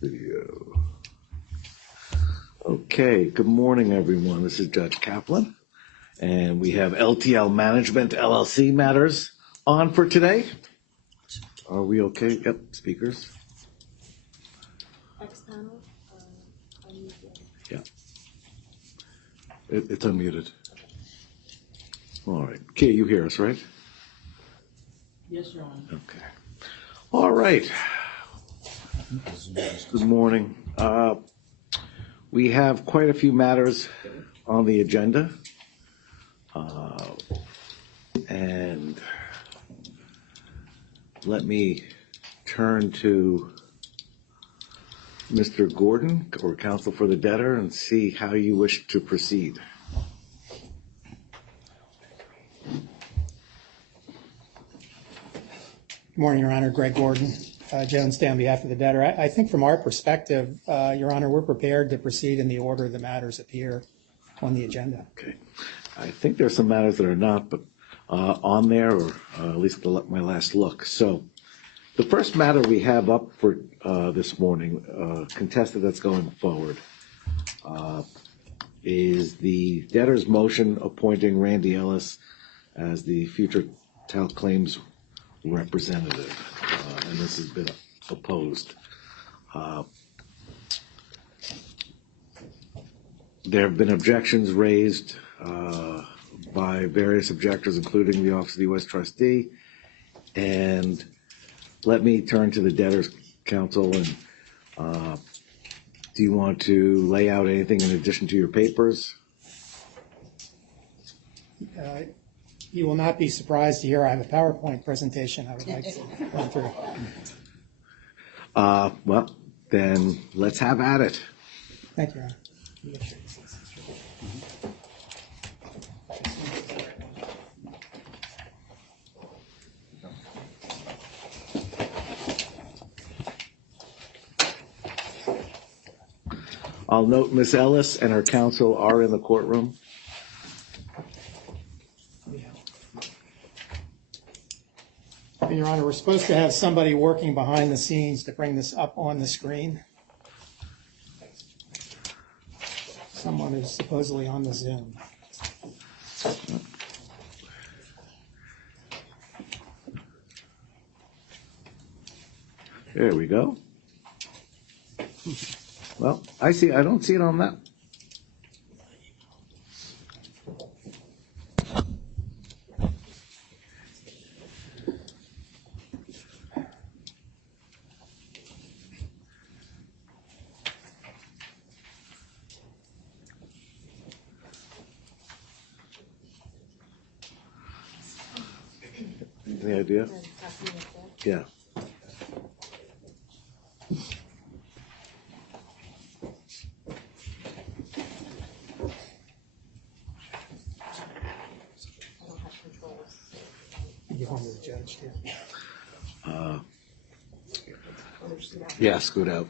Video. Okay, good morning, everyone. This is Judge Kaplan, and we have LTL Management LLC matters on for today. Are we okay? Yep, speakers. X panel. Yeah. It's unmuted. All right. Kia, you hear us, right? Yes, Your Honor. Okay. All right. Good morning. We have quite a few matters on the agenda. And let me turn to Mr. Gordon, or counsel for the debtor, and see how you wish to proceed. Good morning, Your Honor. Greg Gordon, Jones on behalf of the debtor. I think from our perspective, Your Honor, we're prepared to proceed in the order the matters appear on the agenda. Okay. I think there's some matters that are not, but on there, or at least my last look. So the first matter we have up for this morning, contested that's going forward, is the debtor's motion appointing Randy Ellis as the future talc claims representative, and this has been opposed. There have been objections raised by various objectors, including the Office of the U.S. Trustee. And let me turn to the debtor's counsel. And do you want to lay out anything in addition to your papers? You will not be surprised to hear I have a PowerPoint presentation I would like to run through. Well, then let's have at it. Thank you, Your Honor. I'll note Ms. Ellis and her counsel are in the courtroom. Your Honor, we're supposed to have somebody working behind the scenes to bring this up on the screen. Someone who's supposedly on the Zoom. There we go. Well, I don't see it on that. Any idea? Yeah. You want me to judge too? Yeah, scoot out.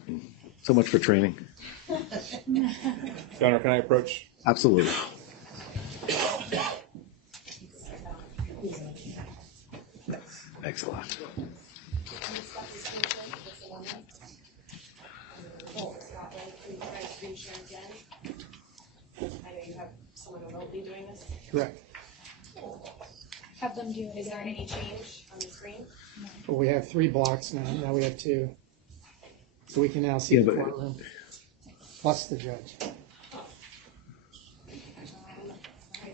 So much for training. Your Honor, can I approach? Absolutely. Thanks a lot. I know you have someone remotely doing this. Correct. Have them do. Is there any change on the screen? Well, we have 3 blocks now. Now we have 2. So we can now see the courtroom, plus the judge.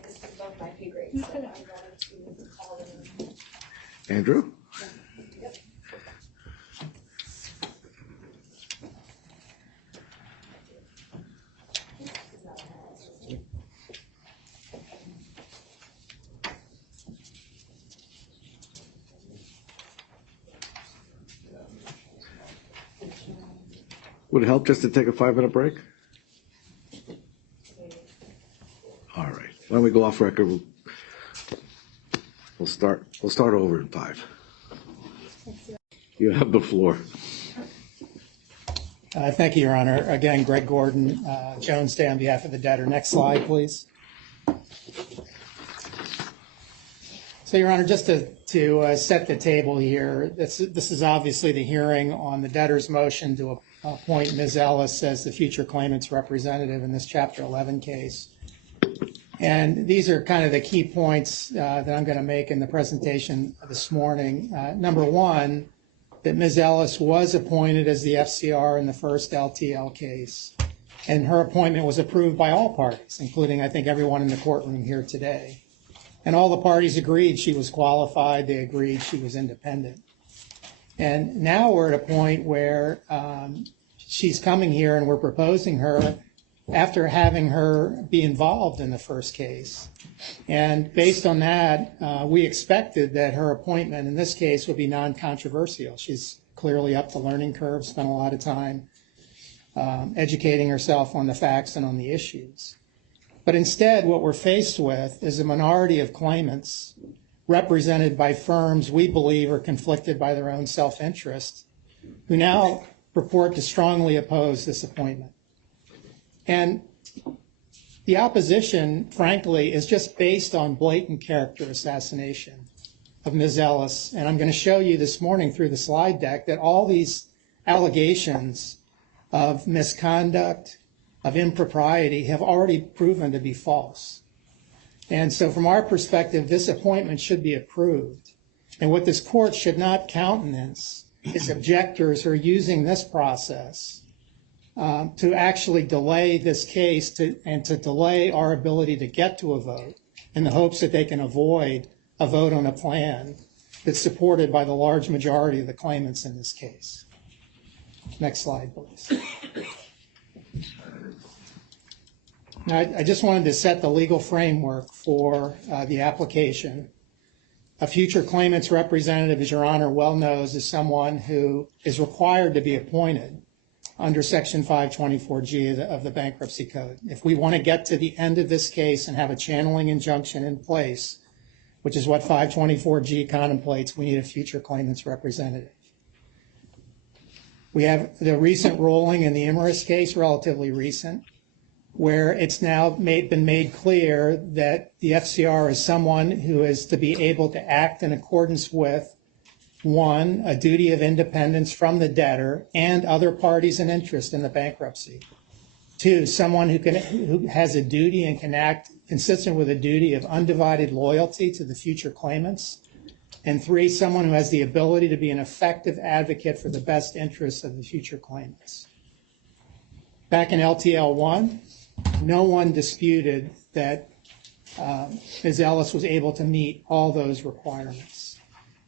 This is above my pay grade, so I'd rather to call them. Andrew? Yep. Would it help just to take a 5-minute break? All right. Why don't we go off record? We'll start over in 5. You have the floor. Thank you, Your Honor. Again, Greg Gordon, Jones Day on behalf of the debtor. Next slide, please. So, Your Honor, just to set the table here, this is obviously the hearing on the debtor's motion to appoint Ms. Ellis as the future claimant's representative in this Chapter 11 case. And these are kind of the key points that I'm going to make in the presentation this morning. Number one, that Ms. Ellis was appointed as the FCR in the first LTL case, and her appointment was approved by all parties, including, I think, everyone in the courtroom here today. And all the parties agreed she was qualified. They agreed she was independent. And now we're at a point where she's coming here and we're proposing her after having her be involved in the first case. And based on that, we expected that her appointment in this case would be non-controversial. She's clearly up the learning curve, spent a lot of time educating herself on the facts and on the issues. But instead, what we're faced with is a minority of claimants represented by firms we believe are conflicted by their own self-interest, who now purport to strongly oppose this appointment. And the opposition, frankly, is just based on blatant character assassination of Ms. Ellis. And I'm going to show you this morning through the slide deck that all these allegations of misconduct, of impropriety, have already proven to be false. And so from our perspective, this appointment should be approved. And what this court should not countenance is objectors who are using this process to actually delay this case and to delay our ability to get to a vote in the hopes that they can avoid a vote on a plan that's supported by the large majority of the claimants in this case. Next slide, please. Now, I just wanted to set the legal framework for the application. A future claimant's representative, as Your Honor well knows, is someone who is required to be appointed under Section 524G of the Bankruptcy Code. If we want to get to the end of this case and have a channeling injunction in place, which is what 524G contemplates, we need a future claimant's representative. We have the recent ruling in the Imerus case, relatively recent, where it's now been made clear that the FCR is someone who is to be able to act in accordance with, one, a duty of independence from the debtor and other parties in interest in the bankruptcy. Two, someone who has a duty and can act consistent with a duty of undivided loyalty to the future claimants. And three, someone who has the ability to be an effective advocate for the best interests of the future claimants. Back in LTL 1, no one disputed that Ms. Ellis was able to meet all those requirements.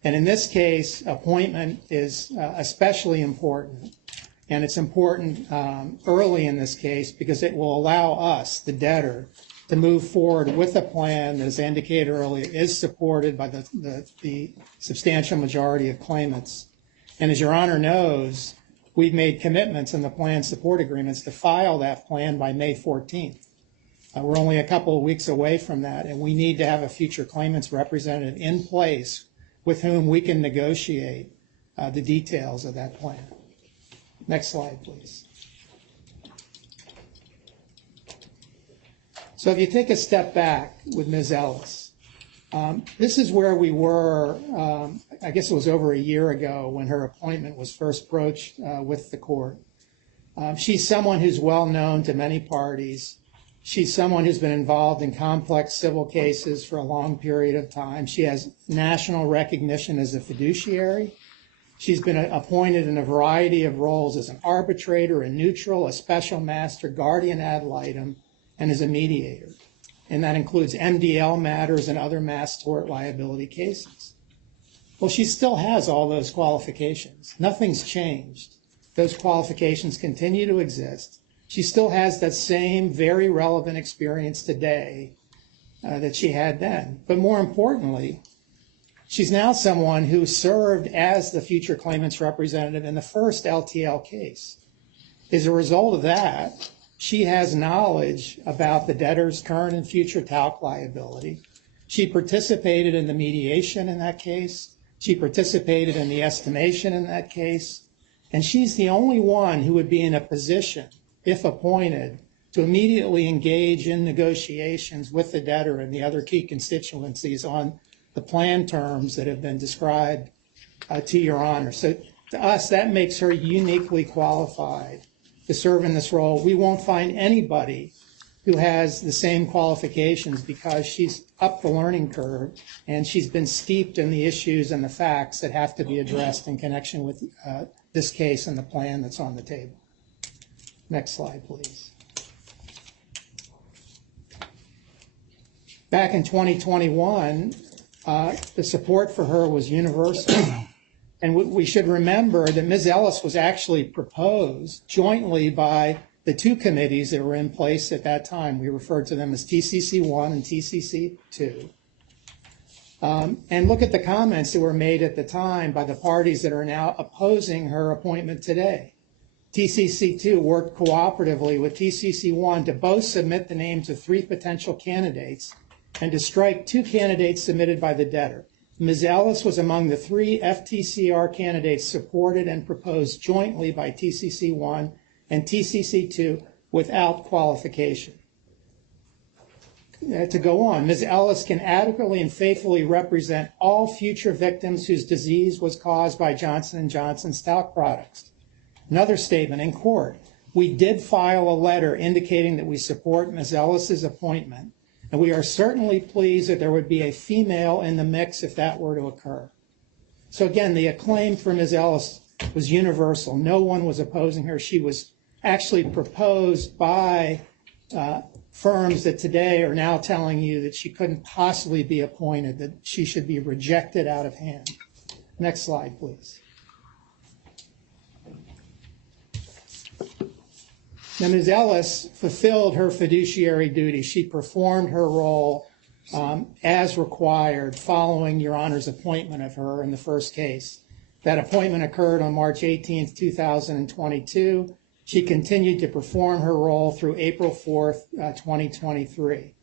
And in this case, appointment is especially important. And it's important early in this case because it will allow us, the debtor, to move forward with a plan that, as I indicated earlier, is supported by the substantial majority of claimants. And as Your Honor knows, we've made commitments in the plan support agreements to file that plan by May 14th. We're only a couple of weeks away from that, and we need to have a future claimants representative in place with whom we can negotiate the details of that plan. Next slide, please. So if you take a step back with Ms. Ellis, this is where we were, I guess it was over a year ago when her appointment was first broached with the court. She's someone who's well known to many parties. She's someone who's been involved in complex civil cases for a long period of time. She has national recognition as a fiduciary. She's been appointed in a variety of roles as an arbitrator, a neutral, a special master, guardian ad litem, and as a mediator. And that includes MDL matters and other mass tort liability cases. Well, she still has all those qualifications. Nothing's changed. Those qualifications continue to exist. She still has that same very relevant experience today that she had then. But more importantly, she's now someone who served as the future claimant's representative in the first LTL case. As a result of that, she has knowledge about the debtor's current and future talc liability. She participated in the mediation in that case. She participated in the estimation in that case. And she's the only one who would be in a position, if appointed, to immediately engage in negotiations with the debtor and the other key constituencies on the plan terms that have been described to Your Honor. So To us, that makes her uniquely qualified to serve in this role. We won't find anybody who has the same qualifications because she's up the learning curve and she's been steeped in the issues and the facts that have to be addressed in connection with this case and the plan that's on the table. Next slide, please. Back in 2021, the support for her was universal. And we should remember that Ms. Ellis was actually proposed jointly by the two committees that were in place at that time. We referred to them as TCC1 and TCC2. And look at the comments that were made at the time by the parties that are now opposing her appointment today. TCC2 worked cooperatively with TCC1 to both submit the names of 3 potential candidates and to strike 2 candidates submitted by the debtor. Ms. Ellis was among the 3 FTCR candidates supported and proposed jointly by TCC1 and TCC2 without qualification. To go on, Ms. Ellis can adequately and faithfully represent all future victims whose disease was caused by Johnson & Johnson's talc products. Another statement in court, we did file a letter indicating that we support Ms. Ellis's appointment, and we are certainly pleased that there would be a female in the mix if that were to occur. So again, the acclaim for Ms. Ellis was universal. No one was opposing her. She was actually proposed by firms that today are now telling you that she couldn't possibly be appointed, that she should be rejected out of hand. Next slide, please. Now, Ms. Ellis fulfilled her fiduciary duty. She performed her role as required following Your Honor's appointment of her in the first case. That appointment occurred on March 18th, 2022. She continued to perform her role through April 4th, 2023.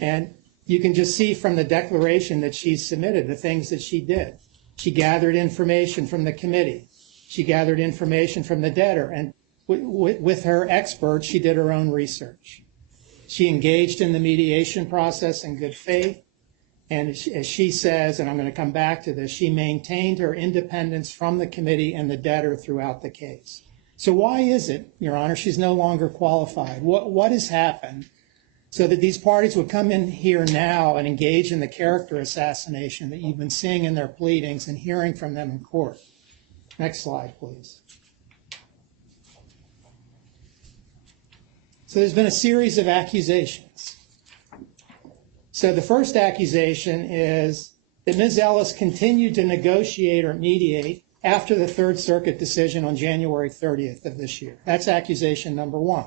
And you can just see from the declaration that she submitted the things that she did. She gathered information from the committee. She gathered information from the debtor. And with her experts, she did her own research. She engaged in the mediation process in good faith. And as she says, and I'm going to come back to this, she maintained her independence from the committee and the debtor throughout the case. So why is it, Your Honor, she's no longer qualified? What has happened so that these parties would come in here now and engage in the character assassination that you've been seeing in their pleadings and hearing from them in court? Next slide, please. So there's been a series of accusations. So the first accusation is that Ms. Ellis continued to negotiate or mediate after the Third Circuit decision on January 30th of this year. That's accusation number 1.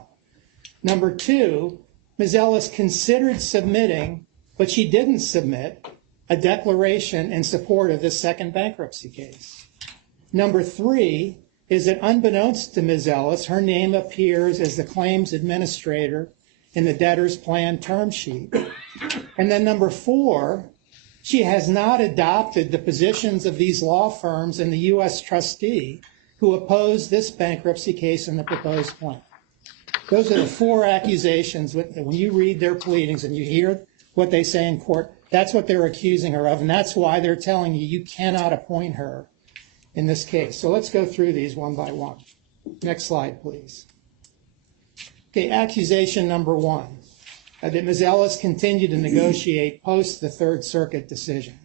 Number 2, Ms. Ellis considered submitting, but she didn't submit, a declaration in support of this second bankruptcy case. Number 3 is that unbeknownst to Ms. Ellis, her name appears as the claims administrator in the debtor's plan term sheet. And then number 4, she has not adopted the positions of these law firms and the U.S. trustee who opposed this bankruptcy case and the proposed plan. Those are the 4 accusations that when you read their pleadings and you hear what they say in court, that's what they're accusing her of, and that's why they're telling you you cannot appoint her in this case. So let's go through these one by one. Next slide, please. Okay, accusation number 1. That Ms. Ellis continued to negotiate post the Third Circuit decision.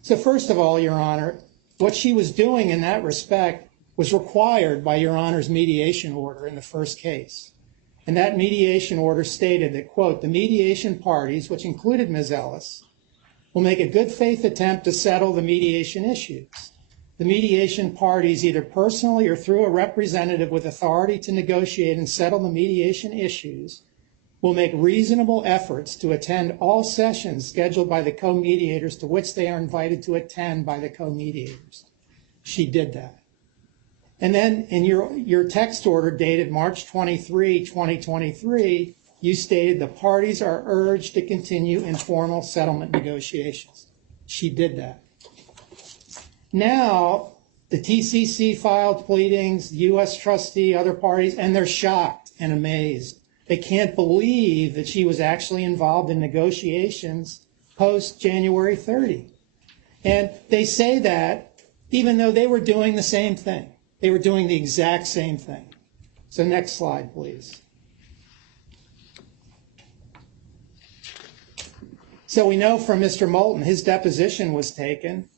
So first of all, Your Honor, what she was doing in that respect was required by Your Honor's mediation order in the first case. And that mediation order stated that, quote, the mediation parties, which included Ms. Ellis, will make a good faith attempt to settle the mediation issues. The mediation parties, either personally or through a representative with authority to negotiate and settle the mediation issues, will make reasonable efforts to attend all sessions scheduled by the co-mediators to which they are invited to attend by the co-mediators. She did that. And then in your text order dated March 23, 2023, you stated the parties are urged to continue informal settlement negotiations. She did that. Now, the TCC filed pleadings, the U.S. trustee, other parties, and they're shocked and amazed. They can't believe that she was actually involved in negotiations post January 30. And they say that even though they were doing the same thing. They were doing the exact same thing. So next slide, please. So we know from Mr. Moulton, his deposition was taken.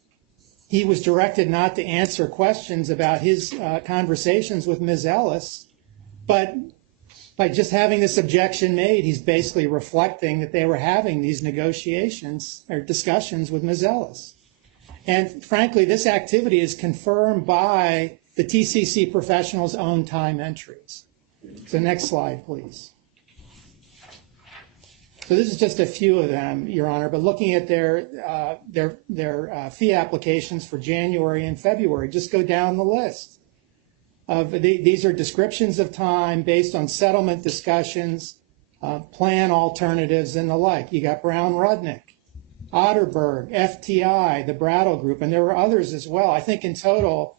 He was directed not to answer questions about his conversations with Ms. Ellis, but by just having this objection made, he's basically reflecting that they were having these negotiations or discussions with Ms. Ellis. And frankly, this activity is confirmed by the TCC professionals' own time entries. So next slide, please. So this is just a few of them, Your Honor, but looking at their fee applications for January and February, just go down the list. These are descriptions of time based on settlement discussions, plan alternatives, and the like. You got Brown Rudnick, Otterberg, FTI, the Brattle Group, and there were others as well. I think in total,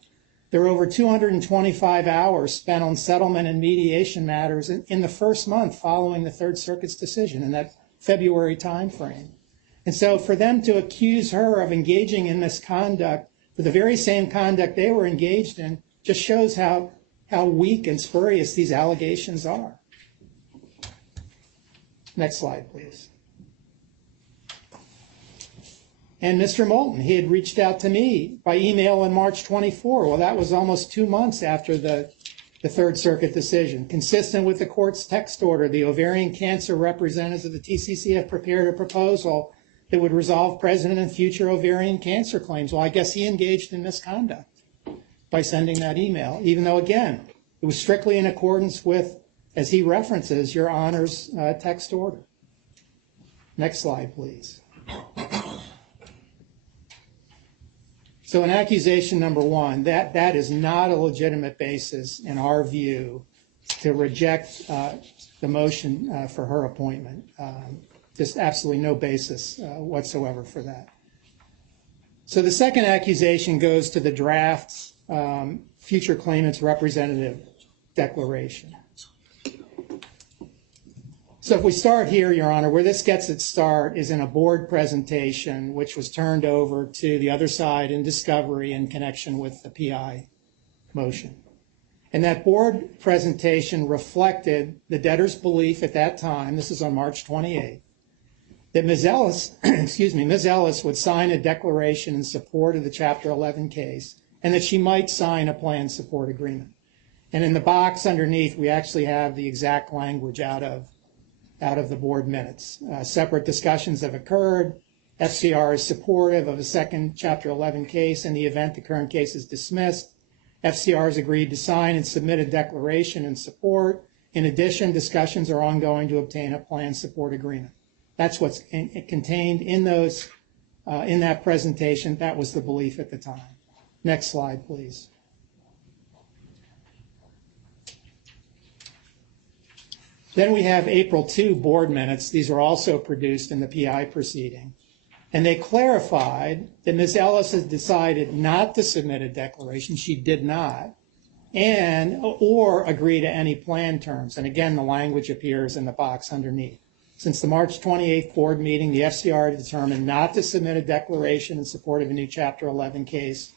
there were over 225 hours spent on settlement and mediation matters in the first month following the Third Circuit's decision in that February timeframe. And so for them to accuse her of engaging in misconduct for the very same conduct they were engaged in just shows how weak and spurious these allegations are. Next slide, please. And Mr. Moulton, he had reached out to me by email on March 24. Well, that was almost 2 months after the Third Circuit decision. Consistent with the court's text order, the ovarian cancer representatives of the TCC have prepared a proposal that would resolve present and future ovarian cancer claims. Well, I guess he engaged in misconduct by sending that email, even though, again, it was strictly in accordance with, as he references, Your Honor's text order. Next slide, please. So in accusation number one, that is not a legitimate basis, in our view, to reject the motion for her appointment. Just absolutely no basis whatsoever for that. So the second accusation goes to the draft future claimants representative declaration. So if we start here, Your Honor, where this gets its start is in a board presentation, which was turned over to the other side in discovery in connection with the PI motion. And that board presentation reflected the debtor's belief at that time, this is on March 28th, that Ms. Ellis, Ms. Ellis would sign a declaration in support of the Chapter 11 case, and that she might sign a plan support agreement. And in the box underneath, we actually have the exact language out of the board minutes. Separate discussions have occurred. FCR is supportive of a second Chapter 11 case in the event the current case is dismissed. FCR has agreed to sign and submit a declaration in support. In addition, discussions are ongoing to obtain a plan support agreement. That's what's contained in that presentation. That was the belief at the time. Next slide, please. Then we have April 2 board minutes. These were also produced in the PI proceeding. And they clarified that Ms. Ellis has decided not to submit a declaration. She did not. Or agree to any plan terms. And again, the language appears in the box underneath. Since the March 28th board meeting, the FCR determined not to submit a declaration in support of a new Chapter 11 case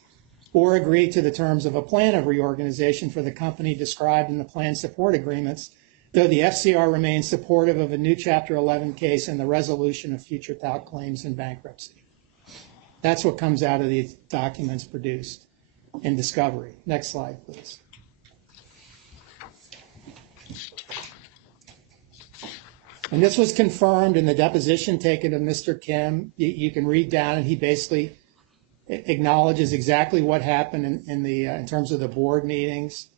or agree to the terms of a plan of reorganization for the company described in the plan support agreements, though the FCR remains supportive of a new Chapter 11 case and the resolution of future talc claims in bankruptcy. That's what comes out of these documents produced in discovery. Next slide, please. And this was confirmed in the deposition taken of Mr. Kim. You can read down, and he basically acknowledges exactly what happened in terms of the board meetings.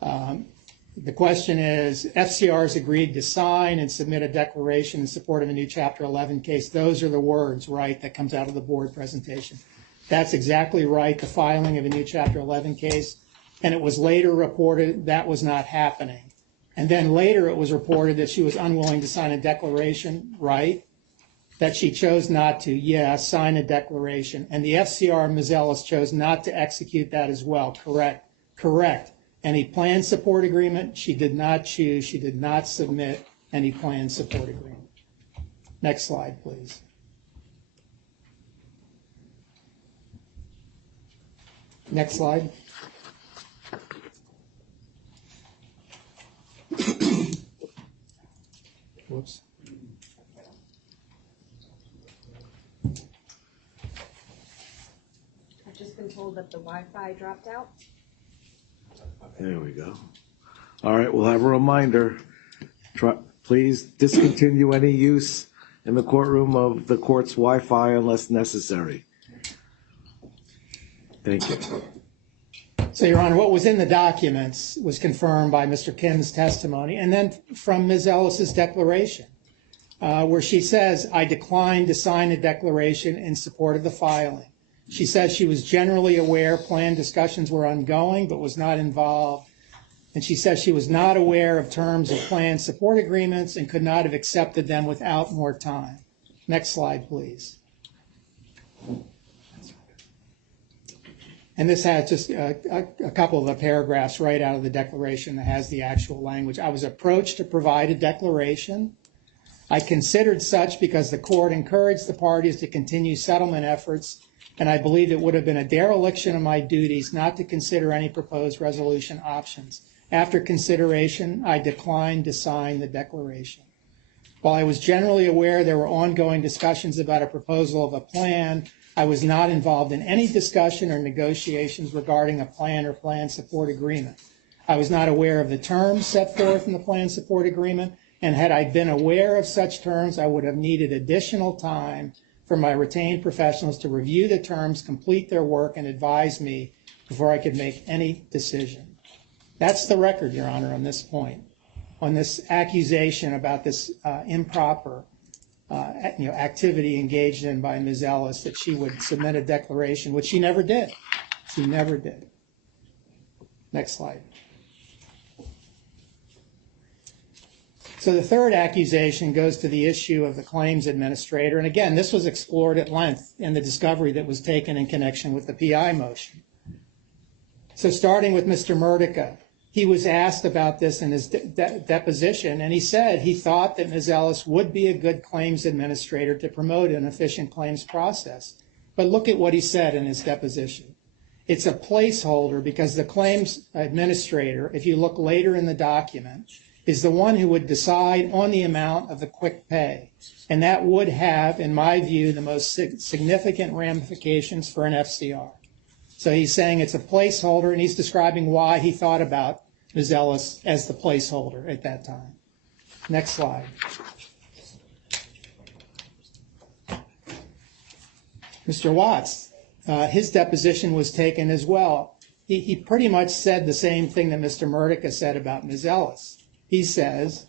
The question is, FCR has agreed to sign and submit a declaration in support of a new Chapter 11 case. Those are the words, right, that comes out of the board presentation. That's exactly right, the filing of a new Chapter 11 case. And it was later reported that was not happening. And then later it was reported that she was unwilling to sign a declaration, right? That she chose not to, yes, sign a declaration. And the FCR, Ms. Ellis, chose not to execute that as well, correct? Correct. Any plan support agreement, she did not choose, she did not submit any plan support agreement. Next slide, please. Next slide. Whoops. I've just been told that the Wi-Fi dropped out. There we go. All right, we'll have a reminder. Please discontinue any use in the courtroom of the court's Wi-Fi unless necessary. Thank you. So, Your Honor, what was in the documents was confirmed by Mr. Kim's testimony and then from Ms. Ellis's declaration, where she says, I declined to sign a declaration in support of the filing. She says she was generally aware plan discussions were ongoing but was not involved. And she says she was not aware of terms of plan support agreements and could not have accepted them without more time. Next slide, please. And this has just a couple of the paragraphs right out of the declaration that has the actual language. I was approached to provide a declaration. I considered such because the court encouraged the parties to continue settlement efforts, and I believe it would have been a dereliction of my duties not to consider any proposed resolution options. After consideration, I declined to sign the declaration. While I was generally aware there were ongoing discussions about a proposal of a plan, I was not involved in any discussion or negotiations regarding a plan or plan support agreement. I was not aware of the terms set forth in the plan support agreement, and had I been aware of such terms, I would have needed additional time for my retained professionals to review the terms, complete their work, and advise me before I could make any decision. That's the record, Your Honor, on this point, on this accusation about this improper activity engaged in by Ms. Ellis, that she would submit a declaration, which she never did. She never did. Next slide. So the third accusation goes to the issue of the claims administrator. And again, this was explored at length in the discovery that was taken in connection with the PI motion. So starting with Mr. Murdica, he was asked about this in his deposition, and he said he thought that Ms. Ellis would be a good claims administrator to promote an efficient claims process. But look at what he said in his deposition. It's a placeholder because the claims administrator, if you look later in the document, is the one who would decide on the amount of the quick pay. And that would have, in my view, the most significant ramifications for an FCR. So he's saying it's a placeholder, and he's describing why he thought about Ms. Ellis as the placeholder at that time. Next slide. Mr. Watts, his deposition was taken as well. He pretty much said the same thing that Mr. Murdica said about Ms. Ellis. He says,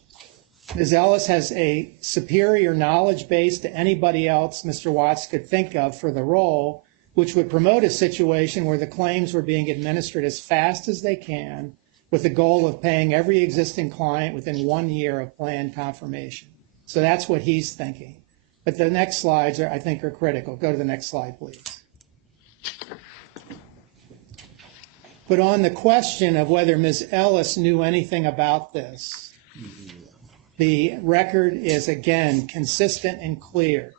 Ms. Ellis has a superior knowledge base to anybody else Mr. Watts could think of for the role, which would promote a situation where the claims were being administered as fast as they can, with the goal of paying every existing client within 1 year of plan confirmation. So that's what he's thinking. But the next slides, I think, are critical. Go to the next slide, please. But on the question of whether Ms. Ellis knew anything about this, the record is, again, consistent and clear.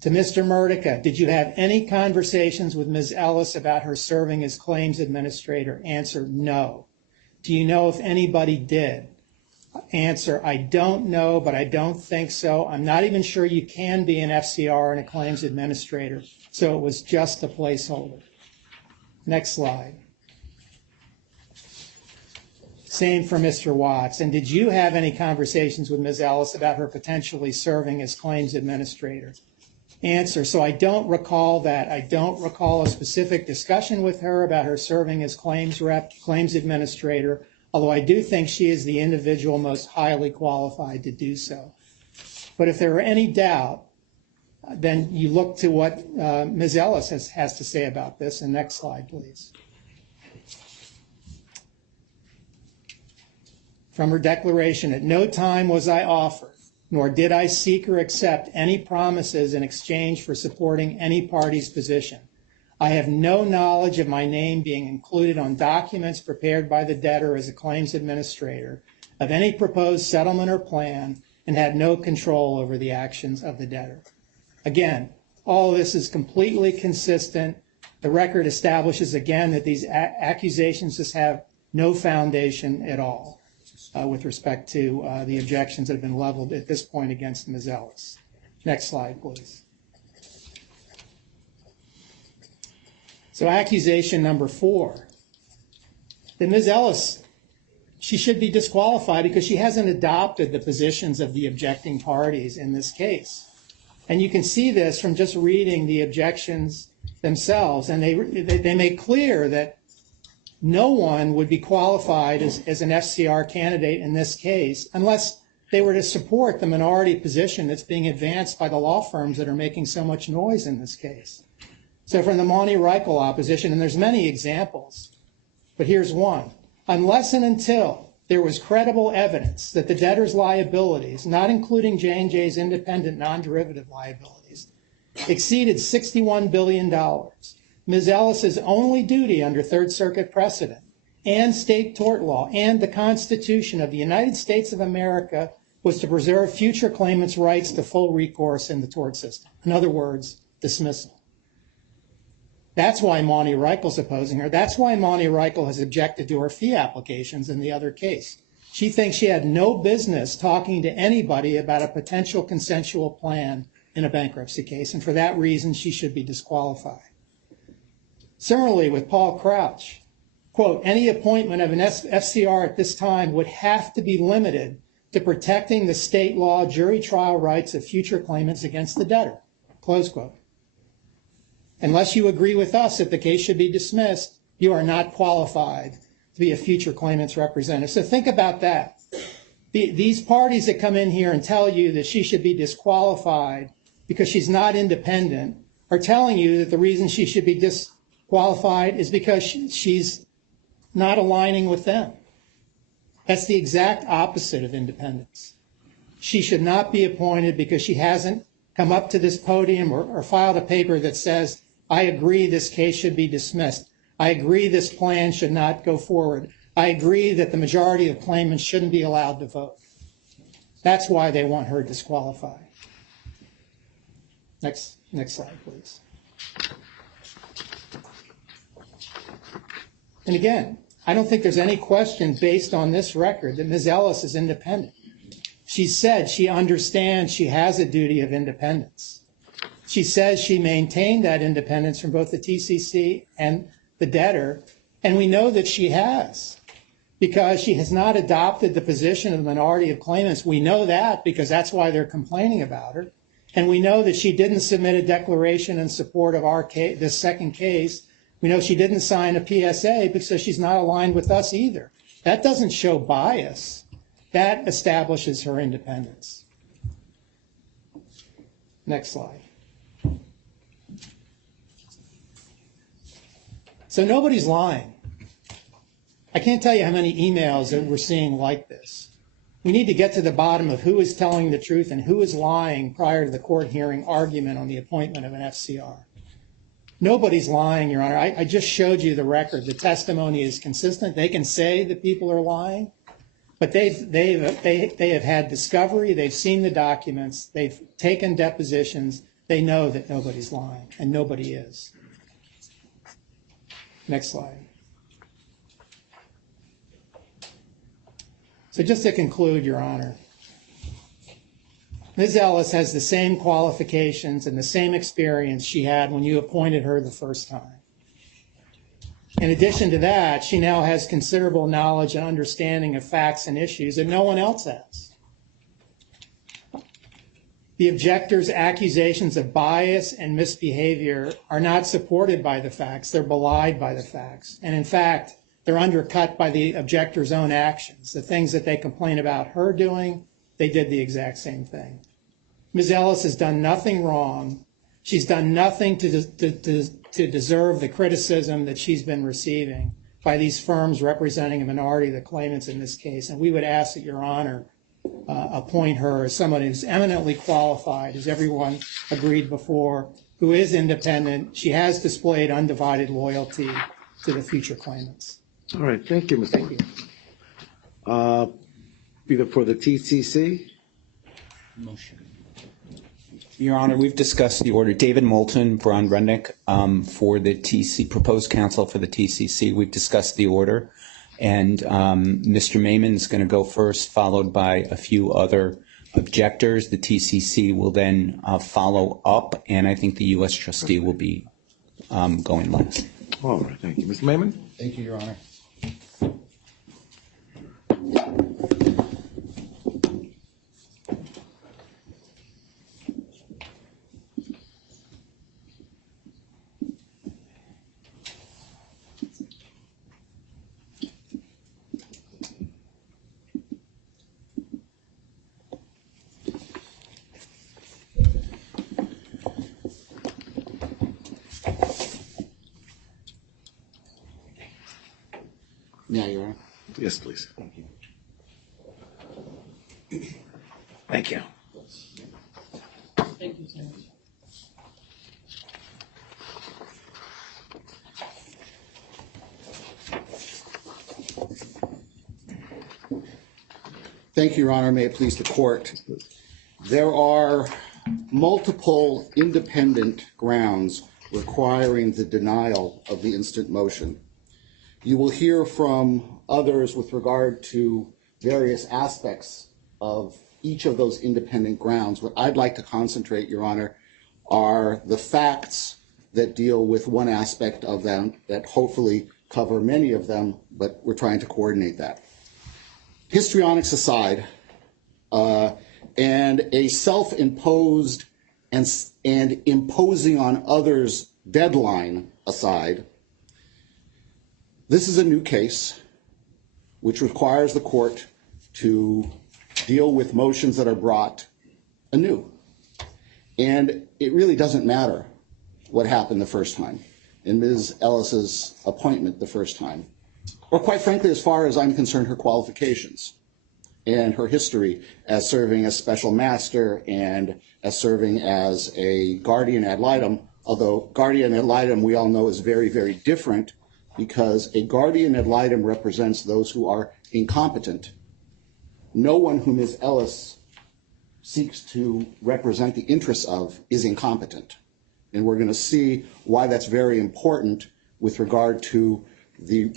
To Mr. Murdica, did you have any conversations with Ms. Ellis about her serving as claims administrator? Answer, no. Do you know if anybody did? Answer, I don't know, but I don't think so. I'm not even sure you can be an FCR and a claims administrator, so it was just a placeholder. Next slide. Same for Mr. Watts. And did you have any conversations with Ms. Ellis about her potentially serving as claims administrator? Answer, so I don't recall that. I don't recall a specific discussion with her about her serving as claims rep, claims administrator, although I do think she is the individual most highly qualified to do so. But if there were any doubt, then you look to what Ms. Ellis has to say about this. And next slide, please. From her declaration, at no time was I offered, nor did I seek or accept any promises in exchange for supporting any party's position. I have no knowledge of my name being included on documents prepared by the debtor as a claims administrator of any proposed settlement or plan, and had no control over the actions of the debtor. Again, all of this is completely consistent. The record establishes again that these accusations just have no foundation at all with respect to the objections that have been leveled at this point against Ms. Ellis. Next slide, please. So accusation number 4, that Ms. Ellis, she should be disqualified because she hasn't adopted the positions of the objecting parties in this case. And you can see this from just reading the objections themselves. And they make clear that no one would be qualified as an FCR candidate in this case unless they were to support the minority position that's being advanced by the law firms that are making so much noise in this case. So from the Monty Reichel opposition, and there's many examples, but here's one. Unless and until there was credible evidence that the debtor's liabilities, not including J&J's independent non-derivative liabilities, exceeded $61 billion, Ms. Ellis's only duty under Third Circuit precedent and state tort law and the Constitution of the United States of America was to preserve future claimants' rights to full recourse in the tort system. In other words, dismissal. That's why Monty Reichel's opposing her. That's why Monty Reichel has objected to her fee applications in the other case. She thinks she had no business talking to anybody about a potential consensual plan in a bankruptcy case, and for that reason, she should be disqualified. Similarly, with Paul Crouch, quote, any appointment of an FCR at this time would have to be limited to protecting the state law jury trial rights of future claimants against the debtor, close quote. Unless you agree with us that the case should be dismissed, you are not qualified to be a future claimant's representative. So think about that. These parties that come in here and tell you that she should be disqualified because she's not independent are telling you that the reason she should be disqualified is because she's not aligning with them. That's the exact opposite of independence. She should not be appointed because she hasn't come up to this podium or filed a paper that says, I agree this case should be dismissed. I agree this plan should not go forward. I agree that the majority of claimants shouldn't be allowed to vote. That's why they want her disqualified. Next slide, please. And again, I don't think there's any question based on this record that Ms. Ellis is independent. She said she understands she has a duty of independence. She says she maintained that independence from both the TCC and the debtor, and we know that she has because she has not adopted the position of the minority of claimants. We know that because that's why they're complaining about her. And we know that she didn't submit a declaration in support of our case, this second case. We know she didn't sign a PSA because she's not aligned with us either. That doesn't show bias. That establishes her independence. Next slide. So nobody's lying. I can't tell you how many emails that we're seeing like this. We need to get to the bottom of who is telling the truth and who is lying prior to the court hearing argument on the appointment of an FCR. Nobody's lying, Your Honor. I just showed you the record. The testimony is consistent. They can say that people are lying, but they have had discovery. They've seen the documents. They've taken depositions. They know that nobody's lying, and nobody is. Next slide. So just to conclude, Your Honor, Ms. Ellis has the same qualifications and the same experience she had when you appointed her the first time. In addition to that, she now has considerable knowledge and understanding of facts and issues that no one else has. The objector's accusations of bias and misbehavior are not supported by the facts. They're belied by the facts. And in fact, they're undercut by the objector's own actions. The things that they complain about her doing, they did the exact same thing. Ms. Ellis has done nothing wrong. She's done nothing to deserve the criticism that she's been receiving by these firms representing a minority of the claimants in this case. And we would ask that Your Honor appoint her as someone who's eminently qualified, as everyone agreed before, who is independent. She has displayed undivided loyalty to the future claimants. All right, thank you, Mr. Either for the TCC? Motion. Your Honor, we've discussed the order. David Moulton, Braun Rennick, for the proposed counsel for the TCC. We've discussed the order. And Mr. Maiman is going to go first, followed by a few other objectors. The TCC will then follow up, and I think the U.S. trustee will be going last. All right, thank you. Mr. Maiman? Thank you, Your Honor. Yeah, Your Honor. Yes, please. Thank you. Thank you. Thank you, sir. Thank you, Your Honor. May it please the court. There are multiple independent grounds requiring the denial of the instant motion. You will hear from others with regard to various aspects of each of those independent grounds. What I'd like to concentrate, Your Honor, are the facts that deal with one aspect of them that hopefully cover many of them, but we're trying to coordinate that. Histrionics aside, and a self-imposed and imposing on others deadline aside, this is a new case which requires the court to deal with motions that are brought anew. And it really doesn't matter what happened the first time in Ms. Ellis's appointment the first time, or quite frankly, as far as I'm concerned, her qualifications and her history as serving as special master and as serving as a guardian ad litem, although guardian ad litem we all know is very, very different, because a guardian ad litem represents those who are incompetent. No one who Ms. Ellis seeks to represent the interests of is incompetent. And we're going to see why that's very important with regard to the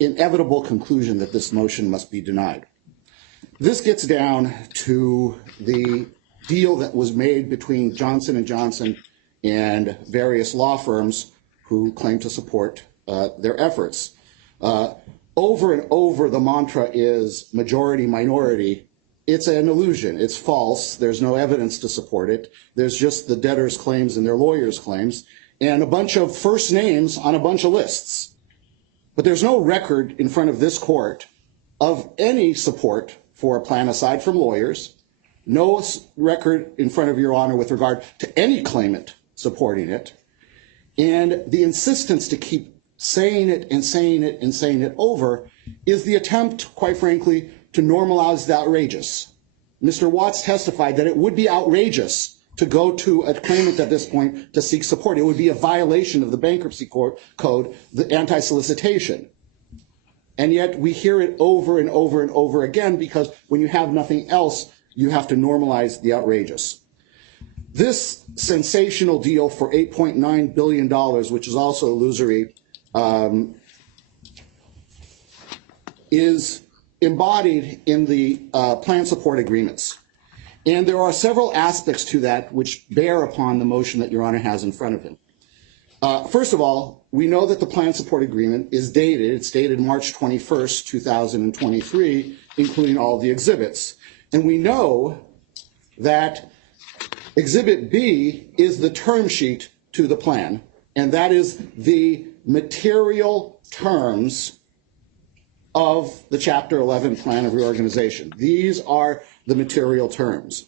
inevitable conclusion that this motion must be denied. This gets down to the deal that was made between Johnson & Johnson and various law firms who claim to support their efforts. Over and over, the mantra is majority minority. It's an illusion. It's false. There's no evidence to support it. There's just the debtors' claims and their lawyers' claims and a bunch of first names on a bunch of lists. But there's no record in front of this court of any support for a plan aside from lawyers, no record in front of Your Honor with regard to any claimant supporting it, and the insistence to keep saying it and saying it and saying it over is the attempt, quite frankly, to normalize the outrageous. Mr. Watts testified that it would be outrageous to go to a claimant at this point to seek support. It would be a violation of the bankruptcy code, the anti-solicitation. And yet we hear it over and over and over again, because when you have nothing else, you have to normalize the outrageous. This sensational deal for $8.9 billion, which is also illusory, is embodied in the plan support agreements. And there are several aspects to that which bear upon the motion that Your Honor has in front of him. First of all, we know that the plan support agreement is dated. It's dated March 21st, 2023, including all the exhibits. And we know that Exhibit B is the term sheet to the plan, and that is the material terms of the Chapter 11 Plan of Reorganization. These are the material terms.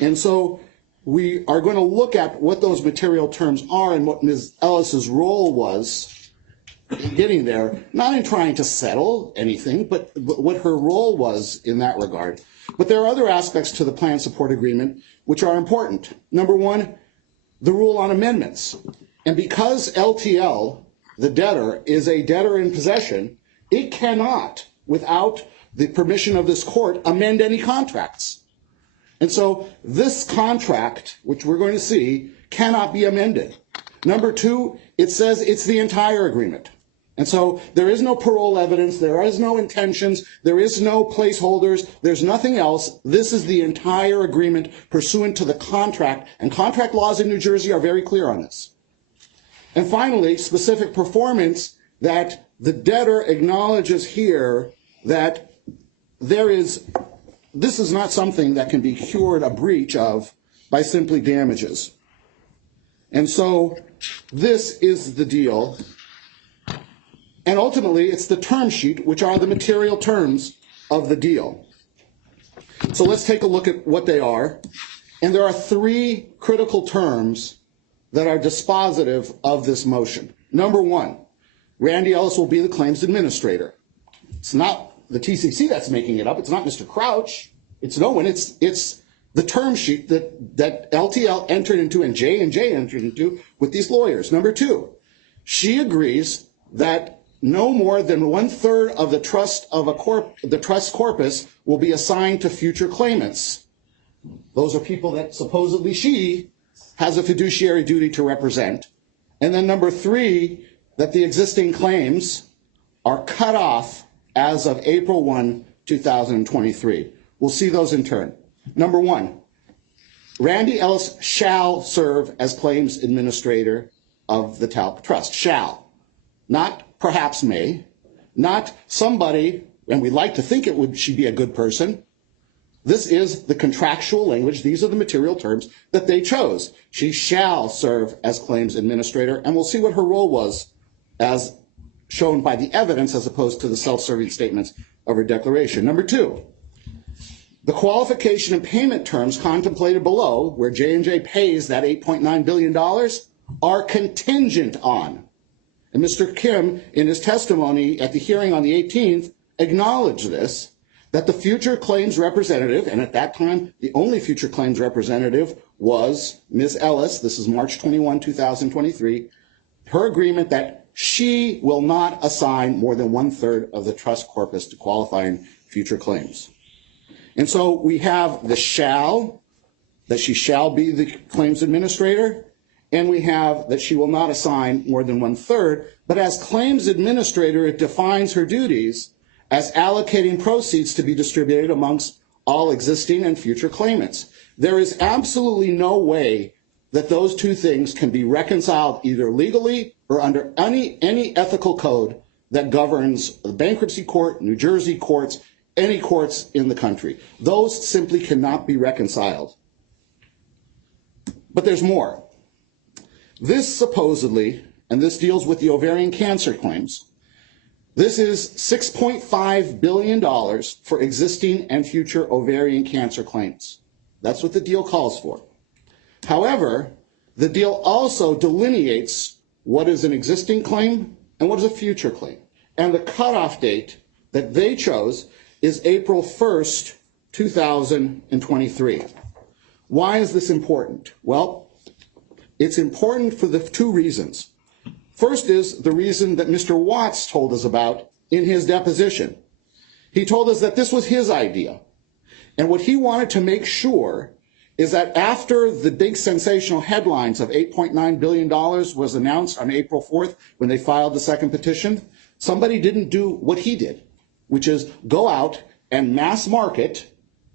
And so we are going to look at what those material terms are and what Ms. Ellis's role was in getting there, not in trying to settle anything, but what her role was in that regard. But there are other aspects to the plan support agreement which are important. Number one, the rule on amendments. And because LTL, the debtor, is a debtor in possession, it cannot, without the permission of this court, amend any contracts. And so this contract, which we're going to see, cannot be amended. Number two, it says it's the entire agreement. And so there is no parole evidence, there is no intentions, there is no placeholders, there's nothing else. This is the entire agreement pursuant to the contract, and contract laws in New Jersey are very clear on this. And finally, specific performance, that the debtor acknowledges here that this is not something that can be cured a breach of by simply damages. And so this is the deal. And ultimately, it's the term sheet, which are the material terms of the deal. So let's take a look at what they are. And there are three critical terms that are dispositive of this motion. Number one, Randy Ellis will be the claims administrator. It's not the TCC that's making it up. It's not Mr. Crouch. It's no one. It's the term sheet that LTL entered into and J&J entered into with these lawyers. Number two, she agrees that no more than 1/3 of the trust of the trust corpus will be assigned to future claimants. Those are people that supposedly she has a fiduciary duty to represent. And then number three, that the existing claims are cut off as of April 1, 2023. We'll see those in turn. Number one, Randy Ellis shall serve as claims administrator of the TALC Trust. Shall. Not perhaps may. Not somebody, and we'd like to think she'd be a good person. This is the contractual language. These are the material terms that they chose. She shall serve as claims administrator, and we'll see what her role was as shown by the evidence as opposed to the self-serving statements of her declaration. Number two, the qualification and payment terms contemplated below, where J&J pays that $8.9 billion, are contingent on. And Mr. Kim, in his testimony at the hearing on the 18th, acknowledged this, that the future claims representative, and at that time, the only future claims representative was Ms. Ellis. This is March 21, 2023. Her agreement that she will not assign more than 1/3 of the trust corpus to qualifying future claims. And so we have the shall, that she shall be the claims administrator, and we have that she will not assign more than 1/3, but as claims administrator, it defines her duties as allocating proceeds to be distributed amongst all existing and future claimants. There is absolutely no way that those two things can be reconciled either legally or under any ethical code that governs the bankruptcy court, New Jersey courts, any courts in the country. Those simply cannot be reconciled. But there's more. This supposedly, and this deals with the ovarian cancer claims, this is $6.5 billion for existing and future ovarian cancer claims. That's what the deal calls for. However, the deal also delineates what is an existing claim and what is a future claim. And the cutoff date that they chose is April 1st, 2023. Why is this important? Well, it's important for the two reasons. First is the reason that Mr. Watts told us about in his deposition. He told us that this was his idea. And what he wanted to make sure is that after the big sensational headlines of $8.9 billion was announced on April 4th, when they filed the second petition, somebody didn't do what he did, which is go out and mass market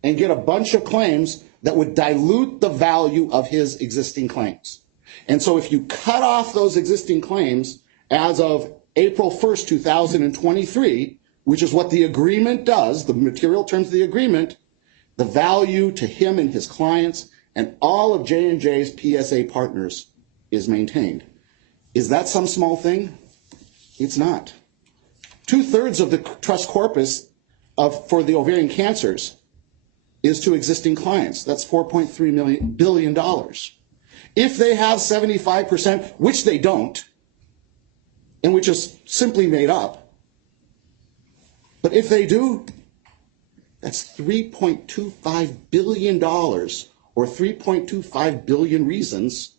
and get a bunch of claims that would dilute the value of his existing claims. And so if you cut off those existing claims as of April 1st, 2023, which is what the agreement does, the material terms of the agreement, the value to him and his clients and all of J&J's PSA partners is maintained. Is that some small thing? It's not. 2/3 of the trust corpus for the ovarian cancers is to existing clients. That's $4.3 billion. If they have 75%, which they don't, and which is simply made up, but if they do, that's $3.25 billion, or 3.25 billion reasons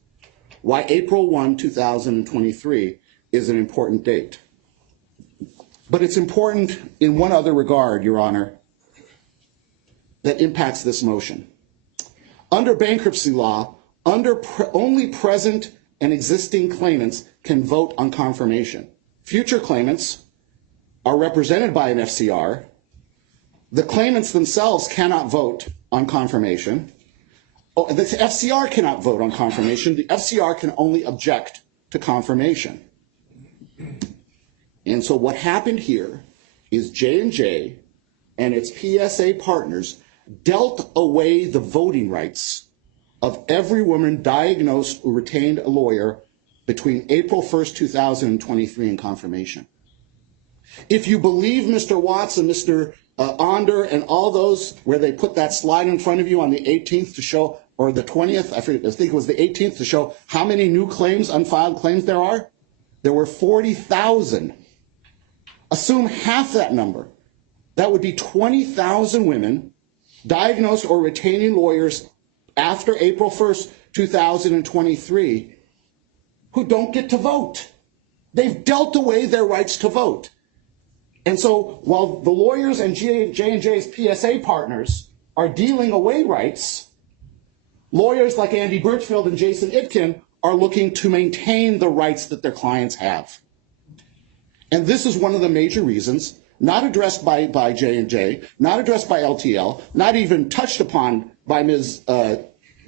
why April 1, 2023 is an important date. But it's important in one other regard, Your Honor, that impacts this motion. Under bankruptcy law, only present and existing claimants can vote on confirmation. Future claimants are represented by an FCR. The claimants themselves cannot vote on confirmation. Oh, the FCR cannot vote on confirmation. The FCR can only object to confirmation. And so what happened here is J&J and its PSA partners dealt away the voting rights of every woman diagnosed or retained a lawyer between April 1st, 2023 and confirmation. If you believe Mr. Watts and Mr. Onder and all those where they put that slide in front of you on the 18th to show, or the 20th, I think it was the 18th, to show how many new claims, unfiled claims there are, there were 40,000. Assume half that number. That would be 20,000 women diagnosed or retaining lawyers after April 1st, 2023, who don't get to vote. They've dealt away their rights to vote. And so while the lawyers and J&J's PSA partners are dealing away rights, lawyers like Andy Birchfield and Jason Itkin are looking to maintain the rights that their clients have. And this is one of the major reasons, not addressed by J&J, not addressed by LTL, not even touched upon by Ms.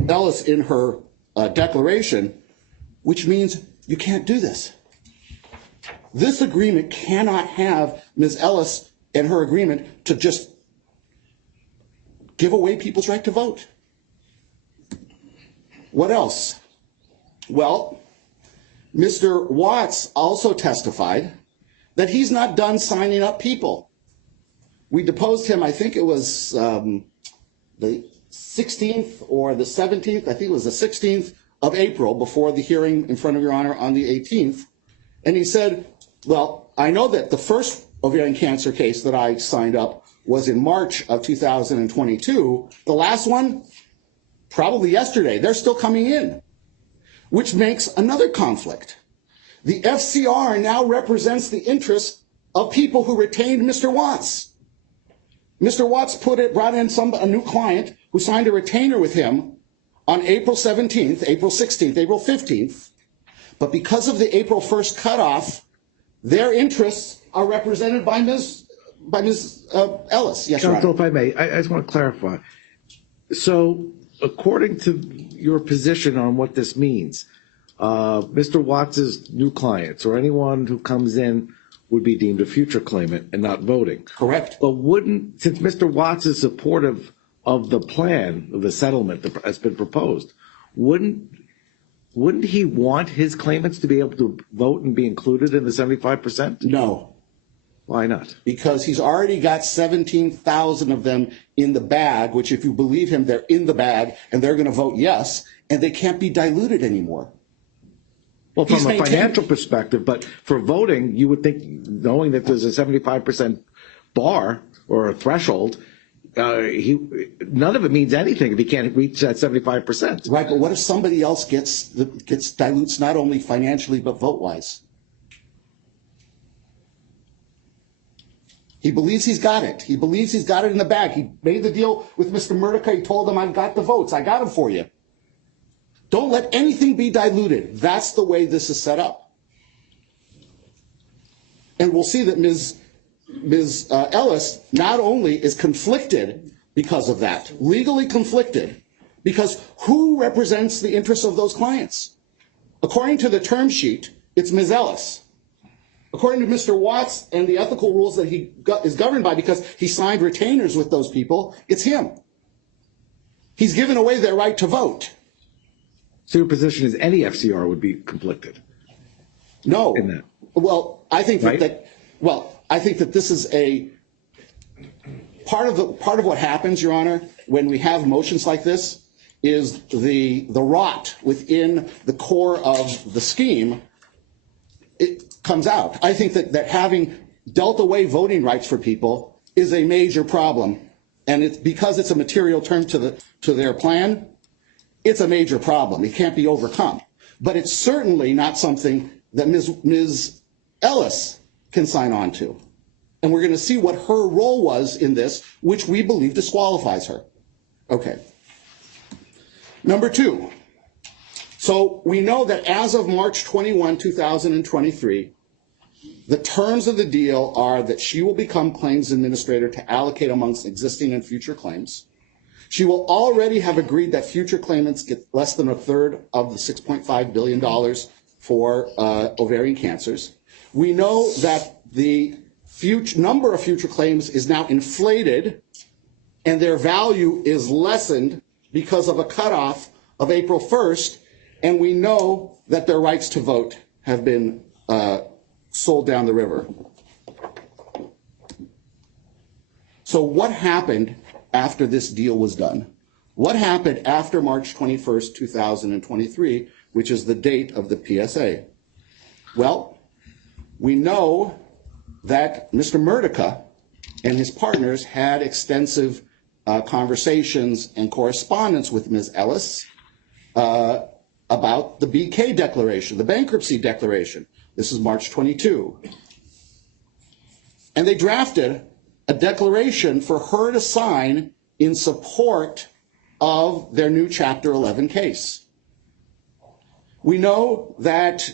Ellis in her declaration, which means you can't do this. This agreement cannot have Ms. Ellis and her agreement to just give away people's right to vote. What else? Well, Mr. Watts also testified that he's not done signing up people. We deposed him, I think it was the 16th or the 17th, I think it was the 16th of April before the hearing in front of Your Honor on the 18th. And he said, well, I know that the first ovarian cancer case that I signed up was in March of 2022. The last one, probably yesterday. They're still coming in, which makes another conflict. The FCR now represents the interests of people who retained Mr. Watts. Mr. Watts brought in a new client who signed a retainer with him on April 17th, April 16th, April 15th. But because of the April 1st cutoff, their interests are represented by Ms. Ellis. Yes, Your Honor. Counsel, if I may, I just want to clarify. So, according to your position on what this means, Mr. Watts's new clients or anyone who comes in would be deemed a future claimant and not voting. Correct. But since Mr. Watts is supportive of the plan, of the settlement that has been proposed, wouldn't he want his claimants to be able to vote and be included in the 75%? No. Why not? Because he's already got 17,000 of them in the bag, which if you believe him, they're in the bag and they're going to vote yes, and they can't be diluted anymore. Well, from a financial perspective, but for voting, you would think, knowing that there's a 75% bar or a threshold, none of it means anything if he can't reach that 75%. Right, but what if somebody else gets dilutes not only financially but vote-wise? He believes he's got it. He believes he's got it in the bag. He made the deal with Mr. Murdoch. He told him, I've got the votes. I got them for you. Don't let anything be diluted. That's the way this is set up. And we'll see that Ms. Ellis not only is conflicted because of that, legally conflicted, because who represents the interests of those clients? According to the term sheet, it's Ms. Ellis. According to Mr. Watts and the ethical rules that he is governed by because he signed retainers with those people, it's him. He's given away their right to vote. So your position is any FCR would be conflicted? No. In that. Well, I think right? I think that this is a part of what happens, Your Honor, when we have motions like this is the rot within the core of the scheme. It comes out. I think that having dealt away voting rights for people is a major problem, and it's because it's a material term to their plan. It's a major problem. It can't be overcome. But it's certainly not something that Ms. Ellis can sign on to. And we're going to see what her role was in this, which we believe disqualifies her. Okay. Number two, so we know that as of March 21, 2023, the terms of the deal are that she will become claims administrator to allocate amongst existing and future claims. She will already have agreed that future claimants get less than a third of the $6.5 billion for ovarian cancers. We know that the number of future claims is now inflated and their value is lessened because of a cutoff of April 1st, and we know that their rights to vote have been sold down the river. So what happened after this deal was done? What happened after March 21st, 2023, which is the date of the PSA? Well, we know that Mr. Murdica and his partners had extensive conversations and correspondence with Ms. Ellis about the BK declaration, the bankruptcy declaration. This is March 22. And they drafted a declaration for her to sign in support of their new Chapter 11 case. We know that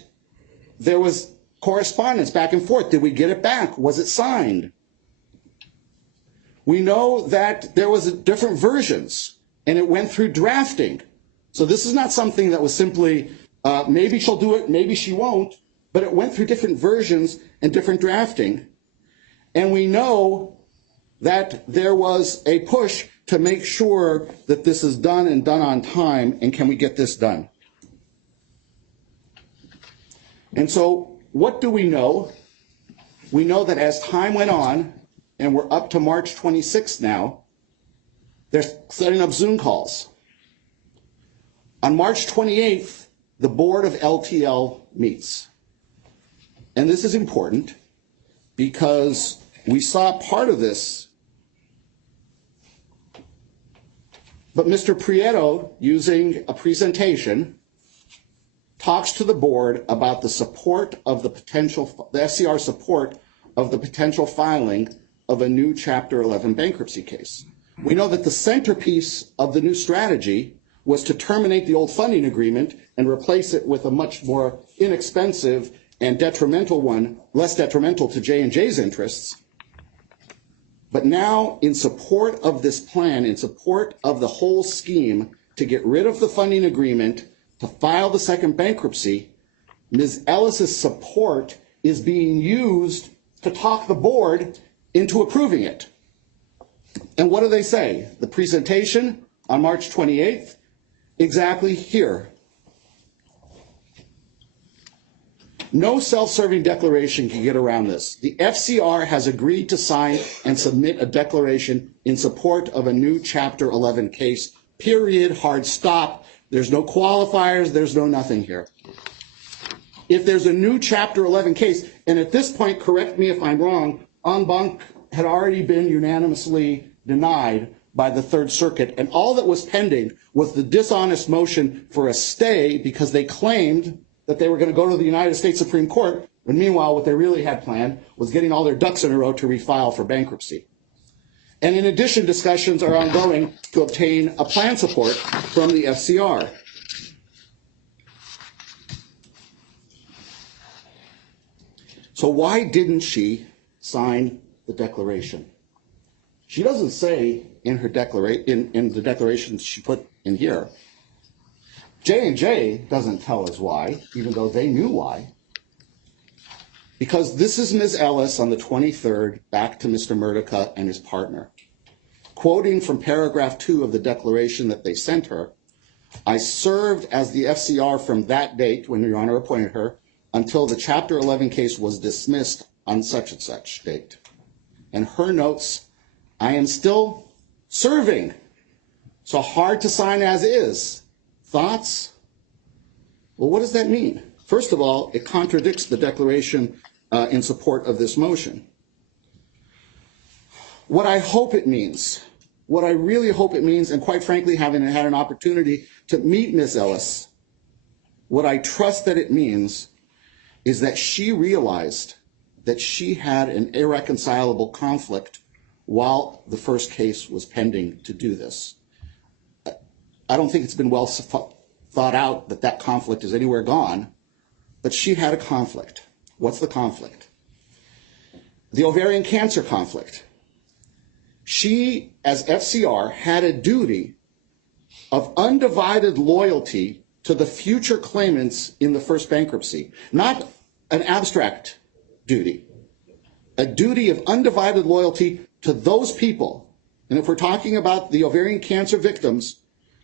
there was correspondence back and forth. Did we get it back? Was it signed? We know that there was different versions and it went through drafting. So this is not something that was simply, maybe she'll do it, maybe she won't, but it went through different versions and different drafting. And we know that there was a push to make sure that this is done and done on time, and can we get this done? And so what do we know? We know that as time went on, and we're up to March 26th now, they're setting up Zoom calls. On March 28th, the board of LTL meets. And this is important because we saw part of this, but Mr. Prieto, using a presentation, talks to the board about the support of the potential, the FCR support of the potential filing of a new Chapter 11 bankruptcy case. We know that the centerpiece of the new strategy was to terminate the old funding agreement and replace it with a much more inexpensive and detrimental one, less detrimental to J&J's interests. But now, in support of this plan, in support of the whole scheme to get rid of the funding agreement, to file the second bankruptcy, Ms. Ellis's support is being used to talk the board into approving it. And what do they say? The presentation on March 28th, exactly here. No self-serving declaration can get around this. The FCR has agreed to sign and submit a declaration in support of a new Chapter 11 case, period, hard stop. There's no qualifiers, there's no nothing here. If there's a new Chapter 11 case, and at this point, correct me if I'm wrong, en banc had already been unanimously denied by the Third Circuit, and all that was pending was the dishonest motion for a stay because they claimed that they were going to go to the United States Supreme Court, when meanwhile what they really had planned was getting all their ducks in a row to refile for bankruptcy. And in addition, discussions are ongoing to obtain a plan support from the FCR. So why didn't she sign the declaration? She doesn't say in her in the declaration she put in here. J&J doesn't tell us why, even though they knew why. Because this is Ms. Ellis on the 23rd, back to Mr. Murdica and his partner. Quoting from paragraph 2 of the declaration that they sent her, I served as the FCR from that date, when Your Honor appointed her, until the Chapter 11 case was dismissed on such and such date. And her notes, I am still serving, so hard to sign as is. Thoughts? Well, what does that mean? First of all, it contradicts the declaration in support of this motion. What I hope it means, what I really hope it means, and quite frankly, having had an opportunity to meet Ms. Ellis, what I trust that it means is that she realized that she had an irreconcilable conflict while the first case was pending to do this. I don't think it's been well thought out that that conflict is anywhere gone, but she had a conflict. What's the conflict? The ovarian cancer conflict. She, as FCR, had a duty of undivided loyalty to the future claimants in the first bankruptcy, not an abstract duty, a duty of undivided loyalty to those people. And if we're talking about the ovarian cancer victims,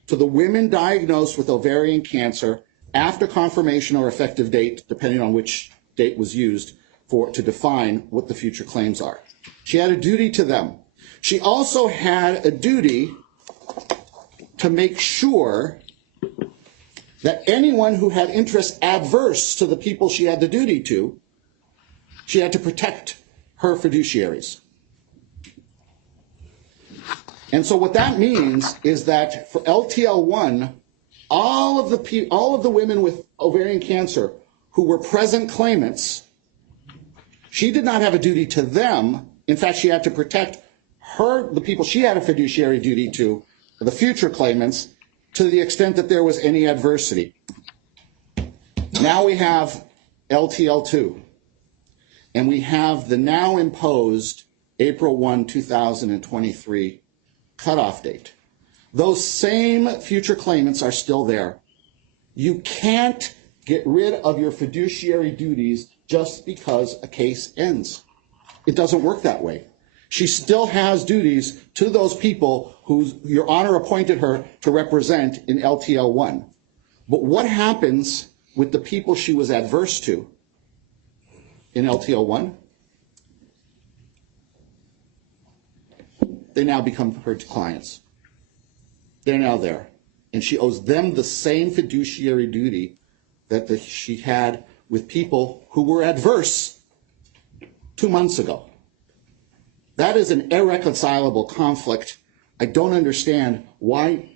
to the women diagnosed with ovarian cancer after confirmation or effective date, depending on which date was used to define what the future claims are. She had a duty to them. She also had a duty to make sure that anyone who had interests adverse to the people she had the duty to, she had to protect her fiduciaries. And so what that means is that for LTL1, all of the women with ovarian cancer who were present claimants, she did not have a duty to them. In fact, she had to protect the people she had a fiduciary duty to, the future claimants, to the extent that there was any adversity. Now we have LTL2, and we have the now imposed April 1, 2023 cutoff date. Those same future claimants are still there. You can't get rid of your fiduciary duties just because a case ends. It doesn't work that way. She still has duties to those people who Your Honor appointed her to represent in LTL1. But what happens with the people she was adverse to in LTL1? They now become her clients. They're now there. And she owes them the same fiduciary duty that she had with people who were adverse 2 months ago. That is an irreconcilable conflict. I don't understand why.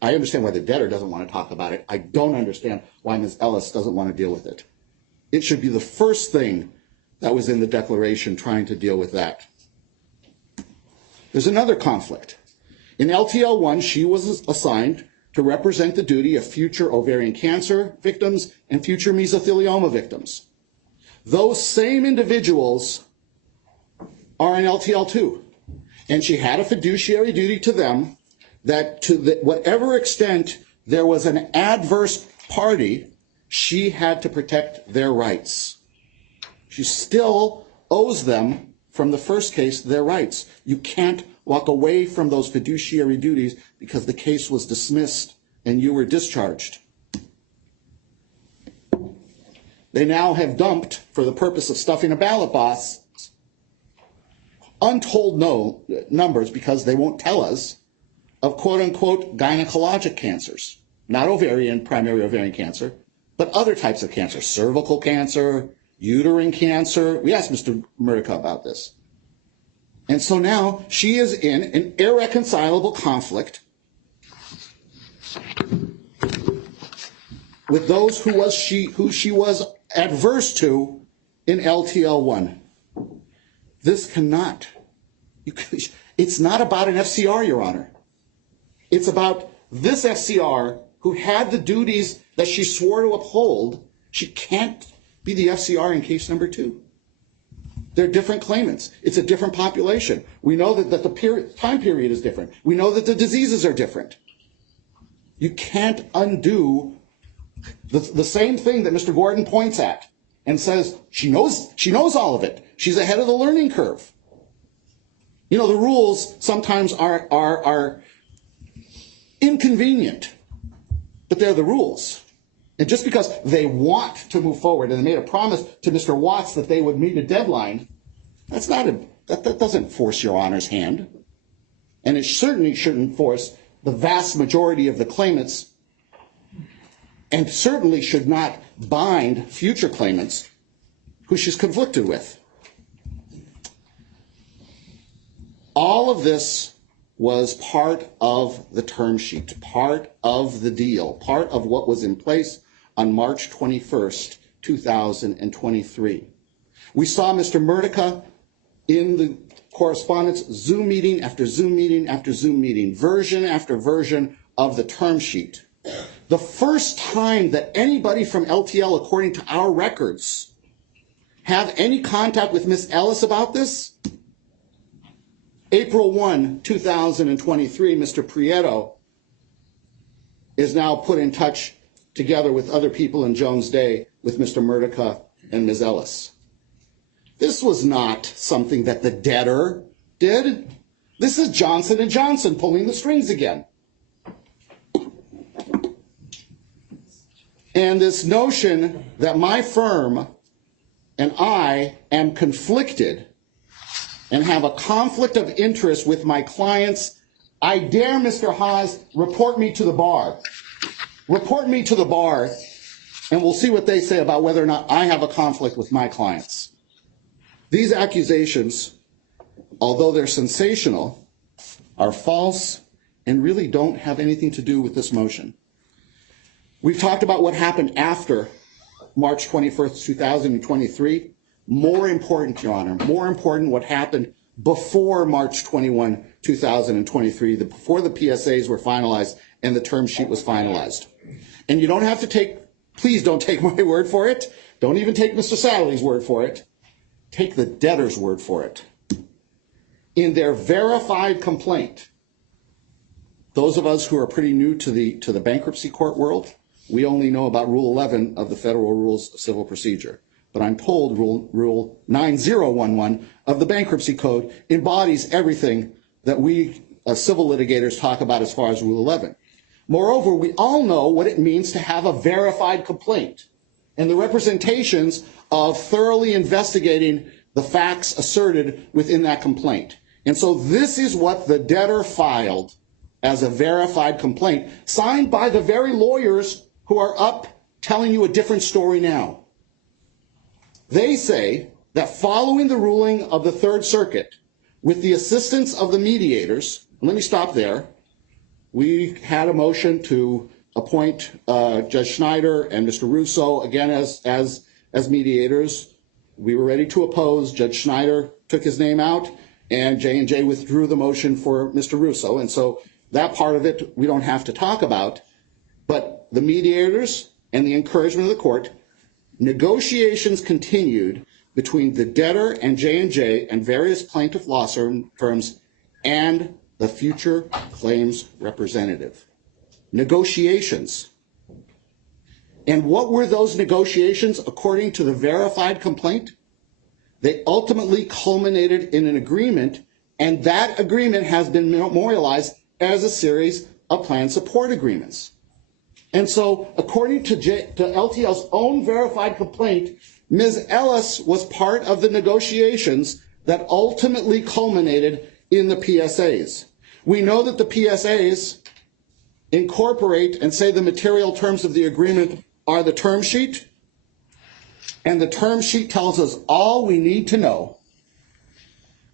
I understand why the debtor doesn't want to talk about it. I don't understand why Ms. Ellis doesn't want to deal with it. It should be the first thing that was in the declaration, trying to deal with that. There's another conflict. In LTL1, she was assigned to represent the duty of future ovarian cancer victims and future mesothelioma victims. Those same individuals are in LTL2. And she had a fiduciary duty to them that to whatever extent there was an adverse party, she had to protect their rights. She still owes them, from the first case, their rights. You can't walk away from those fiduciary duties because the case was dismissed and you were discharged. They now have dumped, for the purpose of stuffing a ballot box, untold numbers, because they won't tell us, of quote-unquote gynecologic cancers. Not primary ovarian cancer, but other types of cancer. Cervical cancer, uterine cancer. We asked Mr. Murdica about this. And so now she is in an irreconcilable conflict with those who she was adverse to in LTL1. This cannot. It's not about an FCR, Your Honor. It's about this FCR who had the duties that she swore to uphold. She can't be the FCR in case number 2. They're different claimants. It's a different population. We know that the time period is different. We know that the diseases are different. You can't undo the same thing that Mr. Gordon points at and says she knows all of it. She's ahead of the learning curve. You know, the rules sometimes are inconvenient, but they're the rules. And just because they want to move forward and they made a promise to Mr. Watts that they would meet a deadline, that doesn't force Your Honor's hand. And it certainly shouldn't force the vast majority of the claimants, and certainly should not bind future claimants who she's conflicted with. All of this was part of the term sheet, part of the deal, part of what was in place on March 21st, 2023. We saw Mr. Murdica in the correspondence, Zoom meeting after Zoom meeting after Zoom meeting, version after version of the term sheet. The first time that anybody from LTL, according to our records, have any contact with Ms. Ellis about this, April 1, 2023, Mr. Prieto is now put in touch together with other people in Jones Day with Mr. Murdica and Ms. Ellis. This was not something that the debtor did. This is Johnson & Johnson pulling the strings again. And this notion that my firm and I am conflicted and have a conflict of interest with my clients, I dare Mr. Haas report me to the bar. Report me to the bar, and we'll see what they say about whether or not I have a conflict with my clients. These accusations, although they're sensational, are false and really don't have anything to do with this motion. We've talked about what happened after March 21st, 2023. More important, Your Honor, more important what happened before March 21, 2023, before the PSAs were finalized and the term sheet was finalized. And you don't have to take, please don't take my word for it. Don't even take Mr. Satterley's word for it. Take the debtor's word for it. In their verified complaint, those of us who are pretty new to the bankruptcy court world, we only know about Rule 11 of the Federal Rules of Civil Procedure. But I'm told Rule 9011 of the Bankruptcy Code embodies everything that we civil litigators talk about as far as Rule 11. Moreover, we all know what it means to have a verified complaint and the representations of thoroughly investigating the facts asserted within that complaint. And so this is what the debtor filed as a verified complaint, signed by the very lawyers who are up telling you a different story now. They say that following the ruling of the Third Circuit, with the assistance of the mediators, and let me stop there, we had a motion to appoint Judge Schneider and Mr. Russo again as mediators. We were ready to oppose. Judge Schneider took his name out, and J&J withdrew the motion for Mr. Russo. And so that part of it we don't have to talk about. But the mediators and the encouragement of the court, negotiations continued between the debtor and J&J and various plaintiff law firms and the future claims representative. Negotiations. And what were those negotiations according to the verified complaint? They ultimately culminated in an agreement, and that agreement has been memorialized as a series of plan support agreements. And so, according to LTL's own verified complaint, Ms. Ellis was part of the negotiations that ultimately culminated in the PSAs. We know that the PSAs incorporate and say the material terms of the agreement are the term sheet, and the term sheet tells us all we need to know.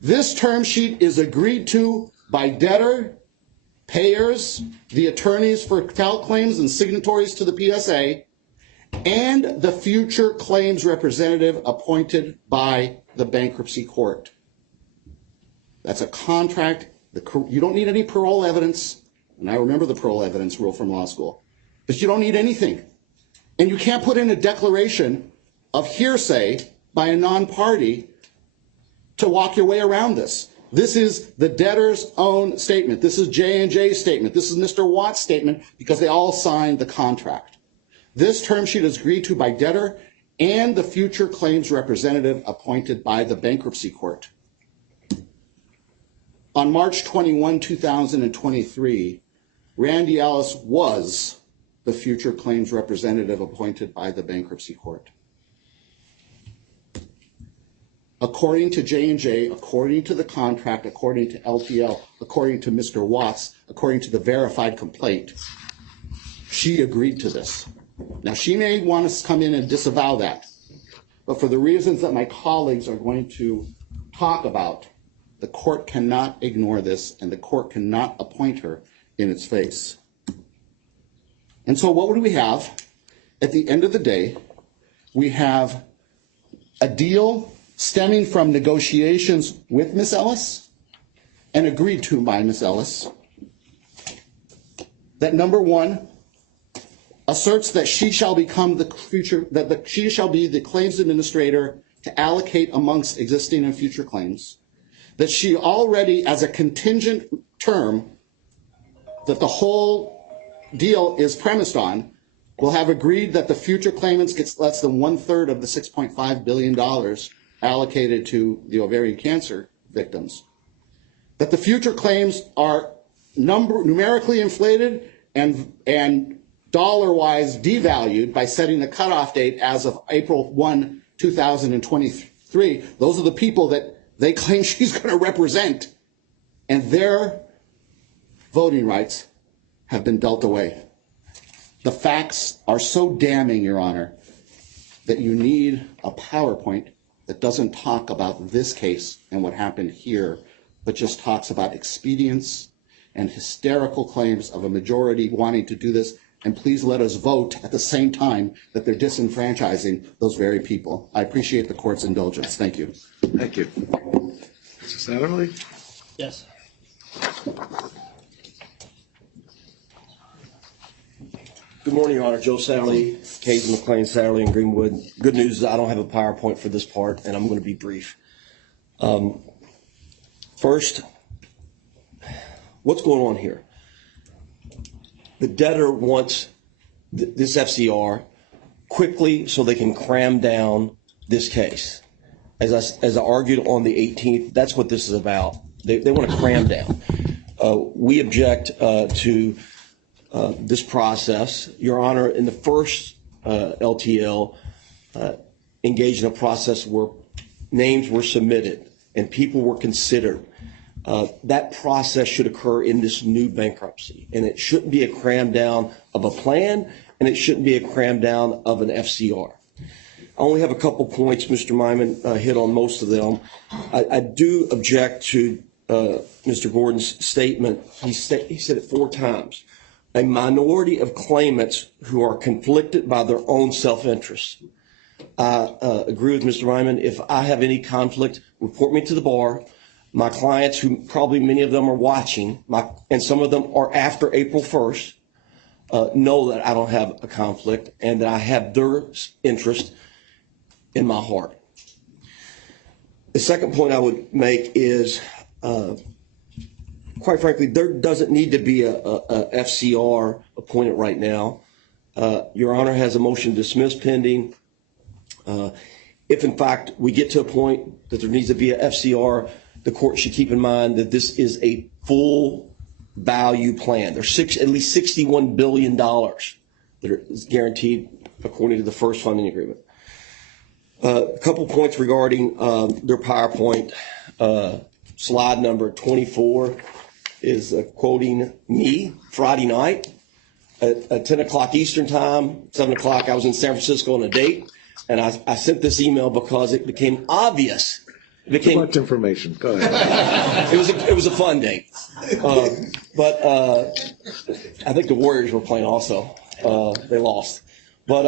This term sheet is agreed to by debtor, payers, the attorneys for talc claims and signatories to the PSA, and the future claims representative appointed by the bankruptcy court. That's a contract. You don't need any parole evidence, and I remember the parole evidence rule from law school, but you don't need anything. And you can't put in a declaration of hearsay by a non-party to walk your way around this. This is the debtor's own statement. This is J&J's statement. This is Mr. Watt's statement, because they all signed the contract. This term sheet is agreed to by debtor and the future claims representative appointed by the bankruptcy court. On March 21, 2023, Randy Ellis was the future claims representative appointed by the bankruptcy court. According to J&J, according to the contract, according to LTL, according to Mr. Watts, according to the verified complaint, she agreed to this. Now, she may want us to come in and disavow that, but for the reasons that my colleagues are going to talk about, the court cannot ignore this, and the court cannot appoint her in its face. And so what do we have? At the end of the day, we have a deal stemming from negotiations with Ms. Ellis and agreed to by Ms. Ellis that number one asserts that she shall become the future, she shall be the claims administrator to allocate amongst existing and future claims, that she already, as a contingent term that the whole deal is premised on, will have agreed that the future claimants gets less than 1/3 of the $6.5 billion allocated to the ovarian cancer victims, that the future claims are numerically inflated and dollar-wise devalued by setting the cutoff date as of April 1, 2023. Those are the people that they claim she's going to represent, and their voting rights have been dealt away. The facts are so damning, Your Honor, that you need a PowerPoint that doesn't talk about this case and what happened here, but just talks about expedience and hysterical claims of a majority wanting to do this. And please let us vote at the same time that they're disenfranchising those very people. I appreciate the court's indulgence. Thank you. Thank you. Mr. Satterley? Yes. Good morning, Your Honor. Joe Satterley, Case McLean, Satterley, and Greenwood. Good news is I don't have a PowerPoint for this part, and I'm going to be brief. First, what's going on here? The debtor wants this FCR quickly so they can cram down this case. As I argued on the 18th, that's what this is about. They want to cram down. We object to this process. Your Honor, in the first LTL, engaged in a process where names were submitted and people were considered. That process should occur in this new bankruptcy, and it shouldn't be a cram down of a plan, and it shouldn't be a cram down of an FCR. I only have a couple points. Mr. Myman hit on most of them. I do object to Mr. Gordon's statement. He said it 4 times. A minority of claimants who are conflicted by their own self-interest. I agree with Mr. Ryman. If I have any conflict, report me to the bar. My clients, who probably many of them are watching, and some of them are after April 1st, know that I don't have a conflict and that I have their interest in my heart. The second point I would make is, quite frankly, there doesn't need to be a FCR appointed right now. Your Honor has a motion to dismiss pending. If in fact we get to a point that there needs to be a FCR, the court should keep in mind that this is a full value plan. There's at least $61 billion that is guaranteed according to the first funding agreement. A couple points regarding their PowerPoint. Slide number 24 is quoting me Friday night at 10 o'clock Eastern time, 7 o'clock. I was in San Francisco on a date, and I sent this email because it became obvious. Too much information. Go ahead. It was a fun date, but I think the Warriors were playing also. They lost, but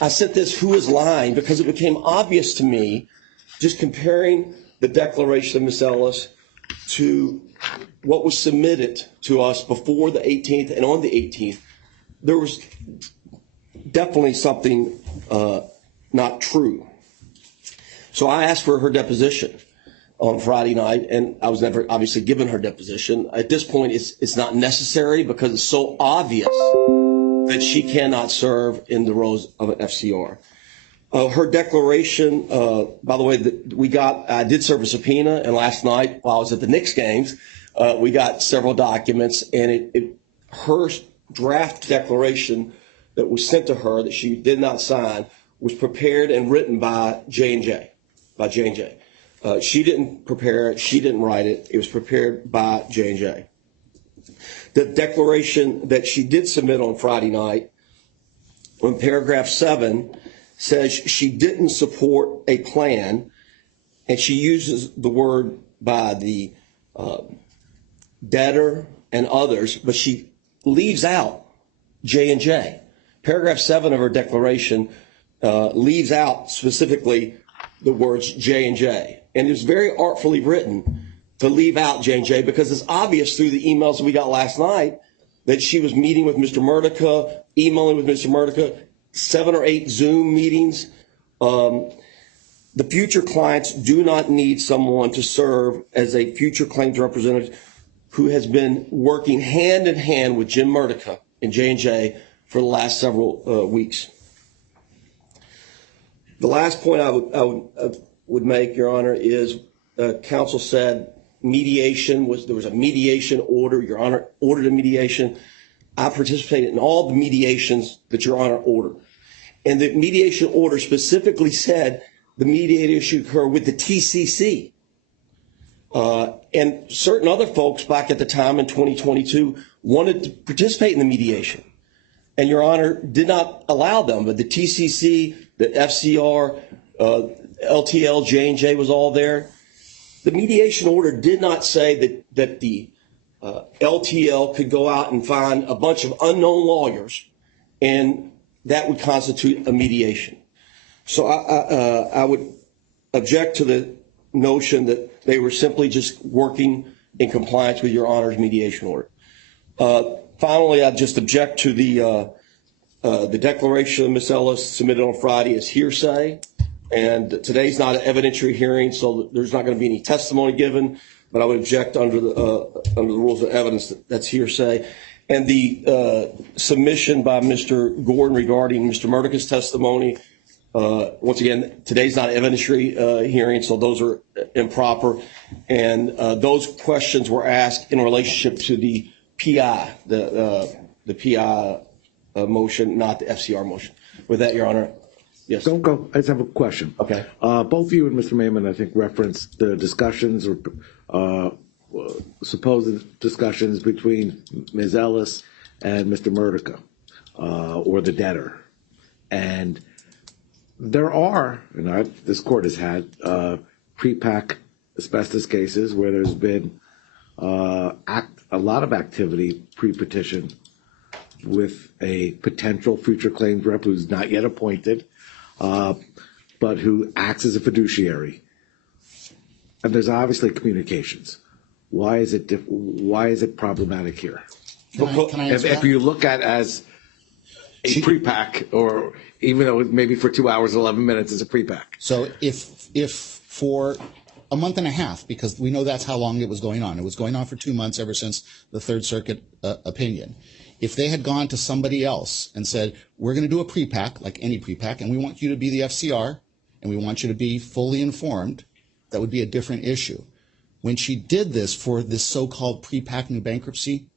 I sent this "Who is lying?" because it became obvious to me, just comparing the declaration of Ms. Ellis to what was submitted to us before the 18th and on the 18th. There was definitely something not true. So I asked for her deposition on Friday night, and I was never obviously given her deposition. At this point, it's not necessary because it's so obvious that she cannot serve in the roles of an FCR. Her declaration, by the way, I did serve a subpoena, and last night while I was at the Knicks games, we got several documents, and her draft declaration that was sent to her that she did not sign was prepared and written by J&J. She didn't prepare it. She didn't write it. It was prepared by J&J. The declaration that she did submit on Friday night, on paragraph 7, says she didn't support a plan, and she uses the word by the debtor and others, but she leaves out J&J. Paragraph 7 of her declaration leaves out specifically the words J&J. And it's very artfully written to leave out J&J because it's obvious through the emails that we got last night that she was meeting with Mr. Murtica, emailing with Mr. Murtica, 7 or 8 Zoom meetings. The future clients do not need someone to serve as a future claims representative who has been working hand in hand with Jim Murtica and J&J for the last several weeks. The last point I would make, Your Honor, is counsel said there was a mediation order. Your Honor ordered a mediation. I participated in all the mediations that Your Honor ordered. And the mediation order specifically said the mediation should occur with the TCC. And certain other folks back at the time in 2022 wanted to participate in the mediation. And Your Honor did not allow them. But the TCC, the FCR, LTL, J&J was all there. The mediation order did not say that the LTL could go out and find a bunch of unknown lawyers and that would constitute a mediation. So I would object to the notion that they were simply just working in compliance with Your Honor's mediation order. Finally, I'd just object to the declaration of Ms. Ellis submitted on Friday as hearsay. And today's not an evidentiary hearing, so there's not going to be any testimony given. But I would object under the rules of evidence that's hearsay. And the submission by Mr. Gordon regarding Mr. Murtica's testimony, once again, today's not an evidentiary hearing, so those are improper. And those questions were asked in relationship to the PI, the PI motion, not the FCR motion. With that, Your Honor. Yes. Don't go. I just have a question. Okay. Both you and Mr. Maiman, I think, referenced the discussions or supposed discussions between Ms. Ellis and Mr. Murtica, or the debtor. And there are, and this court has had, pre-PAC asbestos cases where there's been a lot of activity pre-petition with a potential future claims rep who's not yet appointed, but who acts as a fiduciary. And there's obviously communications. Why is it problematic here? Can I answer If that? you look at as a pre-PAC, or even though maybe for 2 hours, 11 minutes is a pre-PAC. So if for a month and a half, because we know that's how long it was going on. It was going on for 2 months ever since the Third Circuit opinion. If they had gone to somebody else and said, we're going to do a pre-PAC, like any pre-PAC, and we want you to be the FCR, and we want you to be fully informed, that would be a different issue. When she did this for this so-called pre-PAC new bankruptcy,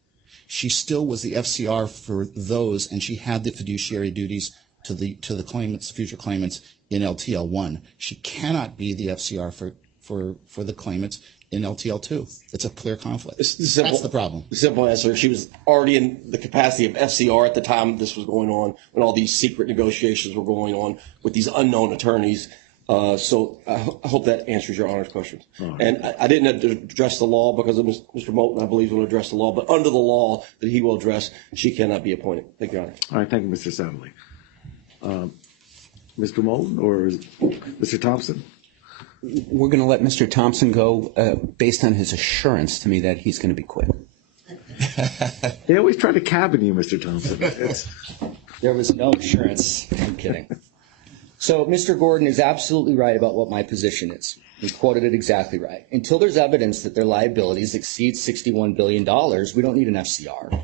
she still was the FCR for those, and she had the fiduciary duties to the claimants, future claimants in LTL 1. She cannot be the FCR for the claimants in LTL 2. It's a clear conflict. That's the problem. The simple answer, she was already in the capacity of FCR at the time this was going on, when all these secret negotiations were going on with these unknown attorneys. So I hope that answers Your Honor's questions. Right. And I didn't address the law because of Mr. Moulton, I believe, will address the law. But under the law that he will address, she cannot be appointed. Thank you, Your Honor. All right, thank you, Mr. Sadley. Mr. Moulton or Mr. Thompson? We're going to let Mr. Thompson go based on his assurance to me that he's going to be quick. They always try to cabin you, Mr. Thompson. There was no assurance. I'm kidding. So Mr. Gordon is absolutely right about what my position is. He quoted it exactly right. Until there's evidence that their liabilities exceed $61 billion, we don't need an FCR.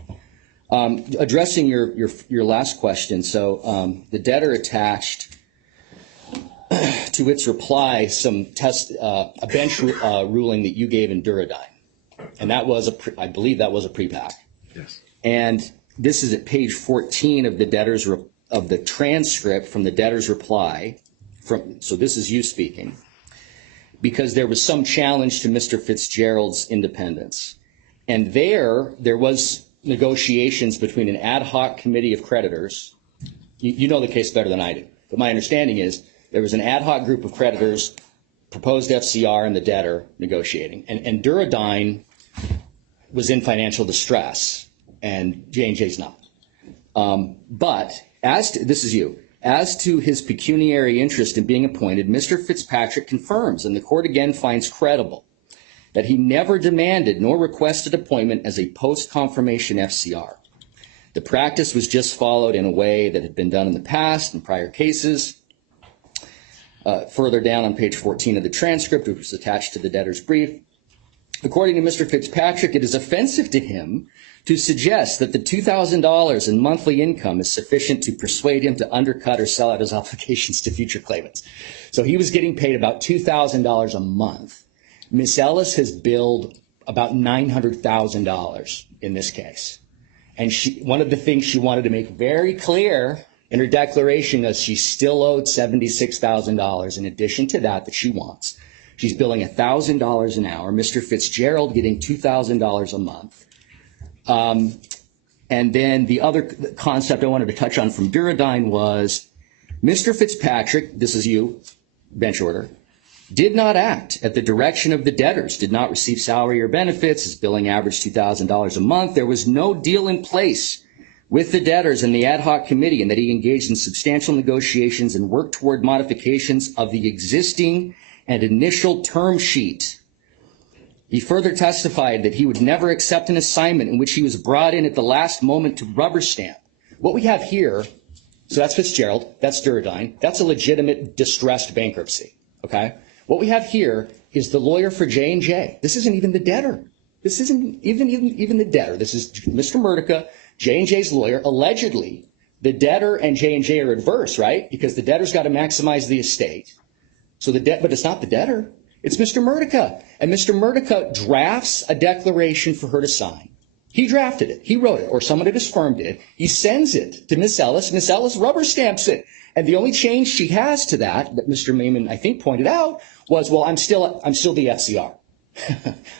Addressing your last question, so the debtor attached to its reply some a bench ruling that you gave in Duradyne, and that was I believe that was a pre-PAC. Yes. And this is at page 14 of the debtor's of the transcript from the debtor's reply. So this is you speaking, because there was some challenge to Mr. Fitzgerald's independence, and there was negotiations between an ad hoc committee of creditors. You know the case better than I do, but my understanding is there was an ad hoc group of creditors, proposed FCR and the debtor negotiating. And Duradyne was in financial distress, and J&J's not. But this is you. As to his pecuniary interest in being appointed, Mr. Fitzpatrick confirms, and the court again finds credible, that he never demanded nor requested appointment as a post-confirmation FCR. The practice was just followed in a way that had been done in the past in prior cases. Further down on page 14 of the transcript, which was attached to the debtor's brief, according to Mr. Fitzpatrick, it is offensive to him to suggest that the $2,000 in monthly income is sufficient to persuade him to undercut or sell out his obligations to future claimants. So he was getting paid about $2,000 a month. Ms. Ellis has billed about $900,000 in this case. And one of the things she wanted to make very clear in her declaration is she still owed $76,000 in addition to that she wants. She's billing $1,000 an hour. Mr. Fitzgerald getting $2,000 a month. And then the other concept I wanted to touch on from Duradyne was Mr. Fitzpatrick, this is you, bench order, did not act at the direction of the debtors, did not receive salary or benefits. His billing averaged $2,000 a month. There was no deal in place with the debtors and the ad hoc committee, and that he engaged in substantial negotiations and worked toward modifications of the existing and initial term sheet. He further testified that he would never accept an assignment in which he was brought in at the last moment to rubber stamp. What we have here, so that's Fitzgerald, that's Duradyne, that's a legitimate distressed bankruptcy, okay? What we have here is the lawyer for J&J. This isn't even the debtor. This isn't even the debtor. This is Mr. Murtica, J&J's lawyer. Allegedly, the debtor and J&J are adverse, right? Because the debtor's got to maximize the estate. So but it's not the debtor. It's Mr. Murtica. And Mr. Murtica drafts a declaration for her to sign. He drafted it. He wrote it, or someone at his firm did. He sends it to Miss Ellis. Miss Ellis rubber stamps it. And the only change she has to that Mr. Maiman, I think, pointed out was, well, I'm still the FCR.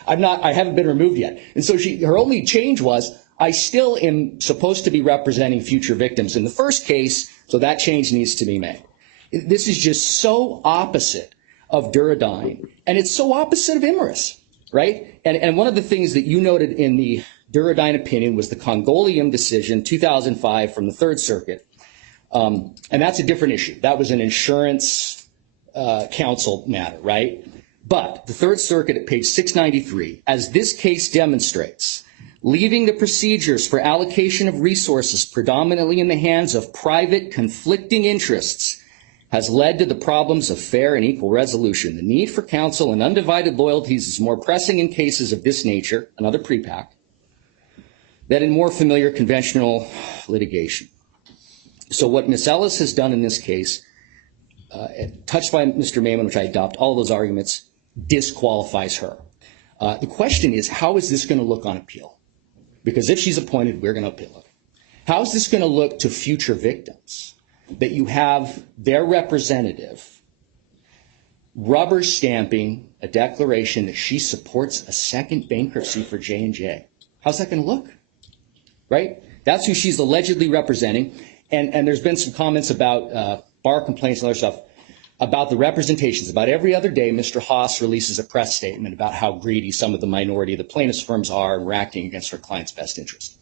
I haven't been removed yet. And so her only change was, I still am supposed to be representing future victims in the first case, so that change needs to be made. This is just so opposite of Duradyne, and it's so opposite of Imerus, right? And one of the things that you noted in the Duradyne opinion was the Congolium decision, 2005, from the Third Circuit. And that's a different issue. That was an insurance counsel matter, right? But the Third Circuit at page 693, as this case demonstrates, leaving the procedures for allocation of resources predominantly in the hands of private conflicting interests has led to the problems of fair and equal resolution. The need for counsel and undivided loyalties is more pressing in cases of this nature, another pre-pack, than in more familiar conventional litigation. So what Ms. Ellis has done in this case, touched by Mr. Maiman, which I adopt all those arguments, disqualifies her. The question is, how is this going to look on appeal? Because if she's appointed, we're going to appeal it. How is this going to look to future victims? That you have their representative rubber stamping a declaration that she supports a second bankruptcy for J&J. How's that going to look? Right? That's who she's allegedly representing. And there's been some comments about bar complaints and other stuff about the representations. About every other day, Mr. Haas releases a press statement about how greedy some of the minority of the plaintiffs' firms are and we're acting against our client's best interest.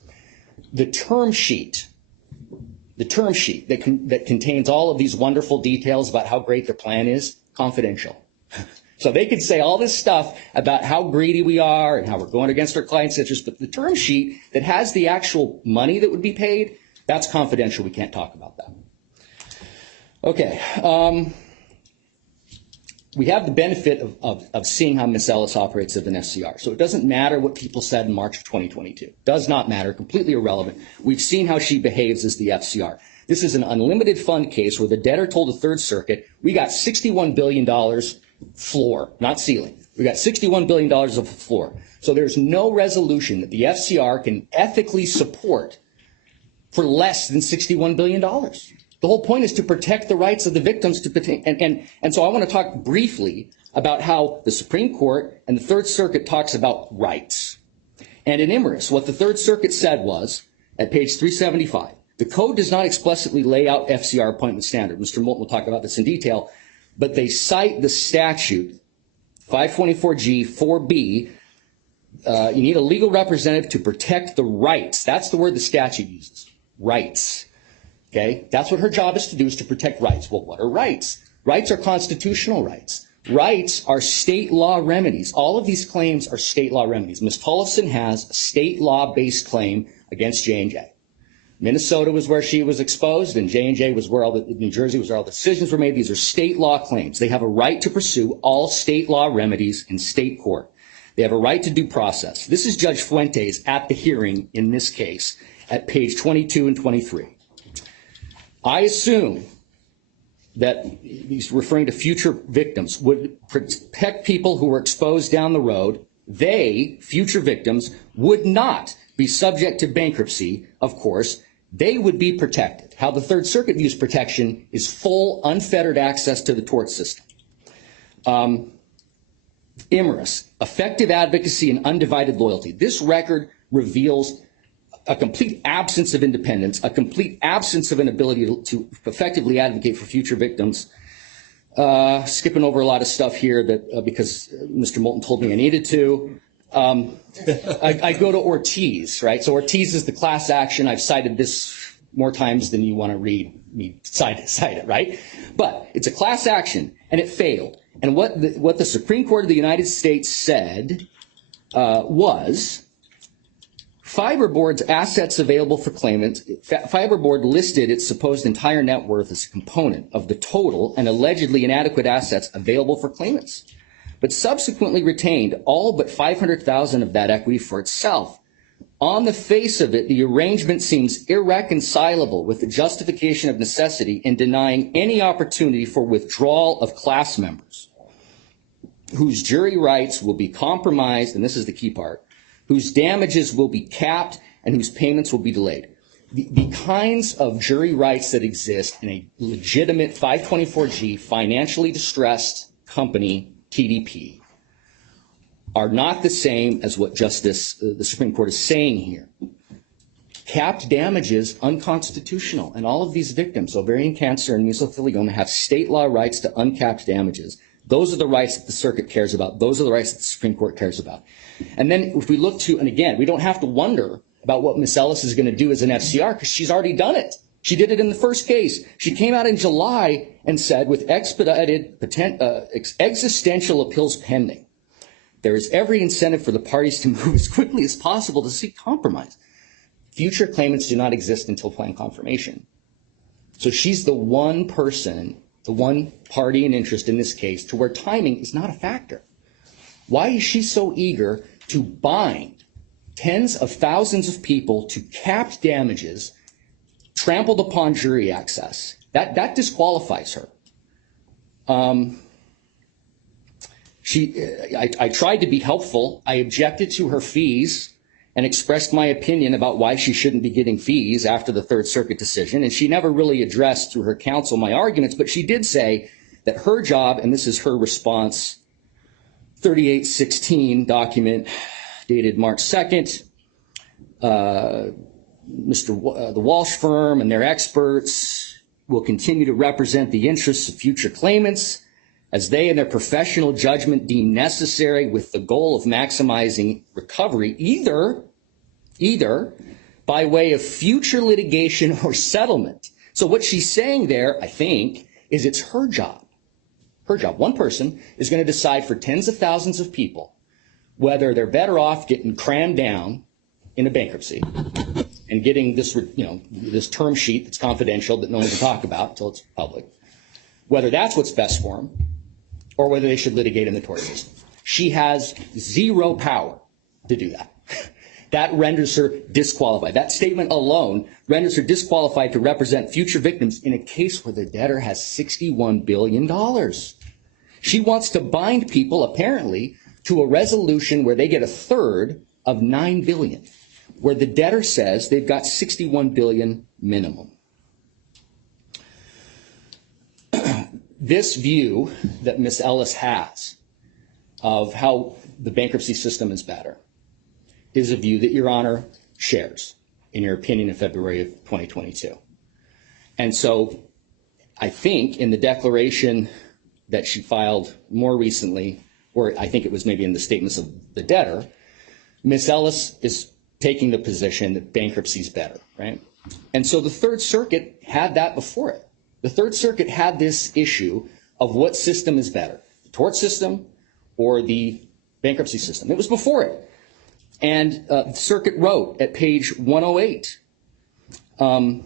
The term sheet that contains all of these wonderful details about how great their plan is, confidential. So they could say all this stuff about how greedy we are and how we're going against our client's interest, but the term sheet that has the actual money that would be paid, that's confidential. We can't talk about that. Okay. We have the benefit of seeing how Ms. Ellis operates as an FCR. So it doesn't matter what people said in March of 2022. Does not matter. Completely irrelevant. We've seen how she behaves as the FCR. This is an unlimited fund case where the debtor told the Third Circuit, we got $61 billion floor, not ceiling. We got $61 billion of floor. So there's no resolution that the FCR can ethically support for less than $61 billion. The whole point is to protect the rights of the victims. And so I want to talk briefly about how the Supreme Court and the Third Circuit talks about rights. And in Imerus, what the Third Circuit said was, at page 375, the code does not explicitly lay out FCR appointment standard. Mr. Moulton will talk about this in detail, but they cite the statute, 524G 4B. You need a legal representative to protect the rights. That's the word the statute uses, rights. Okay, that's what her job is to do, is to protect rights. Well, what are rights? Rights are constitutional rights. Rights are state law remedies. All of these claims are state law remedies. Ms. Tollefson has a state law-based claim against J&J. Minnesota was where she was exposed, and J&J was where New Jersey was where all the decisions were made. These are state law claims. They have a right to pursue all state law remedies in state court. They have a right to due process. This is Judge Fuentes at the hearing in this case at page 22 and 23. I assume that he's referring to future victims would protect people who were exposed down the road. They, future victims, would not be subject to bankruptcy, of course. They would be protected. How the Third Circuit views protection is full, unfettered access to the tort system. Imerus, effective advocacy and undivided loyalty. This record reveals a complete absence of independence, a complete absence of an ability to effectively advocate for future victims. Skipping over a lot of stuff here that because Mr. Moulton told me I needed to. I go to Ortiz, right? So Ortiz is the class action. I've cited this more times than you want to read me cite it, right? But it's a class action, and it failed. And what the Supreme Court of the United States said was Fiberboard's assets available for claimants. Fiberboard listed its supposed entire net worth as a component of the total and allegedly inadequate assets available for claimants, but subsequently retained all but $500,000 of that equity for itself. On the face of it, the arrangement seems irreconcilable with the justification of necessity in denying any opportunity for withdrawal of class members, whose jury rights will be compromised, and this is the key part, whose damages will be capped and whose payments will be delayed. The kinds of jury rights that exist in a legitimate 524G financially distressed company, TDP, are not the same as what the Supreme Court is saying here. Capped damages, unconstitutional, and all of these victims, ovarian cancer and mesothelioma, have state law rights to uncapped damages. Those are the rights that the circuit cares about. Those are the rights that the Supreme Court cares about. And then if we look to, and again, we don't have to wonder about what Ms. Ellis is going to do as an FCR because she's already done it. She did it in the first case. She came out in July and said, with expedited existential appeals pending, there is every incentive for the parties to move as quickly as possible to seek compromise. Future claimants do not exist until plan confirmation. So she's the one person, the one party in interest in this case to where timing is not a factor. Why is she so eager to bind tens of thousands of people to capped damages, trampled upon jury access? That disqualifies her. I tried to be helpful. I objected to her fees and expressed my opinion about why she shouldn't be getting fees after the Third Circuit decision. And she never really addressed through her counsel my arguments, but she did say that her job, and this is her response, 3816 document dated March 2nd, the Walsh firm and their experts will continue to represent the interests of future claimants as they in their professional judgment deem necessary with the goal of maximizing recovery, either by way of future litigation or settlement. So what she's saying there, I think, is it's her job. Her job. One person is going to decide for tens of thousands of people whether they're better off getting crammed down in a bankruptcy and getting this, this term sheet that's confidential that no one can talk about until it's public, whether that's what's best for them, or whether they should litigate in the tort system. She has zero power to do that. That renders her disqualified. That statement alone renders her disqualified to represent future victims in a case where the debtor has $61 billion. She wants to bind people, apparently, to a resolution where they get a third of $9 billion, where the debtor says they've got $61 billion minimum. This view that Ms. Ellis has of how the bankruptcy system is better is a view that Your Honor shares in your opinion in February of 2022. And so I think in the declaration that she filed more recently, or I think it was maybe in the statements of the debtor, Ms. Ellis is taking the position that bankruptcy is better, right? And so the Third Circuit had that before it. The Third Circuit had this issue of what system is better. tort system or the bankruptcy system. It was before it. And the circuit wrote at page 108, we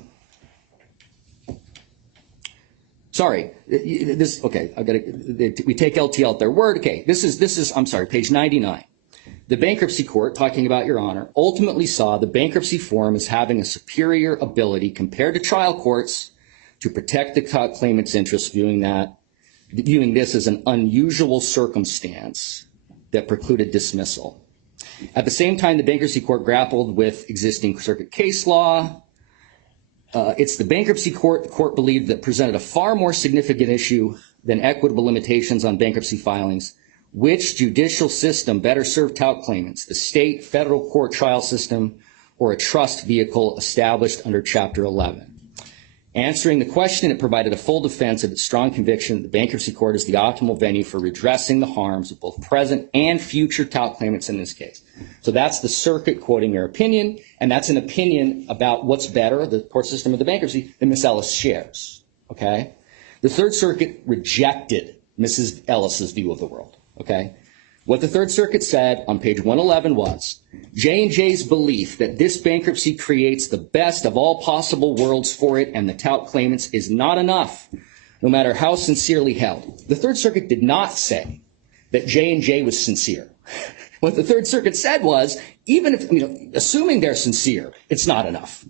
take LTL at their word. Okay, this is, I'm sorry, page 99. The bankruptcy court, talking about Your Honor, ultimately saw the bankruptcy forum as having a superior ability compared to trial courts to protect the claimant's interests, viewing this as an unusual circumstance that precluded dismissal. At the same time, the bankruptcy court grappled with existing circuit case law. It's the bankruptcy court, the court believed, that presented a far more significant issue than equitable limitations on bankruptcy filings. Which judicial system better served tout claimants, the state, federal court trial system, or a trust vehicle established under Chapter 11? Answering the question, it provided a full defense of its strong conviction that the bankruptcy court is the optimal venue for redressing the harms of both present and future tout claimants in this case. So that's the circuit quoting their opinion, and that's an opinion about what's better, the court system or the bankruptcy, than Ms. Ellis shares, okay? The Third Circuit rejected Mrs. Ellis's view of the world. Okay, what the Third Circuit said on page 111 was, J&J's belief that this bankruptcy creates the best of all possible worlds for it and the tout claimants is not enough, no matter how sincerely held. The Third Circuit did not say that J&J was sincere. What the Third Circuit said was, even if, assuming they're sincere, it's not enough.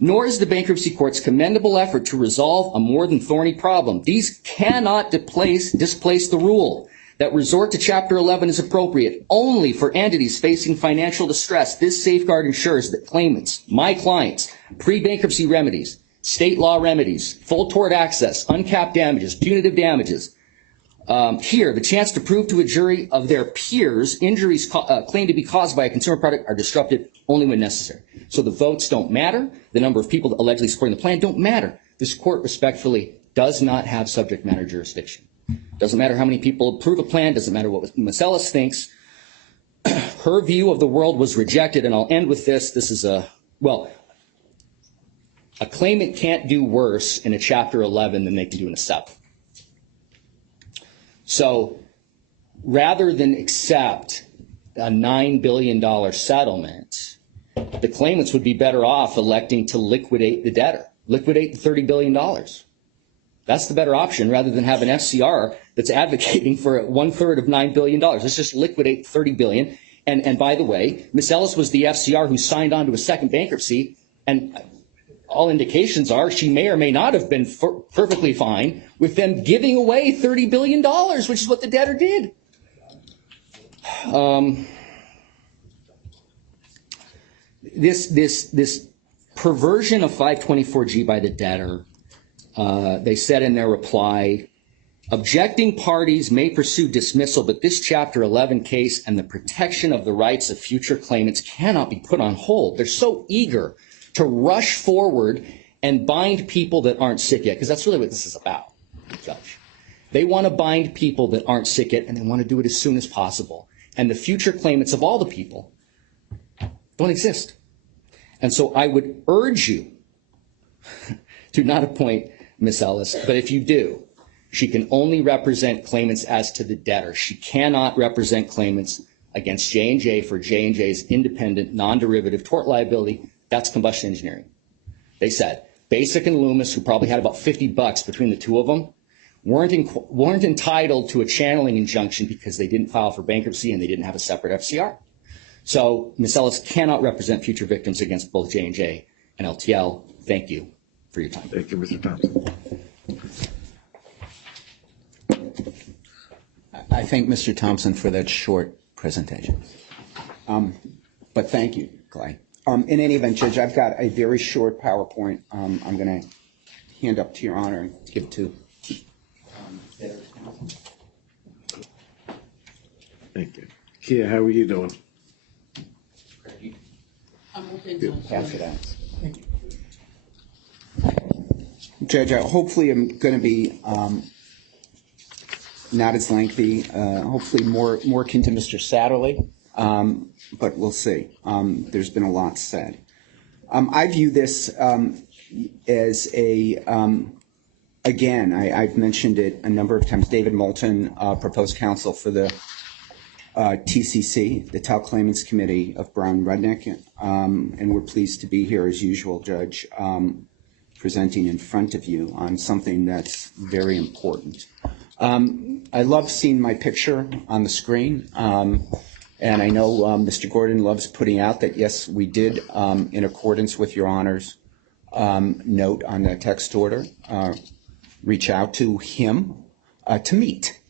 Nor is the bankruptcy court's commendable effort to resolve a more than thorny problem. These cannot displace the rule that resort to Chapter 11 is appropriate only for entities facing financial distress. This safeguard ensures that claimants, my clients, pre-bankruptcy remedies, state law remedies, full tort access, uncapped damages, punitive damages, here, the chance to prove to a jury of their peers injuries claimed to be caused by a consumer product are disrupted only when necessary. So the votes don't matter. The number of people allegedly supporting the plan don't matter. This court respectfully does not have subject matter jurisdiction. Doesn't matter how many people approve a plan. Doesn't matter what Ms. Ellis thinks. Her view of the world was rejected, and I'll end with this. This is a claimant can't do worse in a Chapter 11 than they can do in a 7. So rather than accept a $9 billion settlement, the claimants would be better off electing to liquidate the debtor, liquidate the $30 billion. That's the better option rather than have an FCR that's advocating for 1/3 of $9 billion. Let's just liquidate $30 billion. And by the way, Ms. Ellis was the FCR who signed on to a second bankruptcy, and all indications are she may or may not have been perfectly fine with them giving away $30 billion, which is what the debtor did. This perversion of 524G by the debtor, they said in their reply, objecting parties may pursue dismissal, but this Chapter 11 case and the protection of the rights of future claimants cannot be put on hold. They're so eager to rush forward and bind people that aren't sick yet, because that's really what this is about, Judge. They want to bind people that aren't sick yet, and they want to do it as soon as possible. And the future claimants of all the people don't exist. And so I would urge you to not appoint Ms. Ellis, but if you do, she can only represent claimants as to the debtor. She cannot represent claimants against J&J for J&J's independent, non-derivative tort liability. That's combustion engineering. They said Basic and Loomis, who probably had about $50 between the two of them, weren't entitled to a channeling injunction because they didn't file for bankruptcy and they didn't have a separate FCR. So Ms. Ellis cannot represent future victims against both J&J and LTL. Thank you for your time. Thank you, Mr. Thompson. I thank Mr. Thompson for that short presentation. But thank you, Clay. In any event, Judge, I've got a very short PowerPoint I'm going to hand up to Your Honor and give to Thank you. Kia, how are you doing? I'm okay, Judge. pass it out. Judge, hopefully I'm going to be not as lengthy, hopefully more akin to Mr. Satterley, but we'll see. There's been a lot said. I view this as a again, I've mentioned it a number of times. David Moulton, proposed counsel for the TCC, the Tau Claimants Committee of Brown Rudnick, and we're pleased to be here as usual, Judge, presenting in front of you on something that's very important. I love seeing my picture on the screen, and I know Mr. Gordon loves putting out that, yes, we did, in accordance with Your Honor's note on the text order, reach out to him to meet.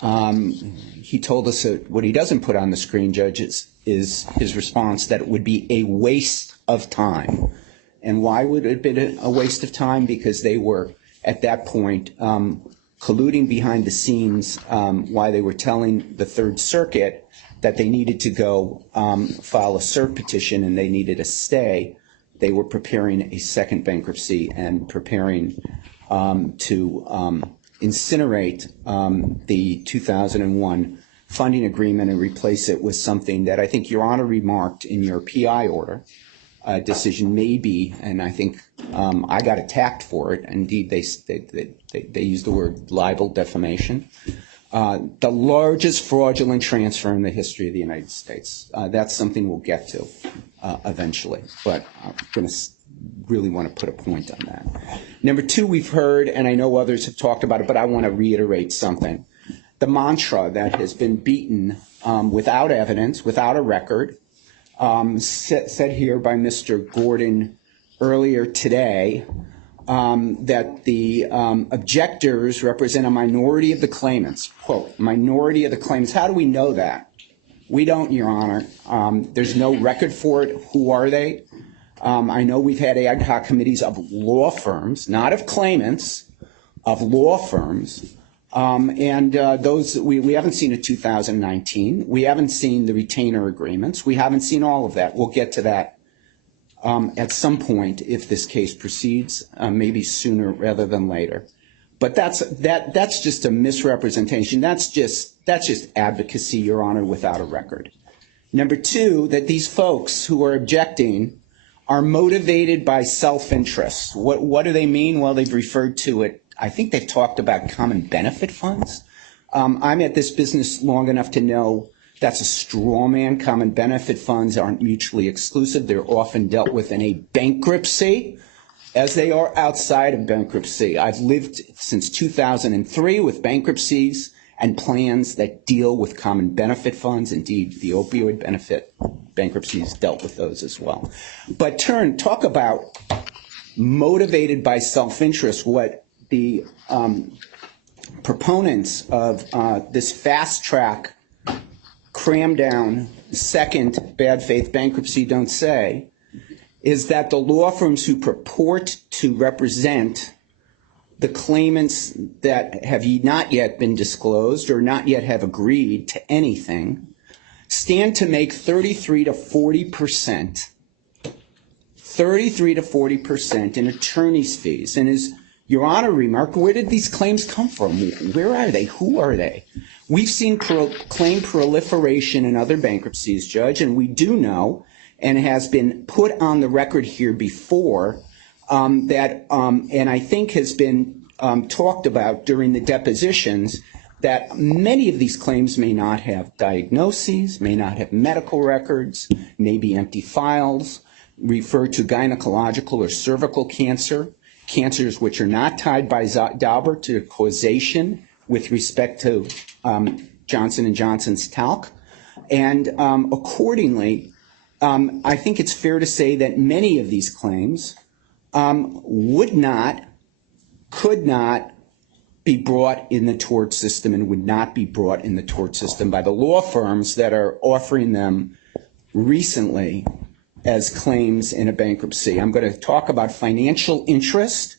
He told us that what he doesn't put on the screen, Judge, is his response that it would be a waste of time. And why would it have been a waste of time? Because they were, at that point, colluding behind the scenes while they were telling the Third Circuit that they needed to go file a cert petition and they needed a stay. They were preparing a second bankruptcy and preparing to incinerate the 2001 funding agreement and replace it with something that I think Your Honor remarked in your PI order decision may be, and I think I got attacked for it. Indeed, they used the word libel defamation. The largest fraudulent transfer in the history of the United States. That's something we'll get to eventually, but I'm going to really want to put a point on that. Number two, we've heard, and I know others have talked about it, but I want to reiterate something. The mantra that has been beaten without evidence, without a record, said here by Mr. Gordon earlier today, that the objectors represent a minority of the claimants. Quote, minority of the claimants. How do we know that? We don't, Your Honor. There's no record for it. Who are they? I know we've had ad hoc committees of law firms, not of claimants, of law firms. And those, we haven't seen a 2019. We haven't seen the retainer agreements. We haven't seen all of that. We'll get to that at some point if this case proceeds, maybe sooner rather than later. But that's just a misrepresentation. That's just advocacy, Your Honor, without a record. Number two, that these folks who are objecting are motivated by self-interest. What do they mean? Well, they've referred to it. I think they've talked about common benefit funds. I'm at this business long enough to know that's a straw man. Common benefit funds aren't mutually exclusive. They're often dealt with in a bankruptcy as they are outside of bankruptcy. I've lived since 2003 with bankruptcies and plans that deal with common benefit funds. Indeed, the opioid benefit bankruptcies dealt with those as well. But talk about motivated by self-interest. What the proponents of this fast track cram down second bad faith bankruptcy don't say is that the law firms who purport to represent the claimants that have not yet been disclosed or not yet have agreed to anything stand to make 33 to 40% in attorney's fees. And as Your Honor remarked, where did these claims come from? Where are they? Who are they? We've seen claim proliferation in other bankruptcies, Judge, and we do know, and has been put on the record here before, that, and I think has been talked about during the depositions, that many of these claims may not have diagnoses, may not have medical records, may be empty files, refer to gynecological or cervical cancer, cancers which are not tied by Dauber to causation with respect to Johnson & Johnson's talc. And accordingly, I think it's fair to say that many of these claims would not, could not be brought in the tort system and would not be brought in the tort system by the law firms that are offering them recently as claims in a bankruptcy. I'm going to talk about financial interest.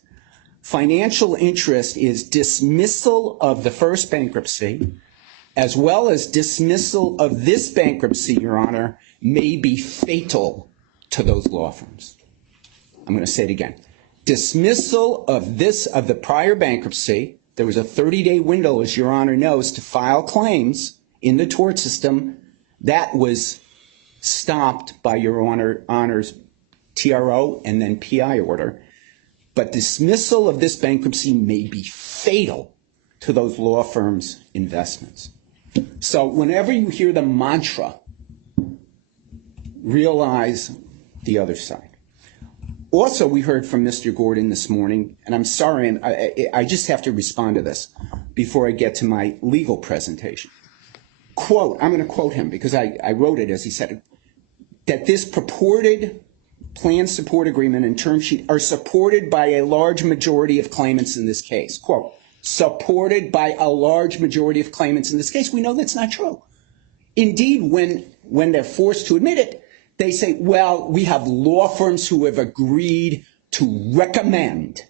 Financial interest is dismissal of the first bankruptcy as well as dismissal of this bankruptcy, Your Honor, may be fatal to those law firms. I'm going to say it again. Dismissal of the prior bankruptcy, there was a 30-day window, as Your Honor knows, to file claims in the tort system. That was stopped by Your Honor's TRO and then PI order. but dismissal of this bankruptcy may be fatal to those law firms' investments. So whenever you hear the mantra, realize the other side. Also, we heard from Mr. Gordon this morning, and I'm sorry, and I just have to respond to this before I get to my legal presentation. Quote, I'm going to quote him because I wrote it as he said it, that this purported plan support agreement and term sheet are supported by a large majority of claimants in this case. Quote, supported by a large majority of claimants in this case. We know that's not true. Indeed, when they're forced to admit it, they say, well, we have law firms who have agreed to recommend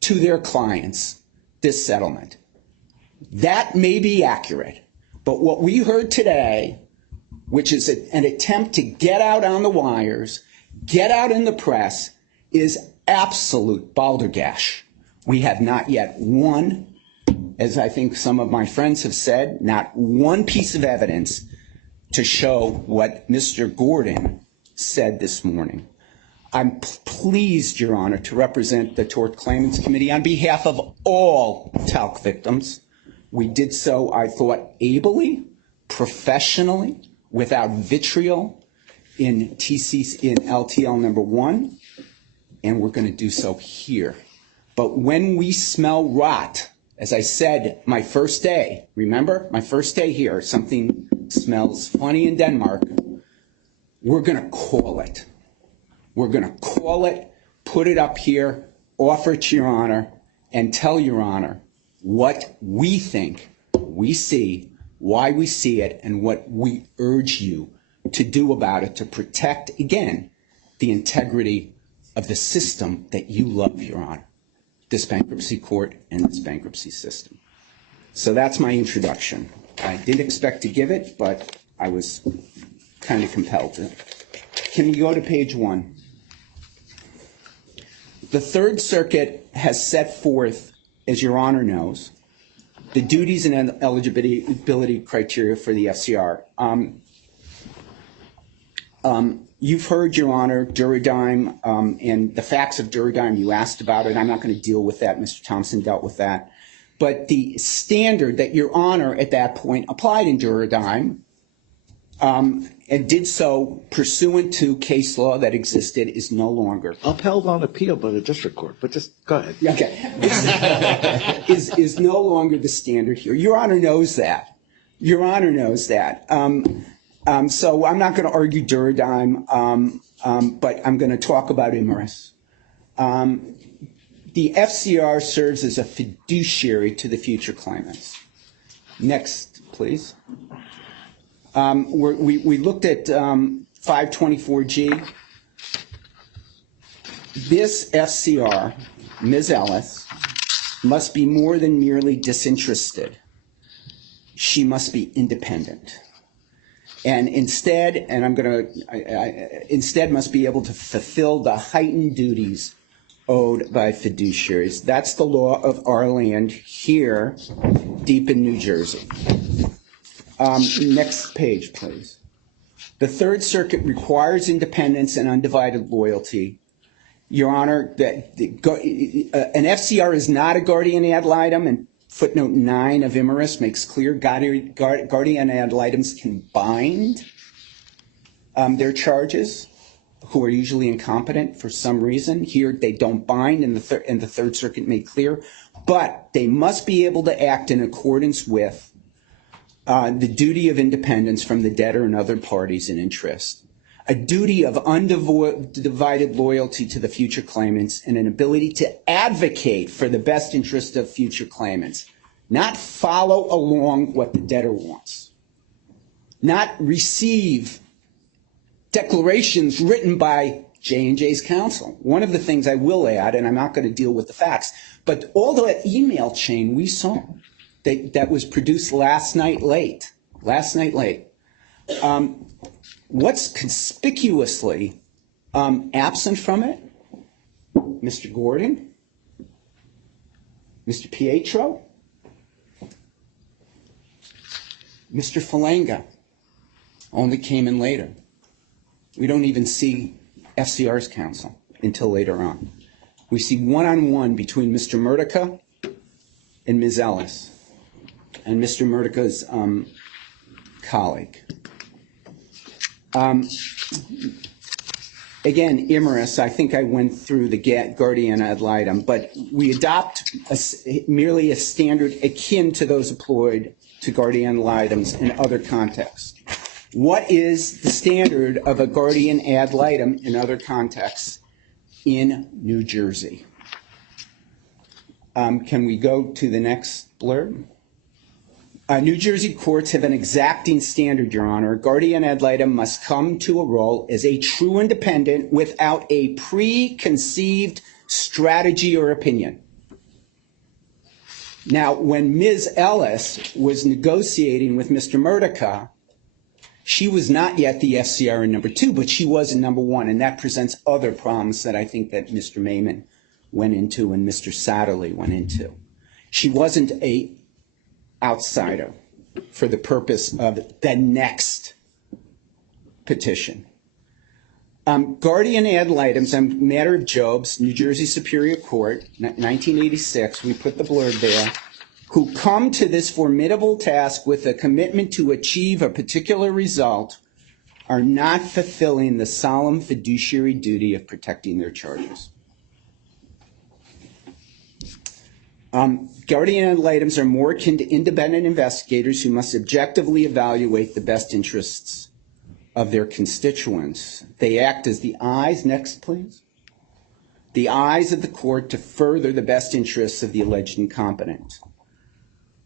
to their clients this settlement. That may be accurate, but what we heard today, which is an attempt to get out on the wires, get out in the press, is absolute balderdash. We have not yet one, as I think some of my friends have said, not one piece of evidence to show what Mr. Gordon said this morning. I'm pleased, Your Honor, to represent the Tort Claimants Committee on behalf of all talc victims. We did so, I thought, ably, professionally, without vitriol in LTL number 1, and we're going to do so here. But when we smell rot, as I said, my first day, remember, my first day here, something smells funny in Denmark, we're going to call it. We're going to call it, put it up here, offer it to Your Honor, and tell Your Honor what we think we see, why we see it, and what we urge you to do about it to protect, again, the integrity of the system that you love, Your Honor, this bankruptcy court and this bankruptcy system. So that's my introduction. I didn't expect to give it, but I was kind of compelled to. Can you go to page 1? The Third Circuit has set forth, as Your Honor knows, the duties and eligibility criteria for the FCR. You've heard, Your Honor, Duradyme and the facts of Duradyme. You asked about it. I'm not going to deal with that. Mr. Thompson dealt with that. But the standard that Your Honor at that point applied in Duradyme and did so pursuant to case law that existed is no longer. Upheld on appeal by the district court, but just go ahead. Okay. is no longer the standard here. Your Honor knows that. Your Honor knows that. So I'm not going to argue Duradyme, but I'm going to talk about Imerys. The FCR serves as a fiduciary to the future claimants. Next, please. We looked at 524G. This FCR, Ms. Ellis, must be more than merely disinterested. She must be independent. And instead, instead must be able to fulfill the heightened duties owed by fiduciaries. That's the law of our land here, deep in New Jersey. Next page, please. The Third Circuit requires independence and undivided loyalty. Your Honor, that an FCR is not a guardian ad litem, and footnote 9 of Imerys makes clear guardian ad litems can bind their charges, who are usually incompetent for some reason. Here, they don't bind, and the Third Circuit made clear. But they must be able to act in accordance with the duty of independence from the debtor and other parties in interest, a duty of undivided loyalty to the future claimants, and an ability to advocate for the best interest of future claimants, not follow along what the debtor wants, not receive declarations written by J&J's counsel. One of the things I will add, and I'm not going to deal with the facts, but all the email chain we saw that was produced last night late. What's conspicuously absent from it? Mr. Gordon, Mr. Pietro, Mr. Falanga only came in later. We don't even see FCR's counsel until later on. We see one-on-one between Mr. Murtica and Ms. Ellis, and Mr. Murtica's colleague. Again, Imerus, I think I went through the guardian ad litem, but we adopt merely a standard akin to those employed to guardian ad litems in other contexts. What is the standard of a guardian ad litem in other contexts in New Jersey? Can we go to the next blurb? New Jersey courts have an exacting standard, Your Honor. A guardian ad litem must come to a role as a true independent without a preconceived strategy or opinion. Now, when Ms. Ellis was negotiating with Mr. Murtica, she was not yet the FCR in number 2, but she was in number 1, and that presents other problems that I think that Mr. Maiman went into and Mr. Satterley went into. She wasn't a outsider for the purpose of the next petition. Guardian ad litems, matter of Jobs, New Jersey Superior Court, 1986, we put the blurb there, who come to this formidable task with a commitment to achieve a particular result are not fulfilling the solemn fiduciary duty of protecting their charges. Guardian ad litems are more akin to independent investigators who must objectively evaluate the best interests of their constituents. They act as the eyes, next please, the eyes of the court to further the best interests of the alleged incompetent.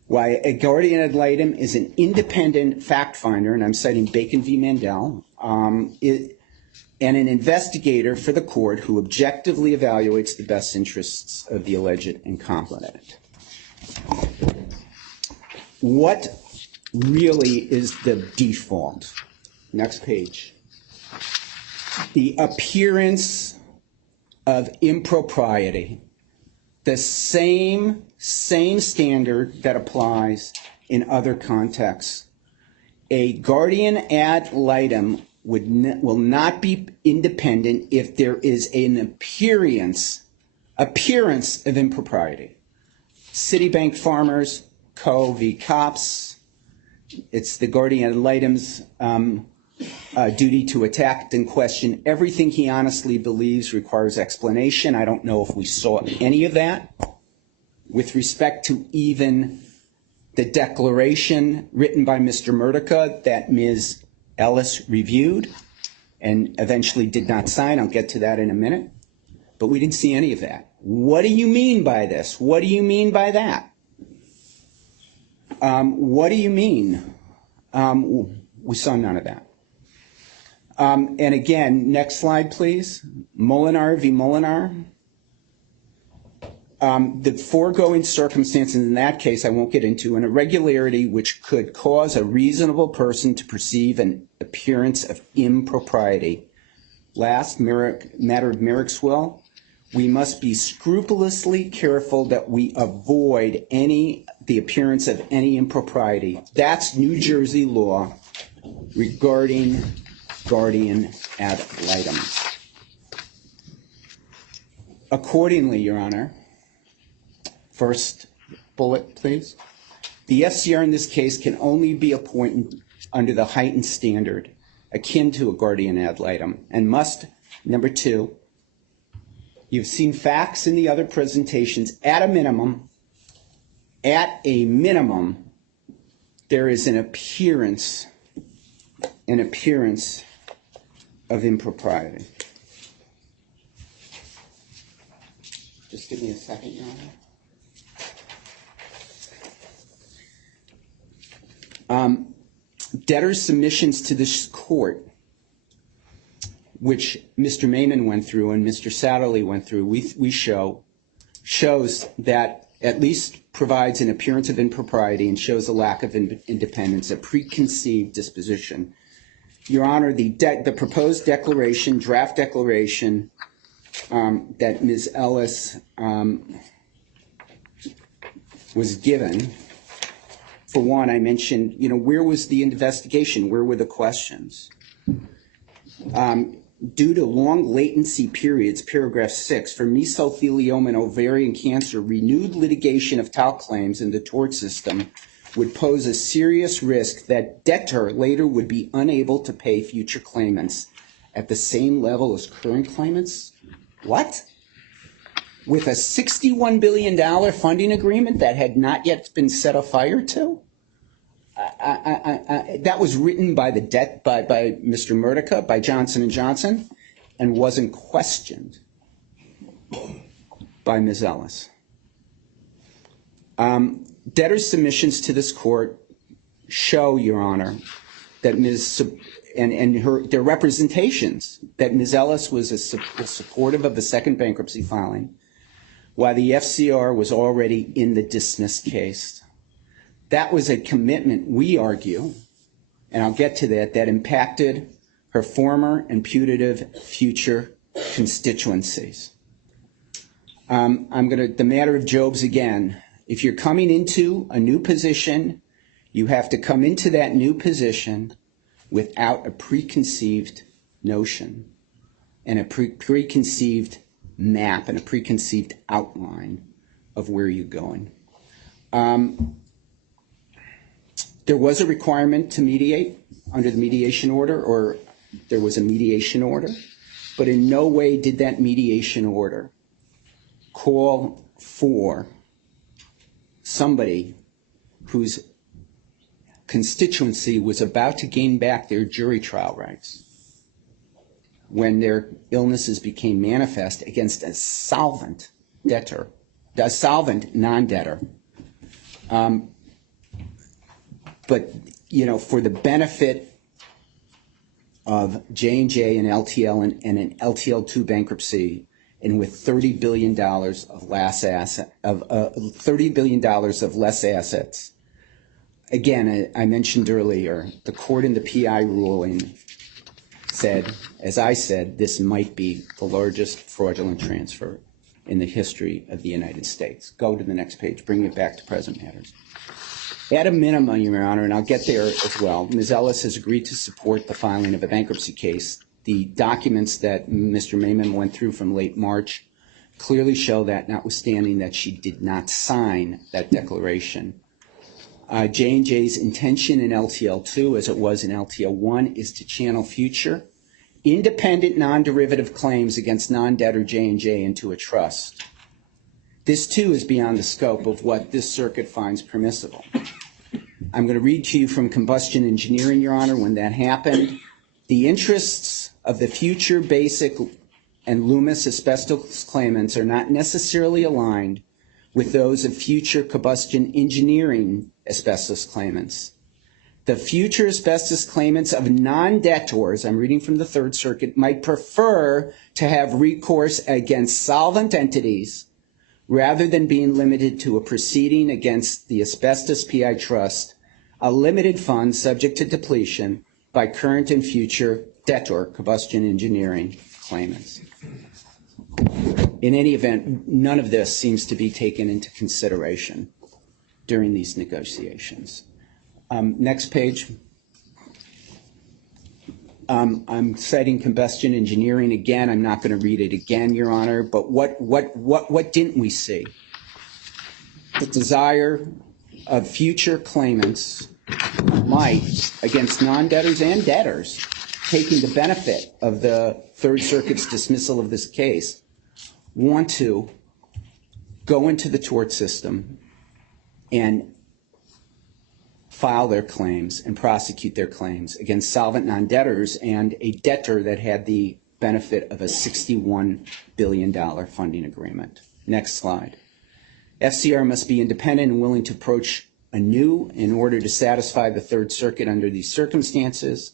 Why a guardian ad litem is an independent fact finder, and I'm citing Bacon v. Mandel, and an investigator for the court who objectively evaluates the best interests of the alleged incompetent. What really is the default? Next page. The appearance of impropriety. The same standard that applies in other contexts. A guardian ad litem will not be independent if there is an appearance of impropriety. Citibank Farmers, Co. v. Cops. It's the guardian ad litem's duty to attack and question everything he honestly believes requires explanation. I don't know if we saw any of that with respect to even the declaration written by Mr. Murtica that Ms. Ellis reviewed and eventually did not sign. I'll get to that in a minute. But we didn't see any of that. What do you mean by this? What do you mean by that? What do you mean? We saw none of that. And again, next slide, please. Molinar v. Molinar. The foregoing circumstances in that case I won't get into, an irregularity which could cause a reasonable person to perceive an appearance of impropriety. Last, matter of Merricksville. We must be scrupulously careful that we avoid the appearance of any impropriety. That's New Jersey law regarding guardian ad litem. Accordingly, Your Honor, first bullet, please. The FCR in this case can only be appointed under the heightened standard akin to a guardian ad litem and must, number 2, you've seen facts in the other presentations. At a minimum, there is an appearance of impropriety. Just give me a second, Your Honor. Debtors' submissions to this court, which Mr. Maiman went through and Mr. Satterley went through, we shows that at least provides an appearance of impropriety and shows a lack of independence, a preconceived disposition. Your Honor, the proposed declaration, draft declaration that Ms. Ellis was given, for one, I mentioned, where was the investigation? Where were the questions? due to long latency periods, paragraph 6, for mesothelioma and ovarian cancer, renewed litigation of talc claims in the tort system would pose a serious risk that debtor later would be unable to pay future claimants at the same level as current claimants? What? With a $61 billion funding agreement that had not yet been set afire to? That was written by by Mr. Murtica, by Johnson & Johnson, and wasn't questioned by Ms. Ellis. Debtors' submissions to this court show, Your Honor, that their representations that Ms. Ellis was supportive of the second bankruptcy filing, while the FCR was already in the dismissed case. That was a commitment, we argue, and I'll get to that, that impacted her former and putative future constituencies. The matter of Jobs again. If you're coming into a new position, you have to come into that new position without a preconceived notion and a preconceived map and a preconceived outline of where you're going. There was a requirement to mediate under the mediation order, or there was a mediation order, but in no way did that mediation order call for somebody whose constituency was about to gain back their jury trial rights when their illnesses became manifest against a solvent debtor, a solvent non-debtor. But, you know, for the benefit of J&J and LTL and an LTL2 bankruptcy, and with $30 billion of less assets. Again, I mentioned earlier, the court in the PI ruling said, as I said, this might be the largest fraudulent transfer in the history of the United States. Go to the next page, bring it back to present matters. At a minimum, Your Honor, and I'll get there as well, Ms. Ellis has agreed to support the filing of a bankruptcy case. The documents that Mr. Maiman went through from late March clearly show that, notwithstanding that she did not sign that declaration. J&J's intention in LTL2, as it was in LTL1, is to channel future independent non-derivative claims against non-debtor J&J into a trust. This, too, is beyond the scope of what this circuit finds permissible. I'm going to read to you from Combustion Engineering, Your Honor, when that happened. The interests of the future Basic and Loomis asbestos claimants are not necessarily aligned with those of future Combustion Engineering asbestos claimants. The future asbestos claimants of non-debtors, I'm reading from the Third Circuit, might prefer to have recourse against solvent entities rather than being limited to a proceeding against the Asbestos PI Trust, a limited fund subject to depletion by current and future debtor Combustion Engineering claimants. In any event, none of this seems to be taken into consideration during these negotiations. Next page. I'm citing Combustion Engineering again. I'm not going to read it again, Your Honor. But what didn't we see? The desire of future claimants might, against non-debtors and debtors, taking the benefit of the Third Circuit's dismissal of this case, want to go into the tort system and file their claims and prosecute their claims against solvent non-debtors and a debtor that had the benefit of a $61 billion funding agreement. Next slide. FCR must be independent and willing to approach anew in order to satisfy the Third Circuit under these circumstances.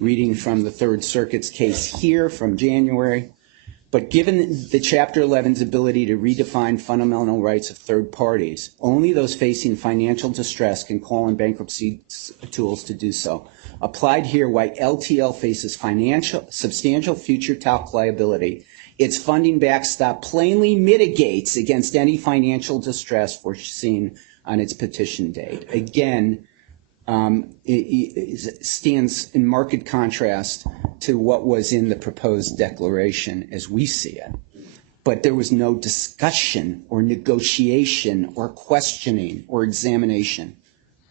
Reading from the Third Circuit's case here from January. But given the Chapter 11's ability to redefine fundamental rights of third parties, only those facing financial distress can call on bankruptcy tools to do so. Applied here, while LTL faces substantial future talc liability, its funding backstop plainly mitigates against any financial distress foreseen on its petition date. Again, it stands in marked contrast to what was in the proposed declaration as we see it. But there was no discussion or negotiation or questioning or examination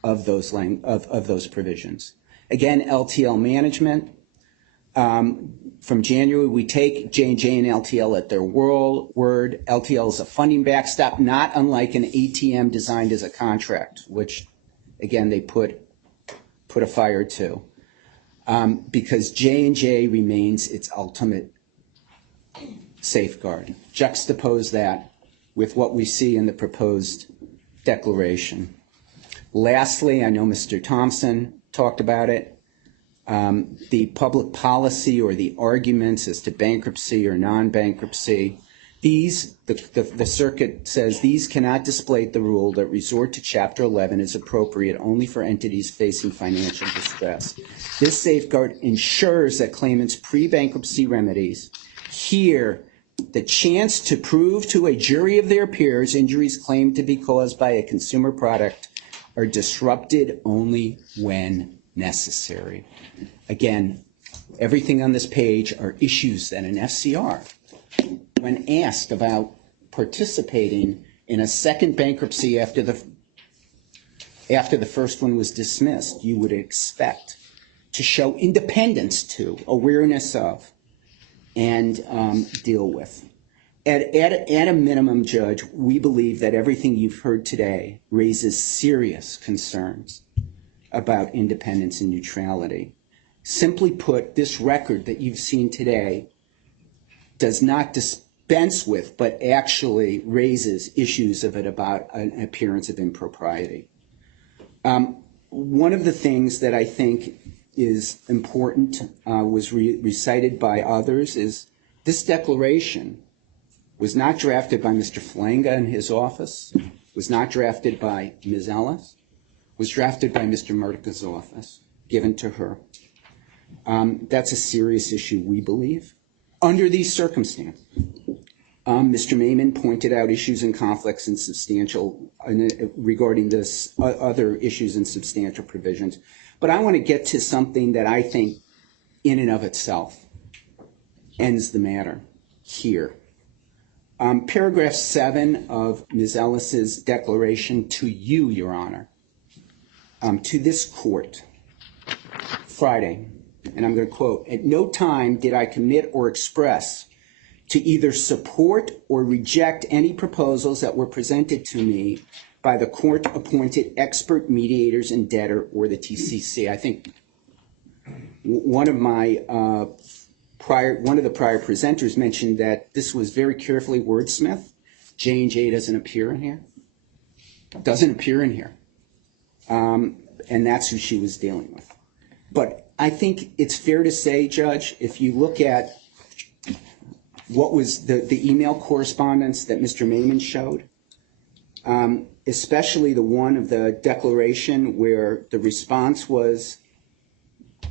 of those provisions. Again, LTL Management, from January, we take J&J and LTL at their word. LTL is a funding backstop, not unlike an ATM designed as a contract, which, again, they put a fire to, because J&J remains its ultimate safeguard. Juxtapose that with what we see in the proposed declaration. Lastly, I know Mr. Thompson talked about it. The public policy or the arguments as to bankruptcy or non-bankruptcy, the circuit says these cannot display the rule that resort to Chapter 11 is appropriate only for entities facing financial distress. This safeguard ensures that claimants' pre-bankruptcy remedies hear the chance to prove to a jury of their peers injuries claimed to be caused by a consumer product are disrupted only when necessary. Again, everything on this page are issues that an FCR, when asked about participating in a second bankruptcy after the first one was dismissed, you would expect to show independence to, awareness of, and deal with. At a minimum, Judge, we believe that everything you've heard today raises serious concerns about independence and neutrality. Simply put, this record that you've seen today does not dispense with, but actually raises issues of it about an appearance of impropriety. One of the things that I think is important, was recited by others, is this declaration was not drafted by Mr. Flanga in his office, was not drafted by Ms. Ellis, was drafted by Mr. Murtaca's office, given to her. That's a serious issue, we believe. Under these circumstances, Mr. Maiman pointed out issues and conflicts and regarding this, other issues and substantial provisions. But I want to get to something that I think in and of itself ends the matter here. Paragraph 7 of Ms. Ellis's declaration to you, Your Honor, to this court, Friday, and I'm going to quote, "At no time did I commit or express to either support or reject any proposals that were presented to me by the court-appointed expert mediators and debtor or the TCC." I think one of the prior presenters mentioned that this was very carefully wordsmithed. J&J doesn't appear in here. Doesn't appear in here. And that's who she was dealing with. But I think it's fair to say, Judge, if you look at what was the email correspondence that Mr. Maiman showed, especially the one of the declaration where the response was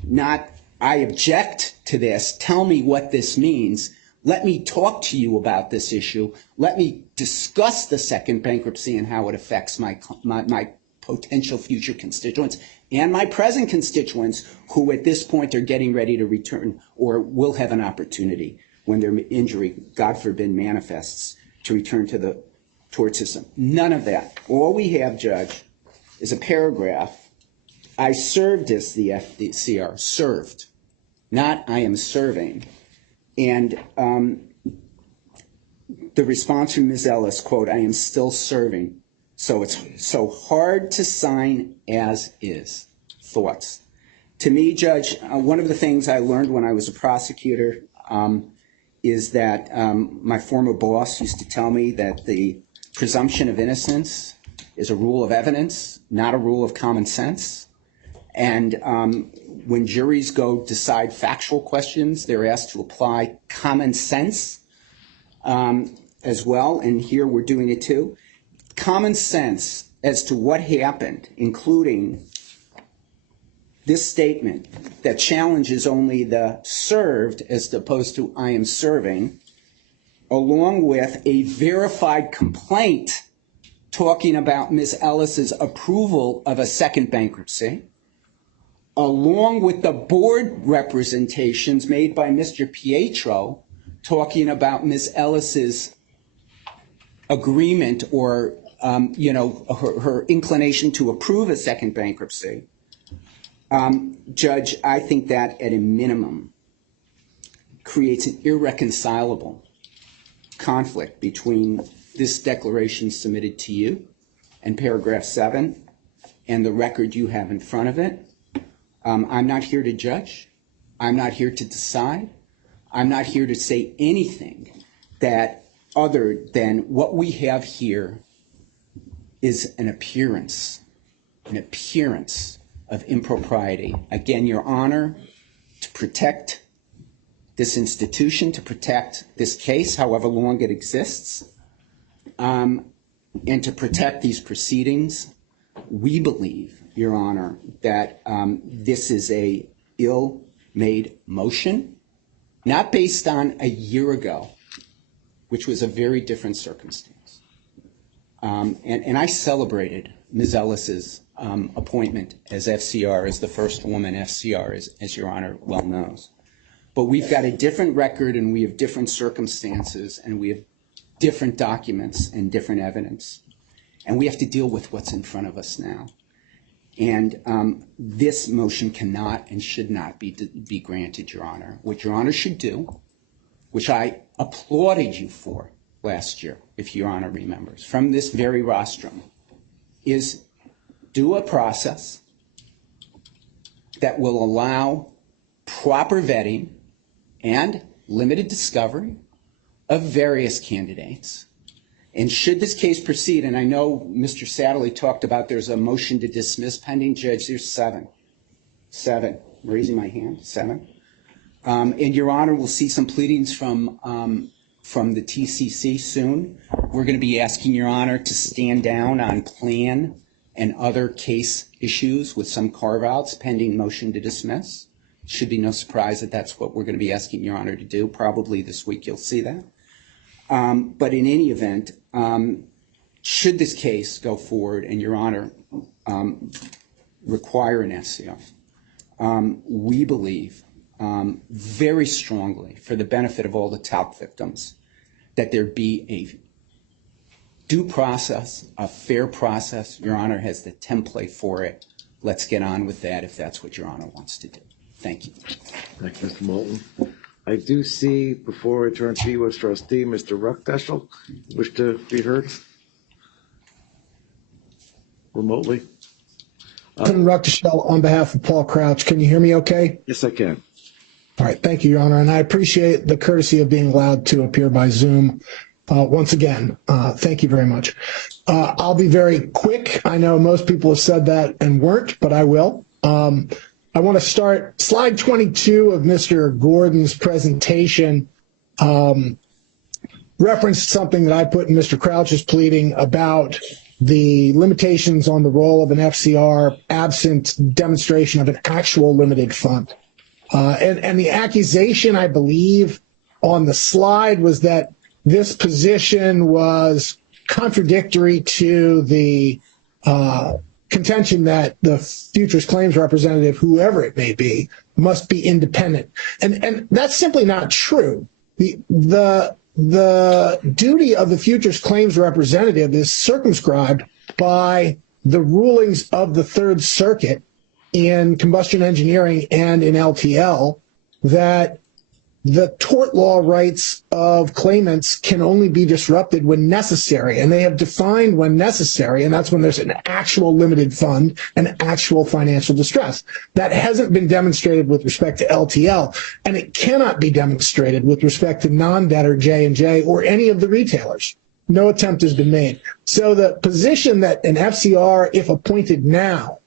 not, "I object to this, tell me what this means, let me talk to you about this issue, let me discuss the second bankruptcy and how it affects my potential future constituents and my present constituents who at this point are getting ready to return or will have an opportunity when their injury, God forbid, manifests to return to the tort system." None of that. All we have, Judge, is a paragraph. I served as the FCR, served, not I am serving. And the response from Ms. Ellis, quote, "I am still serving, so it's so hard to sign as is." Thoughts? To me, Judge, one of the things I learned when I was a prosecutor is that my former boss used to tell me that the presumption of innocence is a rule of evidence, not a rule of common sense. And when juries go decide factual questions, they're asked to apply common sense as well, and here we're doing it too. Common sense as to what happened, including this statement that challenges only the served as opposed to I am serving, along with a verified complaint talking about Ms. Ellis's approval of a second bankruptcy, along with the board representations made by Mr. Pietro, talking about Ms. Ellis's agreement or, her inclination to approve a second bankruptcy, Judge, I think that at a minimum creates an irreconcilable conflict between this declaration submitted to you and paragraph 7 and the record you have in front of it. I'm not here to judge. I'm not here to decide. I'm not here to say anything that other than what we have here is an appearance of impropriety. Again, Your Honor, to protect this institution, to protect this case, however long it exists, and to protect these proceedings, we believe, Your Honor, that this is a ill-made motion, not based on a year ago, which was a very different circumstance. And I celebrated Ms. Ellis's appointment as FCR, as the first woman FCR, as Your Honor well knows. But we've got a different record, and we have different circumstances, and we have different documents and different evidence. And we have to deal with what's in front of us now. And this motion cannot and should not be granted, Your Honor. What Your Honor should do, which I applauded you for last year, if Your Honor remembers, from this very rostrum, is do a process that will allow proper vetting and limited discovery of various candidates. And should this case proceed, and I know Mr. Satterley talked about there's a motion to dismiss pending, Judge, there's 7. 7, raising my hand, 7. And Your Honor will see some pleadings from the TCC soon. We're going to be asking Your Honor to stand down on plan and other case issues with some carve-outs pending motion to dismiss. Should be no surprise that that's what we're going to be asking Your Honor to do. Probably this week you'll see that. But in any event, should this case go forward and Your Honor require an SCR, we believe very strongly, for the benefit of all the talc victims, that there be a due process, a fair process. Your Honor has the template for it. Let's get on with that if that's what Your Honor wants to do. Thank you. Thank you, Mr. Moulton. I do see, before I turn to you as trustee, Mr. Ruckdeschel, wish to be heard remotely. Ruckdeschel on behalf of Paul Crouch. Can you hear me okay? Yes, I can. All right. Thank you, Your Honor. And I appreciate the courtesy of being allowed to appear by Zoom once again. Thank you very much. I'll be very quick. I know most people have said that and weren't, but I will. I want to start slide 22 of Mr. Gordon's presentation referenced something that I put in Mr. Crouch's pleading about the limitations on the role of an FCR absent demonstration of an actual limited fund. And the accusation, I believe, on the slide was that this position was contradictory to the contention that the futures claims representative, whoever it may be, must be independent. And that's simply not true. The duty of the futures claims representative is circumscribed by the rulings of the Third Circuit in combustion engineering and in LTL that the tort law rights of claimants can only be disrupted when necessary. And they have defined when necessary, and that's when there's an actual limited fund and actual financial distress. That hasn't been demonstrated with respect to LTL, and it cannot be demonstrated with respect to non-debtor J&J or any of the retailers. No attempt has been made. So the position that an FCR, if appointed now,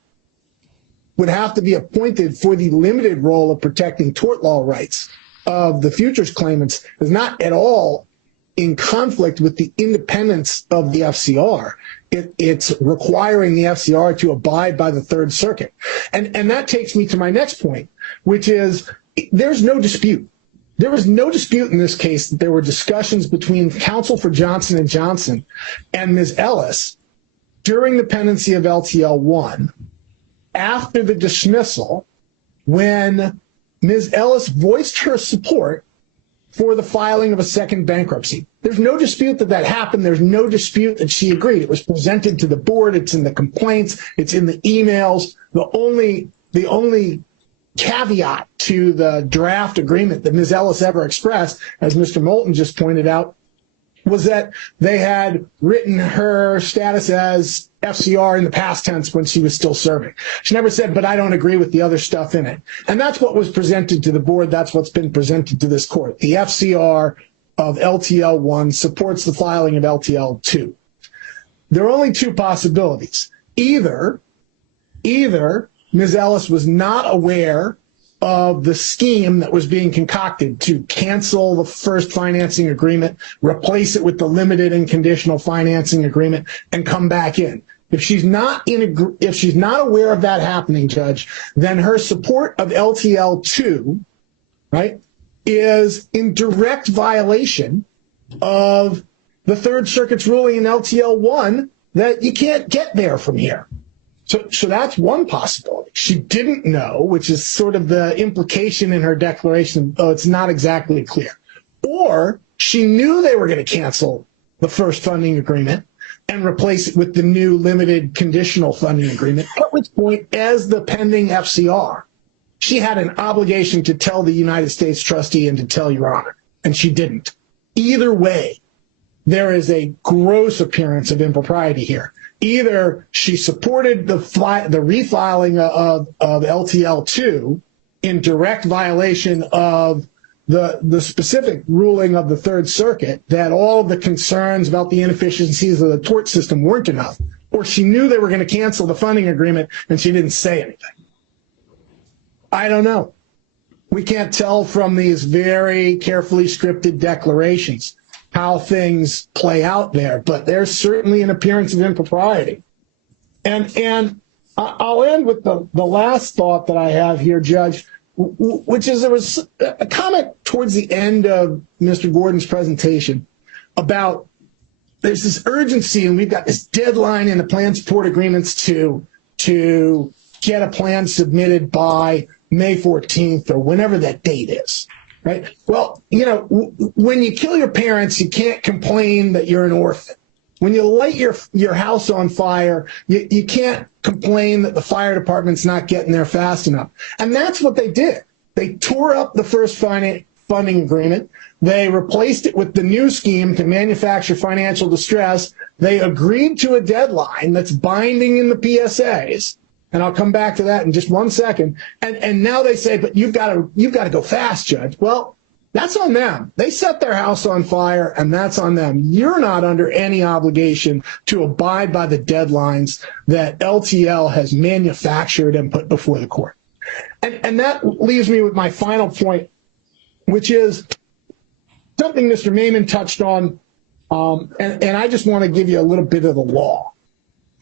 would have to be appointed for the limited role of protecting tort law rights of the futures claimants is not at all in conflict with the independence of the FCR. It's requiring the FCR to abide by the Third Circuit. And that takes me to my next point, which is there's no dispute. There was no dispute in this case that there were discussions between counsel for Johnson & Johnson and Ms. Ellis during the pendency of LTL 1, after the dismissal when Ms. Ellis voiced her support for the filing of a second bankruptcy. There's no dispute that that happened. There's no dispute that she agreed. It was presented to the board. It's in the complaints. It's in the emails. The only caveat to the draft agreement that Ms. Ellis ever expressed, as Mr. Moulton just pointed out, was that they had written her status as FCR in the past tense when she was still serving. She never said, but I don't agree with the other stuff in it. And that's what was presented to the board. That's what's been presented to this court. The FCR of LTL 1 supports the filing of LTL 2. There are only two possibilities. Either Ms. Ellis was not aware of the scheme that was being concocted to cancel the first financing agreement, replace it with the limited and conditional financing agreement, and come back in. If she's not aware of that happening, Judge, then her support of LTL 2, right, is in direct violation of the Third Circuit's ruling in LTL 1 that you can't get there from here. So that's one possibility. She didn't know, which is sort of the implication in her declaration, though it's not exactly clear. Or she knew they were going to cancel the first funding agreement and replace it with the new limited conditional funding agreement, at which point, as the pending FCR, she had an obligation to tell the United States trustee and to tell Your Honor, and she didn't. Either way, there is a gross appearance of impropriety here. Either she supported the refiling of LTL 2 in direct violation of the specific ruling of the Third Circuit that all of the concerns about the inefficiencies of the tort system weren't enough, or she knew they were going to cancel the funding agreement and she didn't say anything. I don't know. We can't tell from these very carefully scripted declarations how things play out there, but there's certainly an appearance of impropriety. And I'll end with the last thought that I have here, Judge, which is there was a comment towards the end of Mr. Gordon's presentation about there's this urgency and we've got this deadline in the plan support agreements to get a plan submitted by May 14th or whenever that date is. Right. Well, you know, when you kill your parents, you can't complain that you're an orphan. When you light your house on fire, you can't complain that the fire department's not getting there fast enough. And that's what they did. They tore up the first funding agreement. They replaced it with the new scheme to manufacture financial distress. They agreed to a deadline that's binding in the PSAs. And I'll come back to that in just 1 second. And now they say, but you've got to go fast, Judge. Well, that's on them. They set their house on fire, and that's on them. You're not under any obligation to abide by the deadlines that LTL has manufactured and put before the court. And that leaves me with my final point, which is something Mr. Maiman touched on, and I just want to give you a little bit of the law,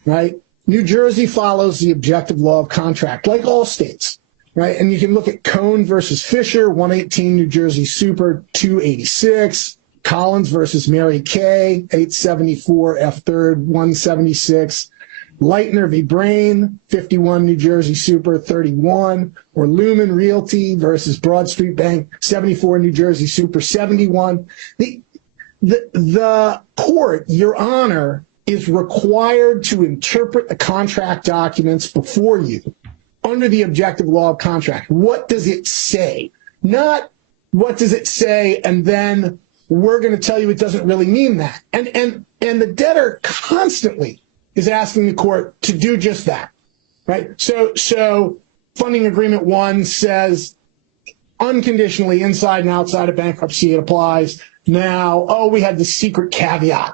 right? New Jersey follows the objective law of contract, like all states, right? And you can look at Cohn versus Fisher, 118 New Jersey Super, 286. Collins versus Mary Kay, 874 F3rd, 176. Leitner v. Brain, 51 New Jersey Super, 31. Or Lumen Realty versus Broad Street Bank, 74 New Jersey Super, 71. The court, Your Honor, is required to interpret the contract documents before you under the objective law of contract. What does it say? Not what does it say, and then we're going to tell you it doesn't really mean that. And the debtor constantly is asking the court to do just that, right? So funding agreement 1 says unconditionally inside and outside of bankruptcy it applies. Now, we had the secret caveat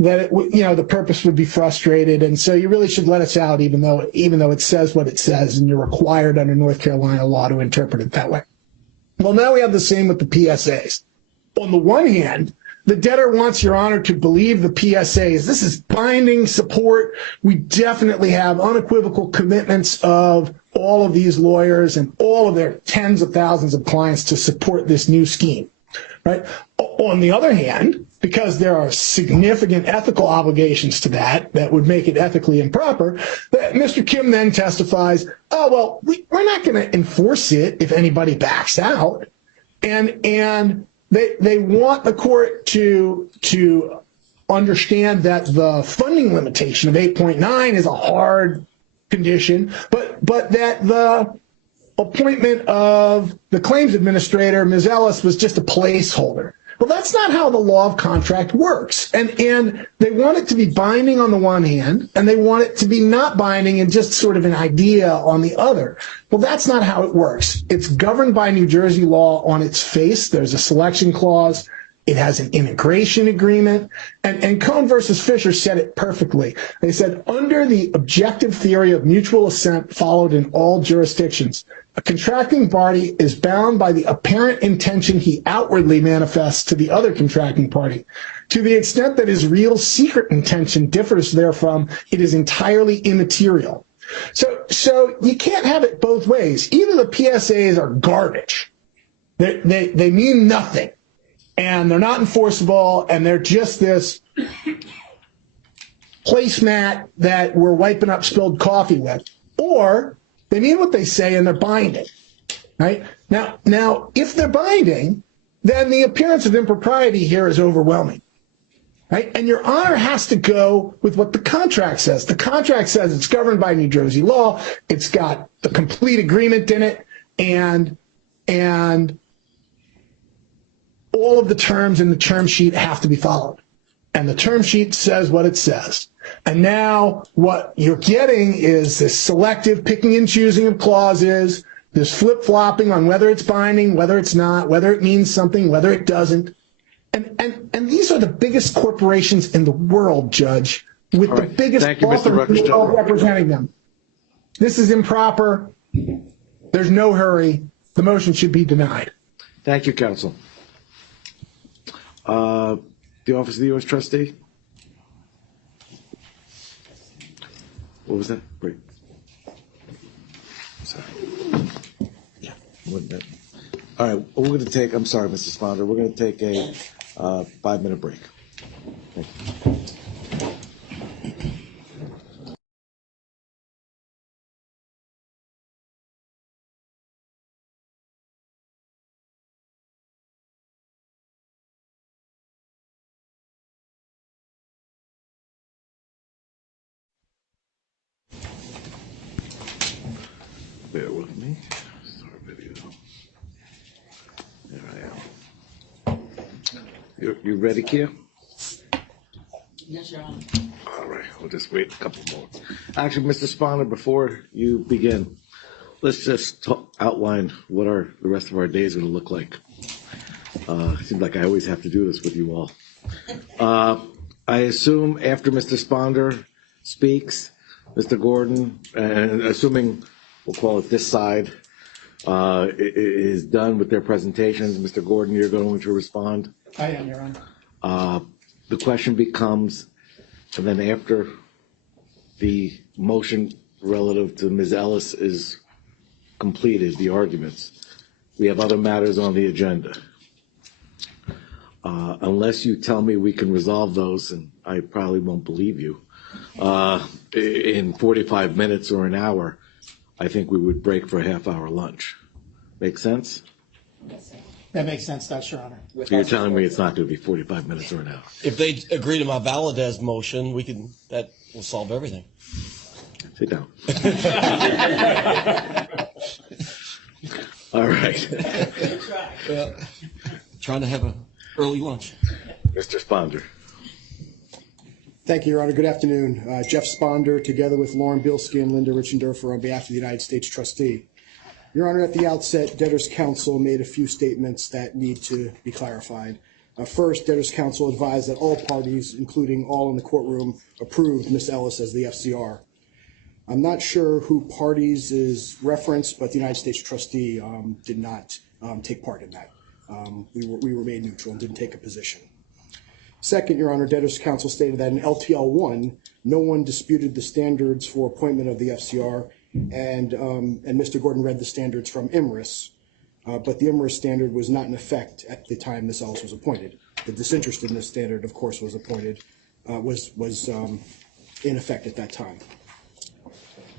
that the purpose would be frustrated, and so you really should let us out, even though it says what it says, and you're required under North Carolina law to interpret it that way. Well, now we have the same with the PSAs. On the one hand, the debtor wants Your Honor to believe the PSAs. This is binding support. We definitely have unequivocal commitments of all of these lawyers and all of their tens of thousands of clients to support this new scheme, right? On the other hand, because there are significant ethical obligations to that would make it ethically improper, that Mr. Kim then testifies, oh, well, we're not going to enforce it if anybody backs out. And they want the court to understand that the funding limitation of 8.9 is a hard condition, but that the appointment of the claims administrator, Ms. Ellis, was just a placeholder. Well, that's not how the law of contract works. And they want it to be binding on the one hand, and they want it to be not binding and just sort of an idea on the other. Well, that's not how it works. It's governed by New Jersey law on its face. There's a selection clause. It has an integration agreement. And Cohn versus Fisher said it perfectly. They said, under the objective theory of mutual assent followed in all jurisdictions, a contracting party is bound by the apparent intention he outwardly manifests to the other contracting party. To the extent that his real secret intention differs therefrom, it is entirely immaterial. So you can't have it both ways. Either the PSAs are garbage, they mean nothing, and they're not enforceable, and they're just this placemat that we're wiping up spilled coffee with, or they mean what they say and they're binding, right? Now, if they're binding, then the appearance of impropriety here is overwhelming, right? And Your Honor has to go with what the contract says. The contract says it's governed by New Jersey law. It's got a complete agreement in it, and all of the terms in the term sheet have to be followed. And the term sheet says what it says. And now what you're getting is this selective picking and choosing of clauses, this flip-flopping on whether it's binding, whether it's not, whether it means something, whether it doesn't. And these are the biggest corporations in the world, Judge, with the biggest law firms in the world representing them. This is improper. There's no hurry. The motion should be denied. Thank you, counsel. The Office of the U.S. Trustee? What was that? Great. Sorry. Yeah. 1 minute. All right. We're going to take, I'm sorry, Mr. Sponder, we're going to take a 5-minute break. Thank you. Bear with me. Start video. There I am. You ready, Kia? Yes, Your Honor. All right. We'll just wait a couple more. Actually, Mr. Spawner, before you begin, let's just outline what the rest of our day is going to look like. Seems like I always have to do this with you all. I assume after Mr. Sponder speaks, Mr. Gordon, and assuming we'll call it this side, is done with their presentations. Mr. Gordon, you're going to respond? I am, Your Honor. The question becomes, and then after the motion relative to Ms. Ellis is completed, the arguments, we have other matters on the agenda. Unless you tell me we can resolve those, and I probably won't believe you, in 45 minutes or an hour, I think we would break for a half-hour lunch. Make sense? That makes sense, that's Your Honor. So you're telling me it's not going to be 45 minutes or an hour? If they agree to my Valadez motion, that will solve everything. Sit down. All right. Trying to have an early lunch. Mr. Sponder. Thank you, Your Honor. Good afternoon. Jeff Sponder, together with Lauren Bilski and Linda Richendorfer on behalf of the United States Trustee. Your Honor, at the outset, Debtors Counsel made a few statements that need to be clarified. First, Debtors Counsel advised that all parties, including all in the courtroom, approved Ms. Ellis as the FCR. I'm not sure who parties is referenced, but the United States Trustee did not take part in that. We remained neutral and didn't take a position. Second, Your Honor, Debtors Counsel stated that in LTL 1, no one disputed the standards for appointment of the FCR, and Mr. Gordon read the standards from IMRIS, but the IMRIS standard was not in effect at the time Ms. Ellis was appointed. The disinterestedness standard, of course, was in effect at that time.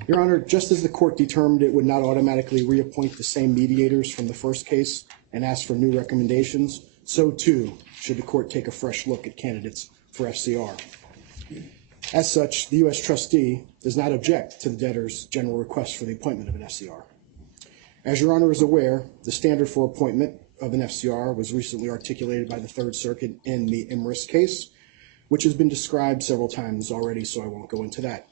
Your Honor, just as the court determined it would not automatically reappoint the same mediators from the first case and ask for new recommendations, so too should the court take a fresh look at candidates for FCR. As such, the U.S. trustee does not object to the debtor's general request for the appointment of an FCR. As Your Honor is aware, the standard for appointment of an FCR was recently articulated by the Third Circuit in the Imris case, which has been described several times already, so I won't go into that.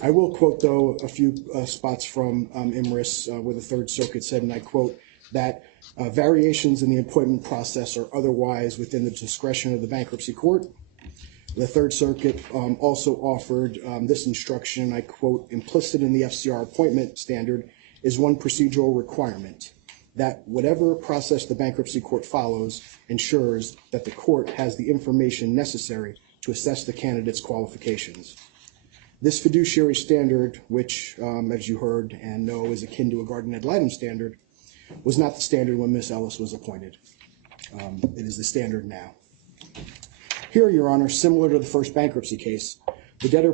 I will quote, though, a few spots from Imris where the Third Circuit said, and I quote, that variations in the appointment process are otherwise within the discretion of the bankruptcy court. The Third Circuit also offered this instruction, I quote, implicit in the FCR appointment standard is one procedural requirement, that whatever process the bankruptcy court follows ensures that the court has the information necessary to assess the candidate's qualifications. This fiduciary standard, which, as you heard and know, is akin to a garden ad litem standard, was not the standard when Ms. Ellis was appointed. It is the standard now. Here, Your Honor, similar to the first bankruptcy case, the debtor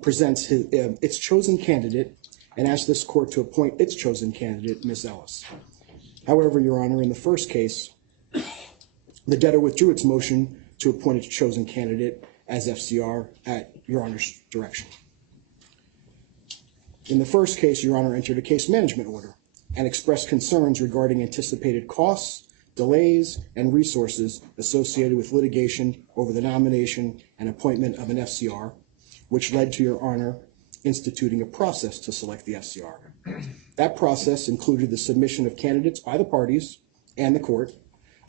presents its chosen candidate and asks this court to appoint its chosen candidate, Ms. Ellis. However, Your Honor, in the first case, the debtor withdrew its motion to appoint its chosen candidate as FCR at Your Honor's direction. In the first case, Your Honor entered a case management order and expressed concerns regarding anticipated costs, delays, and resources associated with litigation over the nomination and appointment of an FCR, which led to Your Honor instituting a process to select the FCR. That process included the submission of candidates by the parties and the court,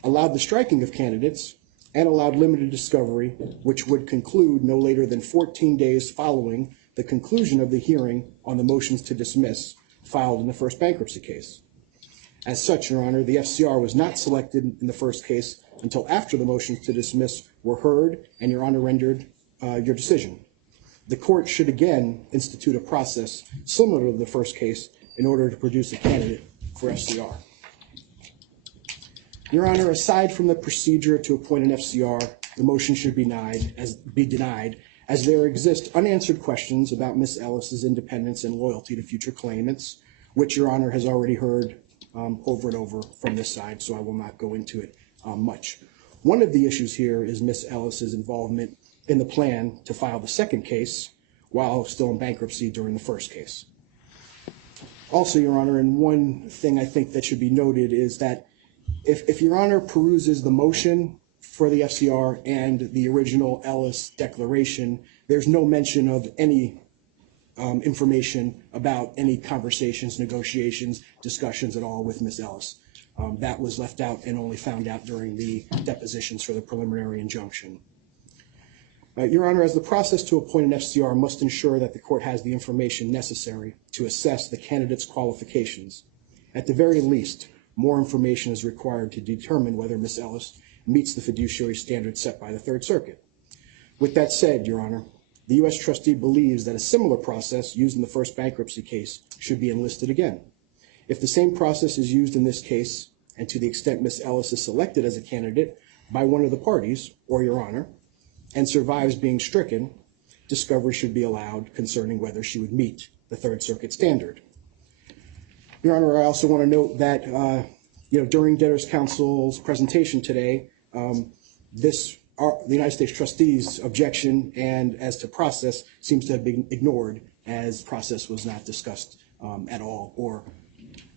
allowed the striking of candidates, and allowed limited discovery, which would conclude no later than 14 days following the conclusion of the hearing on the motions to dismiss filed in the first bankruptcy case. As such, Your Honor, the FCR was not selected in the first case until after the motions to dismiss were heard and Your Honor rendered your decision. The court should again institute a process similar to the first case in order to produce a candidate for FCR. Your Honor, aside from the procedure to appoint an FCR, the motion should be denied as there exist unanswered questions about Ms. Ellis's independence and loyalty to future claimants, which Your Honor has already heard over and over from this side, so I will not go into it much. One of the issues here is Ms. Ellis's involvement in the plan to file the second case while still in bankruptcy during the first case. Also, Your Honor, and one thing I think that should be noted is that if Your Honor peruses the motion for the FCR and the original Ellis declaration, there's no mention of any information about any conversations, negotiations, discussions at all with Ms. Ellis. That was left out and only found out during the depositions for the preliminary injunction. Your Honor, as the process to appoint an FCR must ensure that the court has the information necessary to assess the candidate's qualifications. At the very least, more information is required to determine whether Ms. Ellis meets the fiduciary standards set by the Third Circuit. With that said, Your Honor, the U.S. trustee believes that a similar process used in the first bankruptcy case should be enlisted again. If the same process is used in this case, and to the extent Ms. Ellis is selected as a candidate by one of the parties, or Your Honor, and survives being stricken, discovery should be allowed concerning whether she would meet the Third Circuit standard. Your Honor, I also want to note that during Debtors Counsel's presentation today, the United States trustees' objection and as to process seems to have been ignored, as process was not discussed at all, or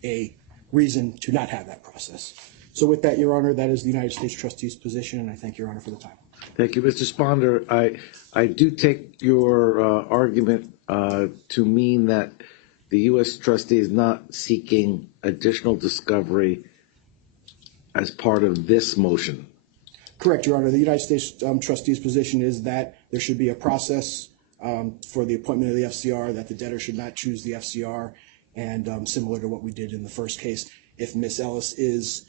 a reason to not have that process. So with that, Your Honor, that is the United States trustees' position, and I thank Your Honor for the time. Thank you, Mr. Sponder. I do take your argument to mean that the U.S. trustee is not seeking additional discovery as part of this motion. Correct, Your Honor. The United States trustees' position is that there should be a process for the appointment of the FCR, that the debtor should not choose the FCR, and similar to what we did in the first case, if Ms. Ellis is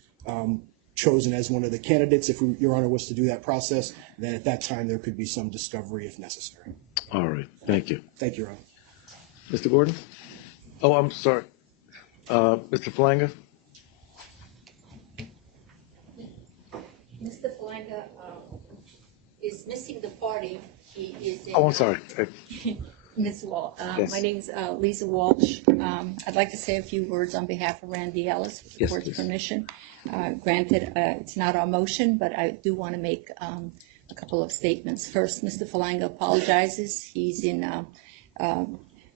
chosen as one of the candidates, if Your Honor was to do that process, then at that time there could be some discovery if necessary. All right. Thank you. Thank you, Your Honor. Mr. Gordon? Oh, I'm sorry. Mr. Falanga? Mr. Falanga, is missing the party. He is in. Oh, I'm sorry. Ms. Walsh. Yes. My name's Lisa Walsh. I'd like to say a few words on behalf of Randy Ellis, with the Yes, court's please. permission. Granted, it's not our motion, but I do want to make a couple of statements. First, Mr. Falanga apologizes. He's in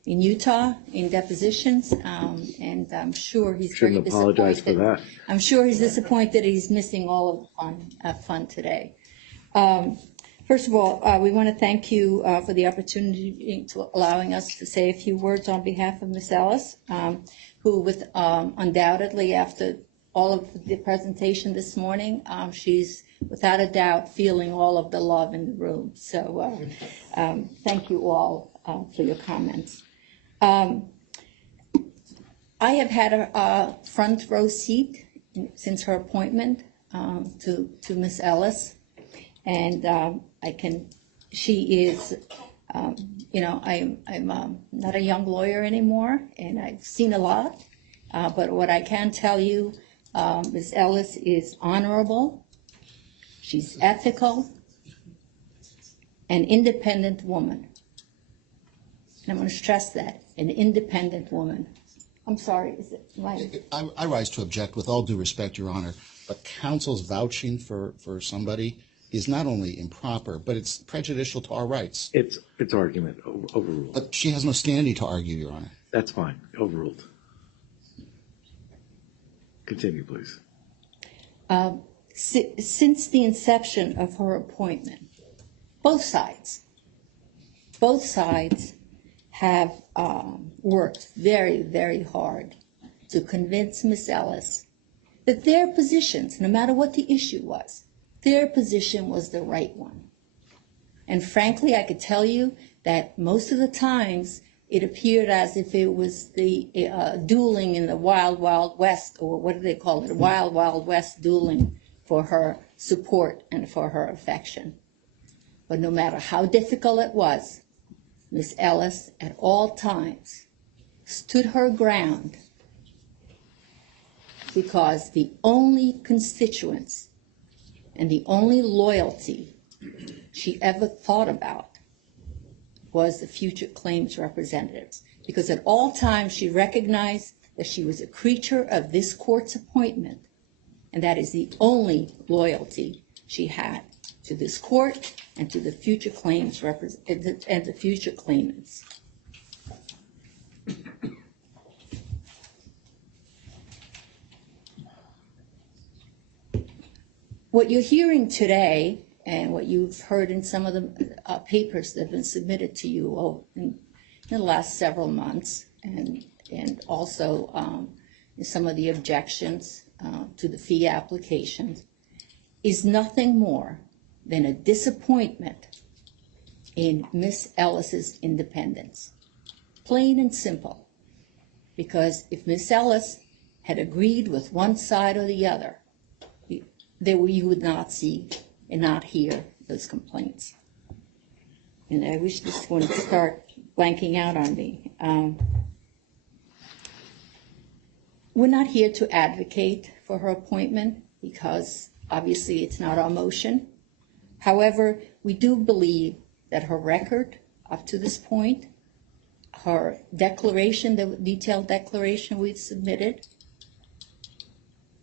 Utah in depositions, and I'm sure he's very Shouldn't disappointed. apologize for that. I'm sure he's disappointed he's missing all of the fun today. First of all, we want to thank you for the opportunity to allowing us to say a few words on behalf of Ms. Ellis, who with undoubtedly after all of the presentation this morning, she's without a doubt feeling all of the love in the room. So thank you all for your comments. I have had a front row seat since her appointment to Ms. Ellis. And she is, I'm not a young lawyer anymore, and I've seen a lot. But what I can tell you, Ms. Ellis is honorable, she's ethical, an independent woman. And I'm going to stress that, an independent woman. I'm sorry, is it right? I rise to object with all due respect, Your Honor, but counsel's vouching for somebody is not only improper, but it's prejudicial to our rights. It's argument overruled. But she has no standing to argue, Your Honor. That's fine. Overruled. Continue, please. Since the inception of her appointment, both sides have worked very, very hard to convince Ms. Ellis that their positions, no matter what the issue was, their position was the right one. And frankly, I could tell you that most of the times it appeared as if it was the dueling in the Wild Wild West, or what do they call it, Wild Wild West dueling for her support and for her affection. But no matter how difficult it was, Ms. Ellis at all times stood her ground, because the only constituents and the only loyalty she ever thought about was the future claims representatives. Because at all times she recognized that she was a creature of this court's appointment, and that is the only loyalty she had to this court and to the future claims and the future claimants. What you're hearing today, and what you've heard in some of the papers that have been submitted to you in the last several months, and also in some of the objections to the fee applications, is nothing more than a disappointment in Miss Ellis's independence. Plain and simple. Because if Miss Ellis had agreed with one side or the other, you would not see and not hear those complaints. And I wish this one would start blanking out on me. We're not here to advocate for her appointment, because obviously it's not our motion. However, we do believe that her record up to this point, her declaration, the detailed declaration we've submitted,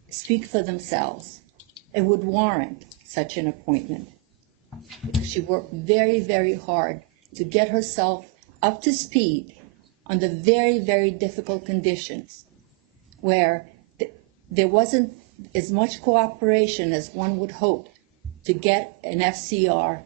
speak for themselves. It would warrant such an appointment, because she worked very, very hard to get herself up to speed on the very, very difficult conditions where there wasn't as much cooperation as one would hope to get an FCR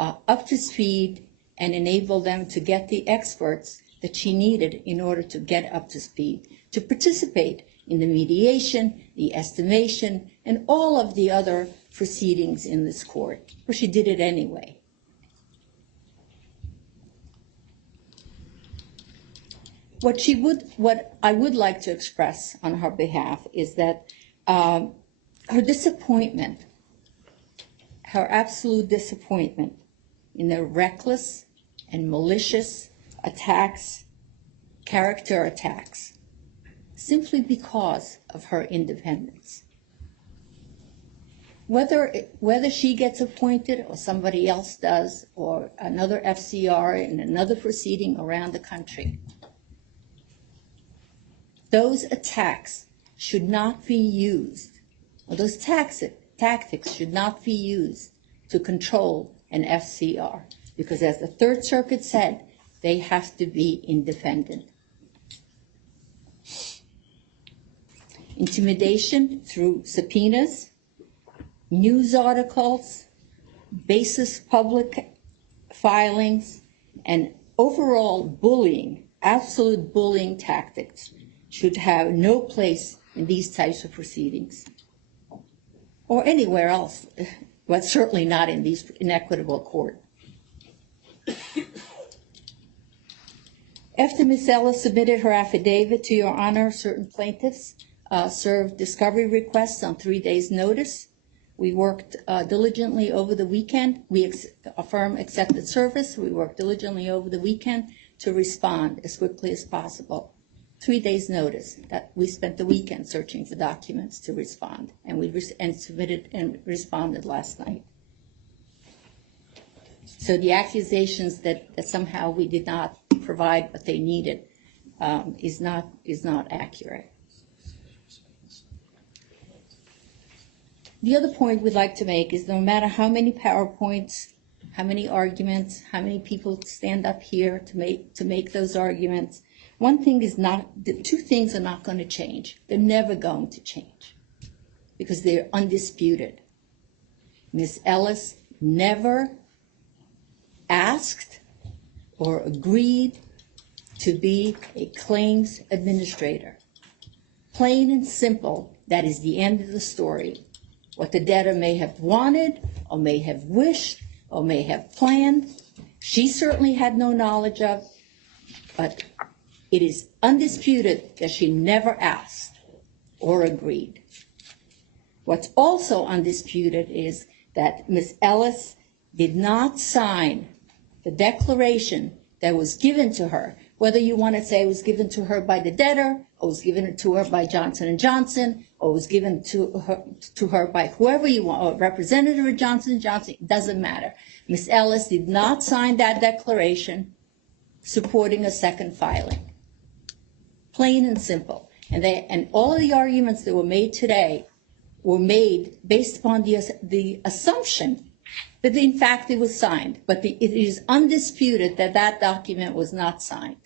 up to speed and enable them to get the experts that she needed in order to get up to speed, to participate in the mediation, the estimation, and all of the other proceedings in this court, but she did it anyway. What I would like to express on her behalf is that her disappointment, her absolute disappointment in the reckless and malicious attacks, character attacks, simply because of her independence. Whether she gets appointed or somebody else does, or another FCR in another proceeding around the country, those attacks should not be used, or those tactics should not be used to control an FCR, because as the Third Circuit said, they have to be independent. Intimidation through subpoenas, news articles, baseless public filings, and overall bullying, absolute bullying tactics should have no place in these types of proceedings or anywhere else, but certainly not in these inequitable court. After Ms. Ellis submitted her affidavit to Your Honor, certain plaintiffs served discovery requests on 3 days' notice. We worked diligently over the weekend. A firm accepted service. We worked diligently over the weekend to respond as quickly as possible. 3 days' notice. That we spent the weekend searching for documents to respond, and we submitted and responded last night. So the accusations that somehow we did not provide what they needed is not accurate. The other point we'd like to make is no matter how many PowerPoints, how many arguments, how many people stand up here to make those arguments, two things are not going to change. They're never going to change because they're undisputed. Ms. Ellis never asked or agreed to be a claims administrator. Plain and simple, that is the end of the story. What the debtor may have wanted or may have wished or may have planned, she certainly had no knowledge of, but it is undisputed that she never asked or agreed. What's also undisputed is that Ms. Ellis did not sign the declaration that was given to her, whether you want to say it was given to her by the debtor, or was given to her by Johnson & Johnson, or was given to her by whoever you want, or representative of Johnson & Johnson, it doesn't matter. Ms. Ellis did not sign that declaration supporting a second filing. Plain and simple. And all of the arguments that were made today were made based upon the assumption that in fact it was signed, but it is undisputed that that document was not signed.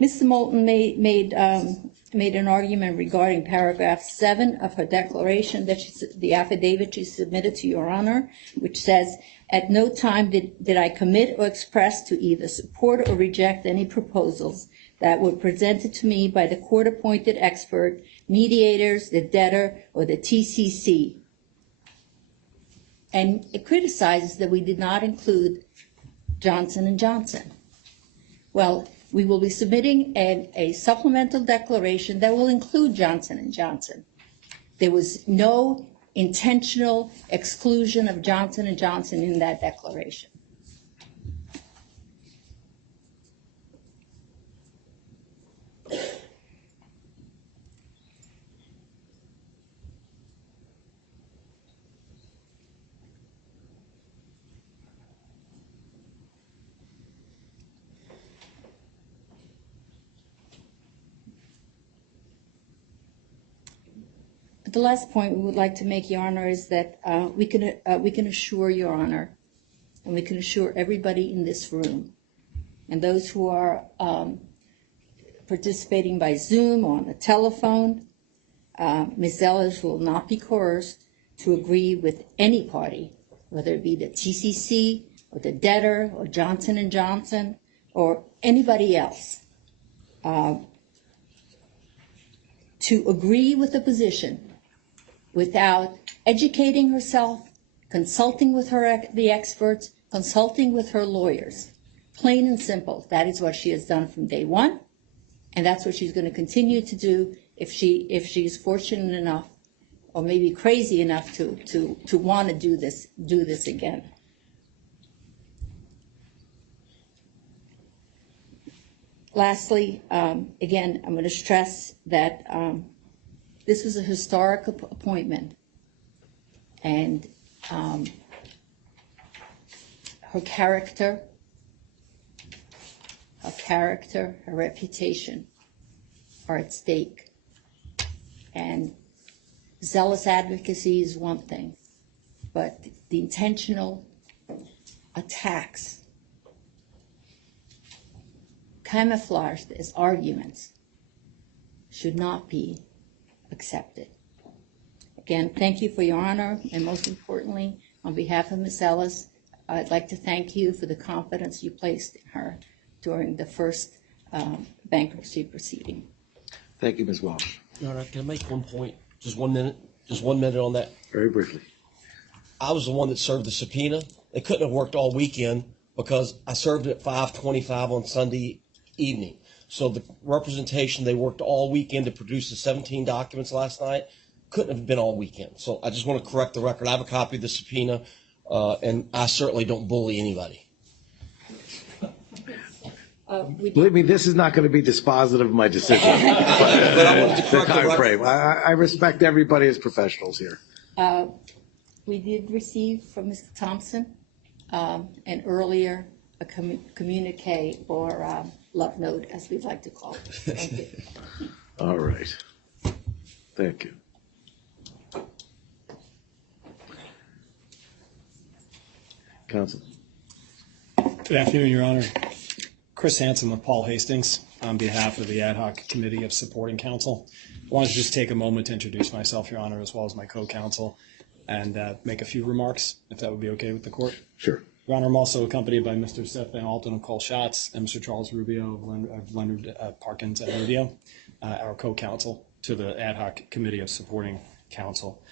Mr. Moulton made an argument regarding paragraph 7 of her declaration, the affidavit she submitted to Your Honor, which says, "At no time did I commit or express to either support or reject any proposals that were presented to me by the court-appointed expert, mediators, the debtor, or the TCC." And it criticizes that we did not include Johnson & Johnson. Well, we will be submitting a supplemental declaration that will include Johnson & Johnson. There was no intentional exclusion of Johnson & Johnson in that declaration. The last point we would like to make, Your Honor, is that we can assure Your Honor, and we can assure everybody in this room, and those who are participating by Zoom or on the telephone, Ms. Ellis will not be coerced to agree with any party, whether it be the TCC or the debtor or Johnson & Johnson or anybody else, to agree with a position without educating herself, consulting with the experts, consulting with her lawyers. Plain and simple. That is what she has done from day one, and that's what she's going to continue to do if she is fortunate enough, or maybe crazy enough, to want to do this again. Lastly, again, I'm going to stress that this was a historic appointment. and her character, her reputation are at stake. And zealous advocacy is one thing, but the intentional attacks camouflaged as arguments should not be accepted. Again, thank you for your honor, and most importantly, on behalf of Ms. Ellis, I'd like to thank you for the confidence you placed in her during the first bankruptcy proceeding. Thank you, Ms. Walsh. Your Honor, can I make one point? Just 1 minute? Just 1 minute on that? Very briefly. I was the one that served the subpoena. They couldn't have worked all weekend because I served it at 5:25 on Sunday evening. So the representation, they worked all weekend to produce the 17 documents last night, couldn't have been all weekend. So I just want to correct the record. I have a copy of the subpoena, and I certainly don't bully anybody. Believe me, this is not going to be dispositive of my decision. But I wanted to correct the record. Timeframe. I respect everybody as professionals here. We did receive from Mr. Thompson an earlier communique or love note, as we'd like to call it. Thank you. All right. Thank you. Counsel. Good afternoon, Your Honor. Chris Hansen with Paul Hastings on behalf of the Ad Hoc Committee of Supporting Counsel. I wanted to just take a moment to introduce myself, Your Honor, as well as my co-counsel, and make a few remarks, if that would be okay with the court. Sure. Your Honor, I'm also accompanied by Mr. Seth Van Alten of Cole Schatz and Mr. Charles Rubio of Leonard Parkins and Rubio, our co-counsel to the Ad Hoc Committee of Supporting Counsel.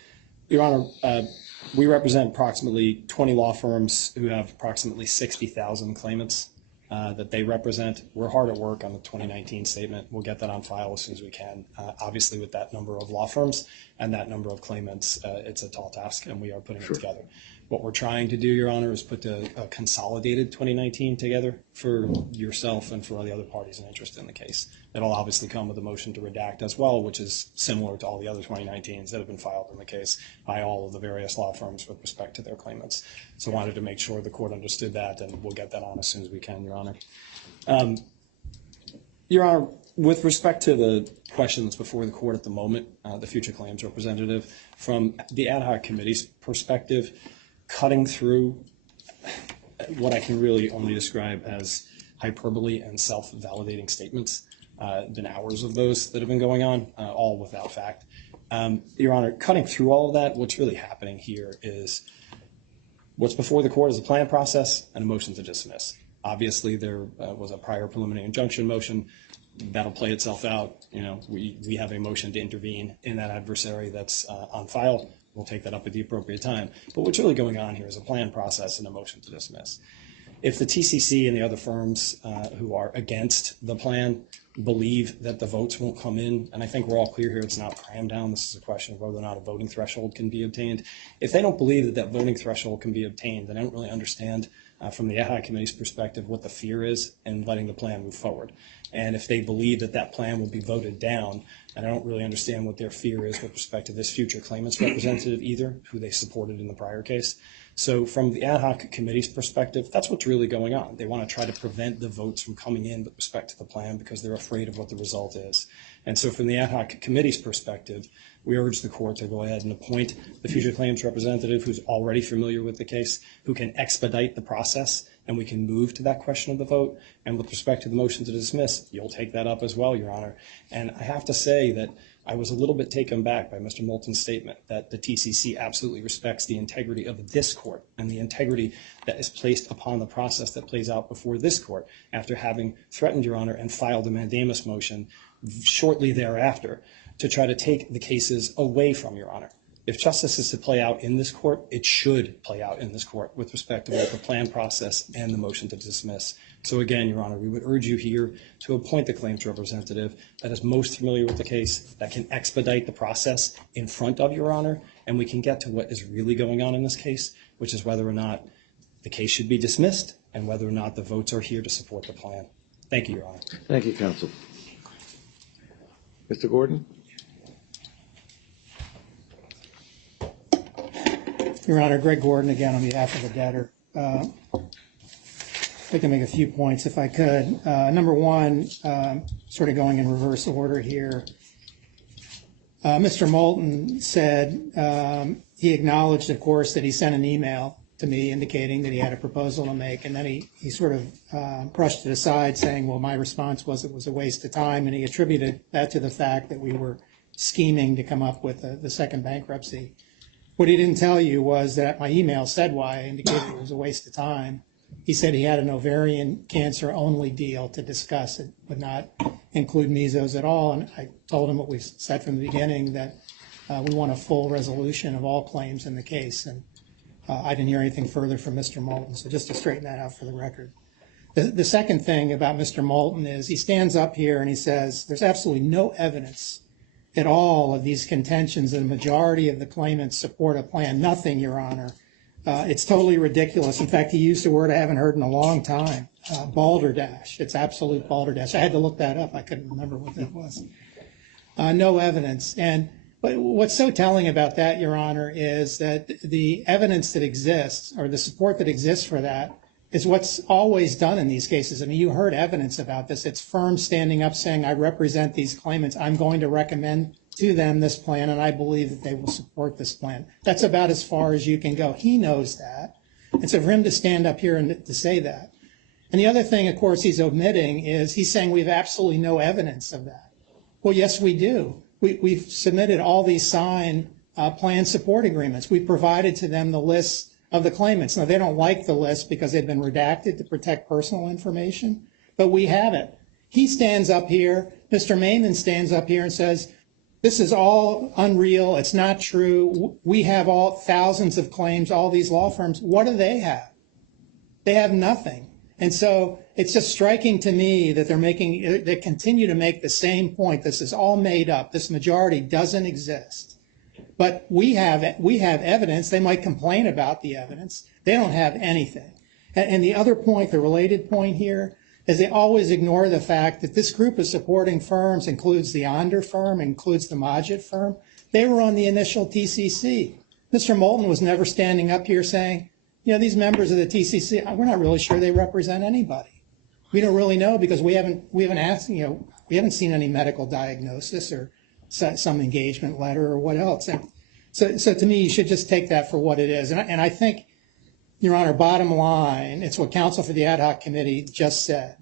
Your Honor, we represent approximately 20 law firms who have approximately 60,000 claimants that they represent. We're hard at work on the 2019 statement. We'll get that on file as soon as we can. Obviously, with that number of law firms and that number of claimants, it's a tall task, and we are putting it together. What we're trying to do, Your Honor, is put a consolidated 2019 together for yourself and for all the other parties in interest in the case. That'll obviously come with a motion to redact as well, which is similar to all the other 2019s that have been filed in the case by all of the various law firms with respect to their claimants. So I wanted to make sure the court understood that, and we'll get that on as soon as we can, Your Honor. Your Honor, with respect to the questions before the court at the moment, the future claims representative, from the ad hoc committee's perspective, cutting through what I can really only describe as hyperbole and self-validating statements, been hours of those that have been going on, all without fact. Your Honor, cutting through all of that, what's really happening here is what's before the court is a plan process and a motion to dismiss. Obviously, there was a prior preliminary injunction motion. That'll play itself out. You know, we have a motion to intervene in that adversary that's on file. We'll take that up at the appropriate time. But what's really going on here is a plan process and a motion to dismiss. If the TCC and the other firms who are against the plan believe that the votes won't come in, and I think we're all clear here it's not crammed down, this is a question of whether or not a voting threshold can be obtained. If they don't believe that that voting threshold can be obtained, then I don't really understand from the ad hoc committee's perspective what the fear is in letting the plan move forward. And if they believe that that plan will be voted down, and I don't really understand what their fear is with respect to this future claimants representative either, who they supported in the prior case. So from the ad hoc committee's perspective, that's what's really going on. They want to try to prevent the votes from coming in with respect to the plan because they're afraid of what the result is. And so from the ad hoc committee's perspective, we urge the court to go ahead and appoint the future claims representative who's already familiar with the case, who can expedite the process, and we can move to that question of the vote. And with respect to the motion to dismiss, you'll take that up as well, Your Honor. And I have to say that I was a little bit taken back by Mr. Moulton's statement that the TCC absolutely respects the integrity of this court and the integrity that is placed upon the process that plays out before this court after having threatened, Your Honor, and filed a mandamus motion shortly thereafter to try to take the cases away from Your Honor. If justice is to play out in this court, it should play out in this court with respect to both the plan process and the motion to dismiss. So again, Your Honor, we would urge you here to appoint the claims representative that is most familiar with the case, that can expedite the process in front of Your Honor, and we can get to what is really going on in this case, which is whether or not the case should be dismissed and whether or not the votes are here to support the plan. Thank you, Your Honor. Thank you, counsel. Mr. Gordon? Your Honor, Greg Gordon again on behalf of the debtor. I can make a few points if I could. Number one, sort of going in reverse order here. Mr. Moulton said he acknowledged, of course, that he sent an email to me indicating that he had a proposal to make, and then he sort of brushed it aside saying, well, my response was it was a waste of time, and he attributed that to the fact that we were scheming to come up with the second bankruptcy. What he didn't tell you was that my email said why I indicated it was a waste of time. He said he had an ovarian cancer only deal to discuss. It would not include mesos at all, and I told him what we said from the beginning, that we want a full resolution of all claims in the case, and I didn't hear anything further from Mr. Moulton, so just to straighten that out for the record. The second thing about Mr. Moulton is he stands up here and he says there's absolutely no evidence at all of these contentions, and the majority of the claimants support a plan. Nothing, Your Honor. It's totally ridiculous. In fact, he used a word I haven't heard in a long time, balderdash. It's absolute balderdash. I had to look that up. I couldn't remember what that was. No evidence. And what's so telling about that, Your Honor, is that the evidence that exists, or the support that exists for that, is what's always done in these cases. I mean, you heard evidence about this. It's firms standing up saying, I represent these claimants. I'm going to recommend to them this plan, and I believe that they will support this plan. That's about as far as you can go. He knows that. And so for him to stand up here and to say that. And the other thing, of course, he's omitting is he's saying we have absolutely no evidence of that. Well, yes, we do. We've submitted all these signed plan support agreements. We provided to them the list of the claimants. Now, they don't like the list because they've been redacted to protect personal information, but we have it. He stands up here, Mr. Maiman stands up here and says, this is all unreal, it's not true, we have all thousands of claims, all these law firms. What do they have? They have nothing. And so it's just striking to me that they continue to make the same point. This is all made up. This majority doesn't exist. But we have evidence. They might complain about the evidence. They don't have anything. And the other point, the related point here, is they always ignore the fact that this group of supporting firms includes the Onder firm, includes the Majid firm. They were on the initial TCC. Mr. Moulton was never standing up here saying, you know, these members of the TCC, we're not really sure they represent anybody. We don't really know because we haven't asked, you know, we haven't seen any medical diagnosis or some engagement letter or what else. And so to me, you should just take that for what it is. And I think, Your Honor, bottom line, it's what counsel for the ad hoc committee just said.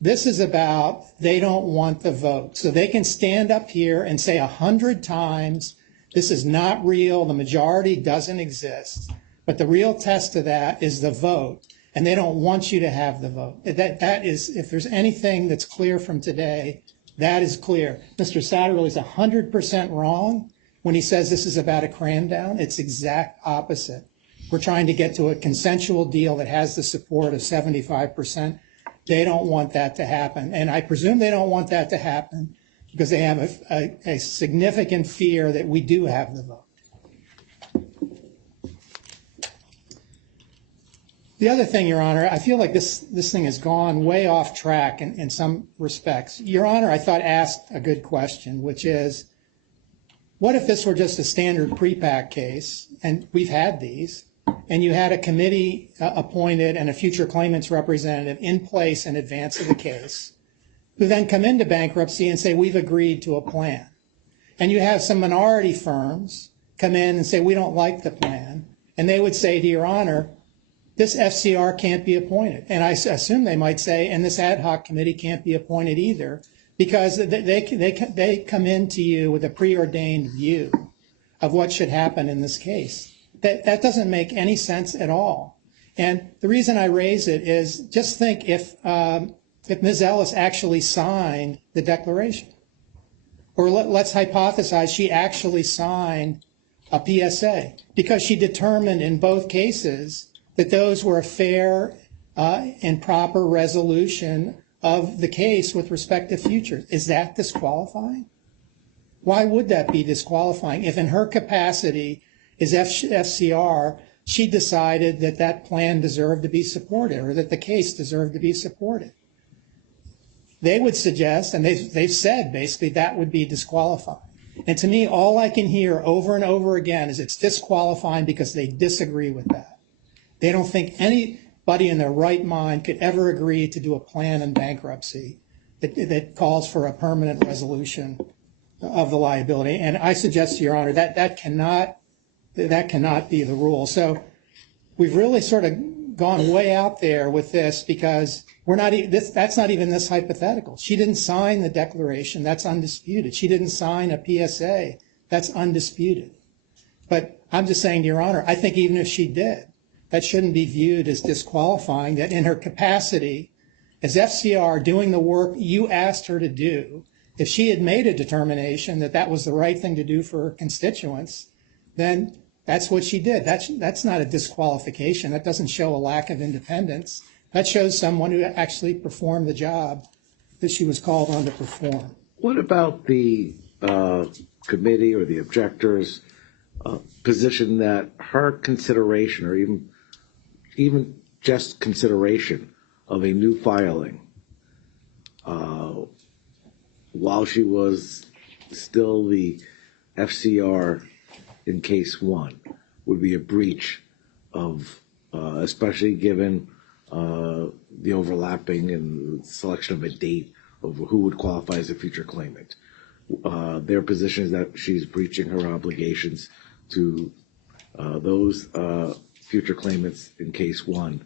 This is about they don't want the vote. So they can stand up here and say 100 times, this is not real, the majority doesn't exist. But the real test of that is the vote. And they don't want you to have the vote. That is, if there's anything that's clear from today, that is clear. Mr. Satterwell is 100% wrong when he says this is about a cram down. It's exact opposite. We're trying to get to a consensual deal that has the support of 75%. They don't want that to happen. And I presume they don't want that to happen because they have a significant fear that we do have the vote. The other thing, Your Honor, I feel like this thing has gone way off track in some respects. Your Honor, I thought asked a good question, which is, what if this were just a standard pre-pack case, and we've had these, and you had a committee appointed and a future claimants representative in place in advance of the case, who then come into bankruptcy and say, we've agreed to a plan. And you have some minority firms come in and say, we don't like the plan. And they would say, to Your Honor, this FCR can't be appointed. And I assume they might say, and this ad hoc committee can't be appointed either, because they come into you with a preordained view of what should happen in this case. That doesn't make any sense at all. And the reason I raise it is just think if Ms. Ellis actually signed the declaration, or let's hypothesize she actually signed a PSA because she determined in both cases that those were a fair and proper resolution of the case with respect to futures. Is that disqualifying? Why would that be disqualifying if in her capacity as FCR, she decided that that plan deserved to be supported or that the case deserved to be supported? They would suggest, and they've said basically that would be disqualifying. And to me, all I can hear over and over again is it's disqualifying because they disagree with that. They don't think anybody in their right mind could ever agree to do a plan in bankruptcy that calls for a permanent resolution of the liability. And I suggest to Your Honor that cannot be the rule. So we've really sort of gone way out there with this because that's not even this hypothetical. She didn't sign the declaration. That's undisputed. She didn't sign a PSA. That's undisputed. But I'm just saying to Your Honor, I think even if she did, that shouldn't be viewed as disqualifying, that in her capacity as FCR doing the work you asked her to do, if she had made a determination that that was the right thing to do for her constituents, then that's what she did. That's not a disqualification. That doesn't show a lack of independence. That shows someone who actually performed the job that she was called on to perform. What about the committee or the objectors' position that her consideration, or even just consideration of a new filing, while she was still the FCR in case one, would be a breach of, especially given the overlapping and selection of a date of who would qualify as a future claimant? Their position is that she's breaching her obligations to those future claimants in case one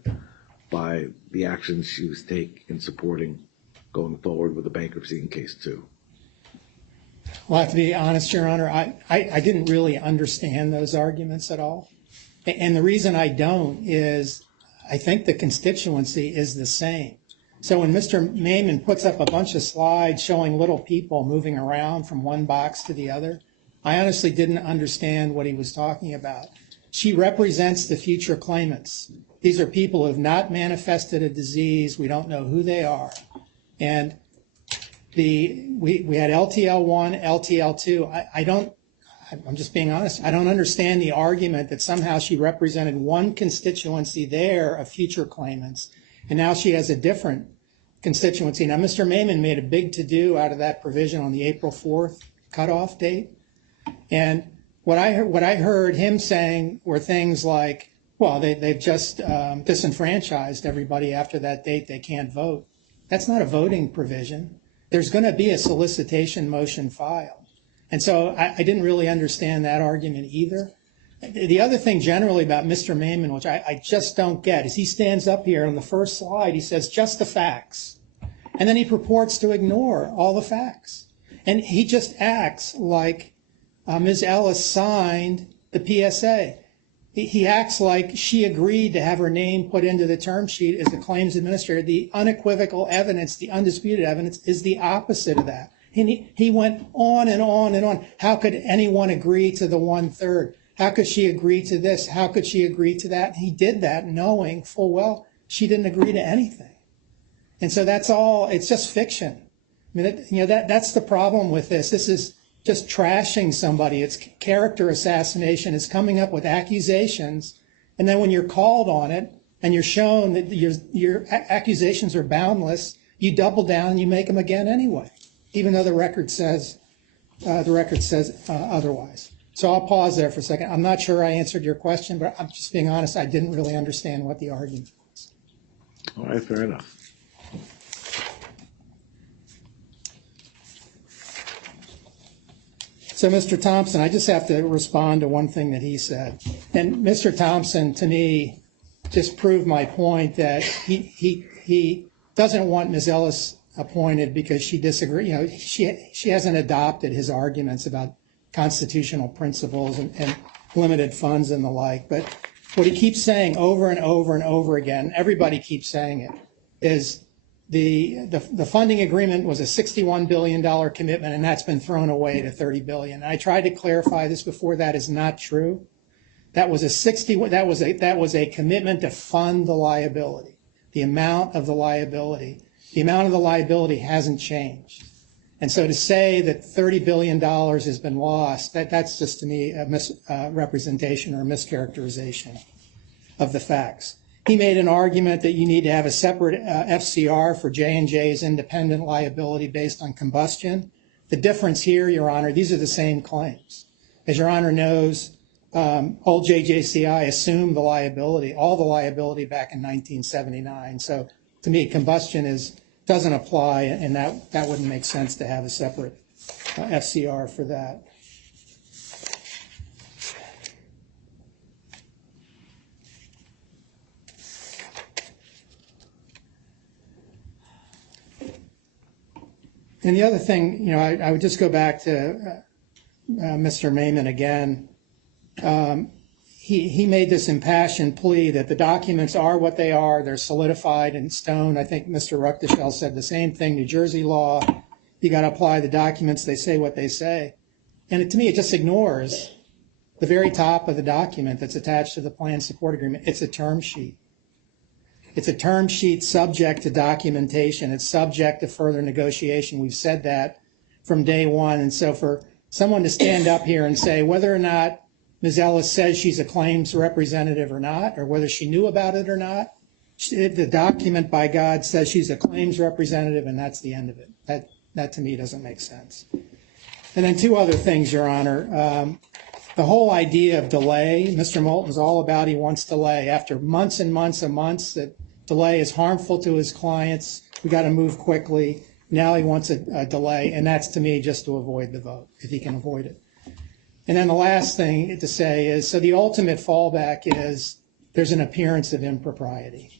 by the actions she was taking in supporting going forward with the bankruptcy in case two. Well, to be honest, Your Honor, I didn't really understand those arguments at all. And the reason I don't is I think the constituency is the same. So when Mr. Maiman puts up a bunch of slides showing little people moving around from one box to the other, I honestly didn't understand what he was talking about. She represents the future claimants. These are people who have not manifested a disease. We don't know who they are. And we had LTL 1, LTL 2. I'm just being honest. I don't understand the argument that somehow she represented one constituency there of future claimants, and now she has a different constituency. Now, Mr. Maiman made a big to-do out of that provision on the April 4th cutoff date. And what I heard him saying were things like, well, they've just disenfranchised everybody after that date. They can't vote. That's not a voting provision. There's going to be a solicitation motion filed. And so I didn't really understand that argument either. The other thing generally about Mr. Maiman, which I just don't get, is he stands up here on the first slide, he says, just the facts. And then he purports to ignore all the facts. And he just acts like Ms. Ellis signed the PSA. He acts like she agreed to have her name put into the term sheet as a claims administrator. The unequivocal evidence, the undisputed evidence, is the opposite of that. And he went on and on and on. How could anyone agree to the 1/3? How could she agree to this? How could she agree to that? He did that knowing full well she didn't agree to anything. And so that's all, it's just fiction. I mean, that's the problem with this. This is just trashing somebody. It's character assassination. It's coming up with accusations. And then when you're called on it and you're shown that your accusations are boundless, you double down and you make them again anyway, even though the record says otherwise. So I'll pause there for a second. I'm not sure I answered your question, but I'm just being honest. I didn't really understand what the argument was. All right, fair enough. So, Mr. Thompson, I just have to respond to one thing that he said. And Mr. Thompson, to me, just proved my point that he doesn't want Ms. Ellis appointed because she disagrees. You know, she hasn't adopted his arguments about constitutional principles and limited funds and the like. But what he keeps saying over and over and over again, everybody keeps saying it, is the funding agreement was a $61 billion commitment, and that's been thrown away to $30 billion. I tried to clarify this before. That is not true. That was a commitment to fund the liability, the amount of the liability. The amount of the liability hasn't changed. And so to say that $30 billion has been lost, that's just to me a misrepresentation or a mischaracterization of the facts. He made an argument that you need to have a separate FCR for J&J's independent liability based on combustion. The difference here, Your Honor, these are the same claims. As Your Honor knows, old JJCI assumed the liability, all the liability back in 1979. So to me, combustion doesn't apply, and that wouldn't make sense to have a separate FCR for that. And the other thing, I would just go back to Mr. Maiman again. He made this impassioned plea that the documents are what they are. They're solidified in stone. I think Mr. Ruckteschell said the same thing. New Jersey law, you got to apply the documents. They say what they say. And to me, it just ignores the very top of the document that's attached to the plan support agreement. It's a term sheet. It's a term sheet subject to documentation. It's subject to further negotiation. We've said that from day one. And so for someone to stand up here and say whether or not Ms. Ellis says she's a claims representative or not, or whether she knew about it or not, the document, by God, says she's a claims representative, and that's the end of it. That to me doesn't make sense. And then two other things, Your Honor. The whole idea of delay, Mr. Moulton's all about he wants delay. After months and months and months that delay is harmful to his clients, we got to move quickly. Now he wants a delay, and that's to me just to avoid the vote, if he can avoid it. And then the last thing to say is, so the ultimate fallback is there's an appearance of impropriety.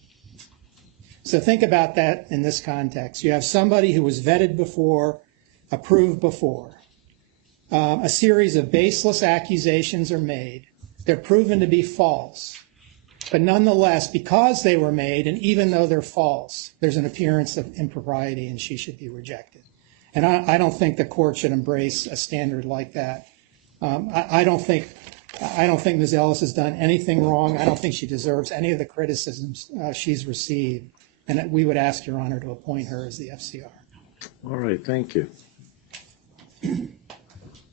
So think about that in this context. You have somebody who was vetted before, approved before. A series of baseless accusations are made. They're proven to be false. But nonetheless, because they were made, and even though they're false, there's an appearance of impropriety, and she should be rejected. And I don't think the court should embrace a standard like that. I don't think Ms. Ellis has done anything wrong. I don't think she deserves any of the criticisms she's received. And we would ask Your Honor to appoint her as the FCR. All right, thank you.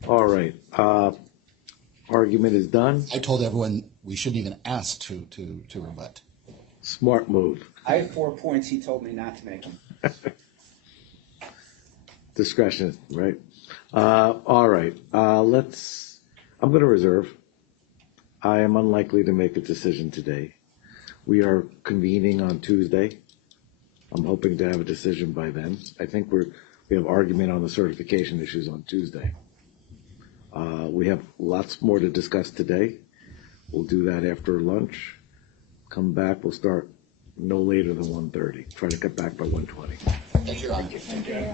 All right, argument is done. I told everyone we shouldn't even ask to rebut. Smart move. I have 4 points. He told me not to make them. Discretion, right? All right, I'm going to reserve. I am unlikely to make a decision today. We are convening on Tuesday. I'm hoping to have a decision by then. I think we have argument on the certification issues on Tuesday. We have lots more to discuss today. We'll do that after lunch. Come back, we'll start no later than 1:30. Try to get back by 1:20. Thank you, Your Honor. Thank you.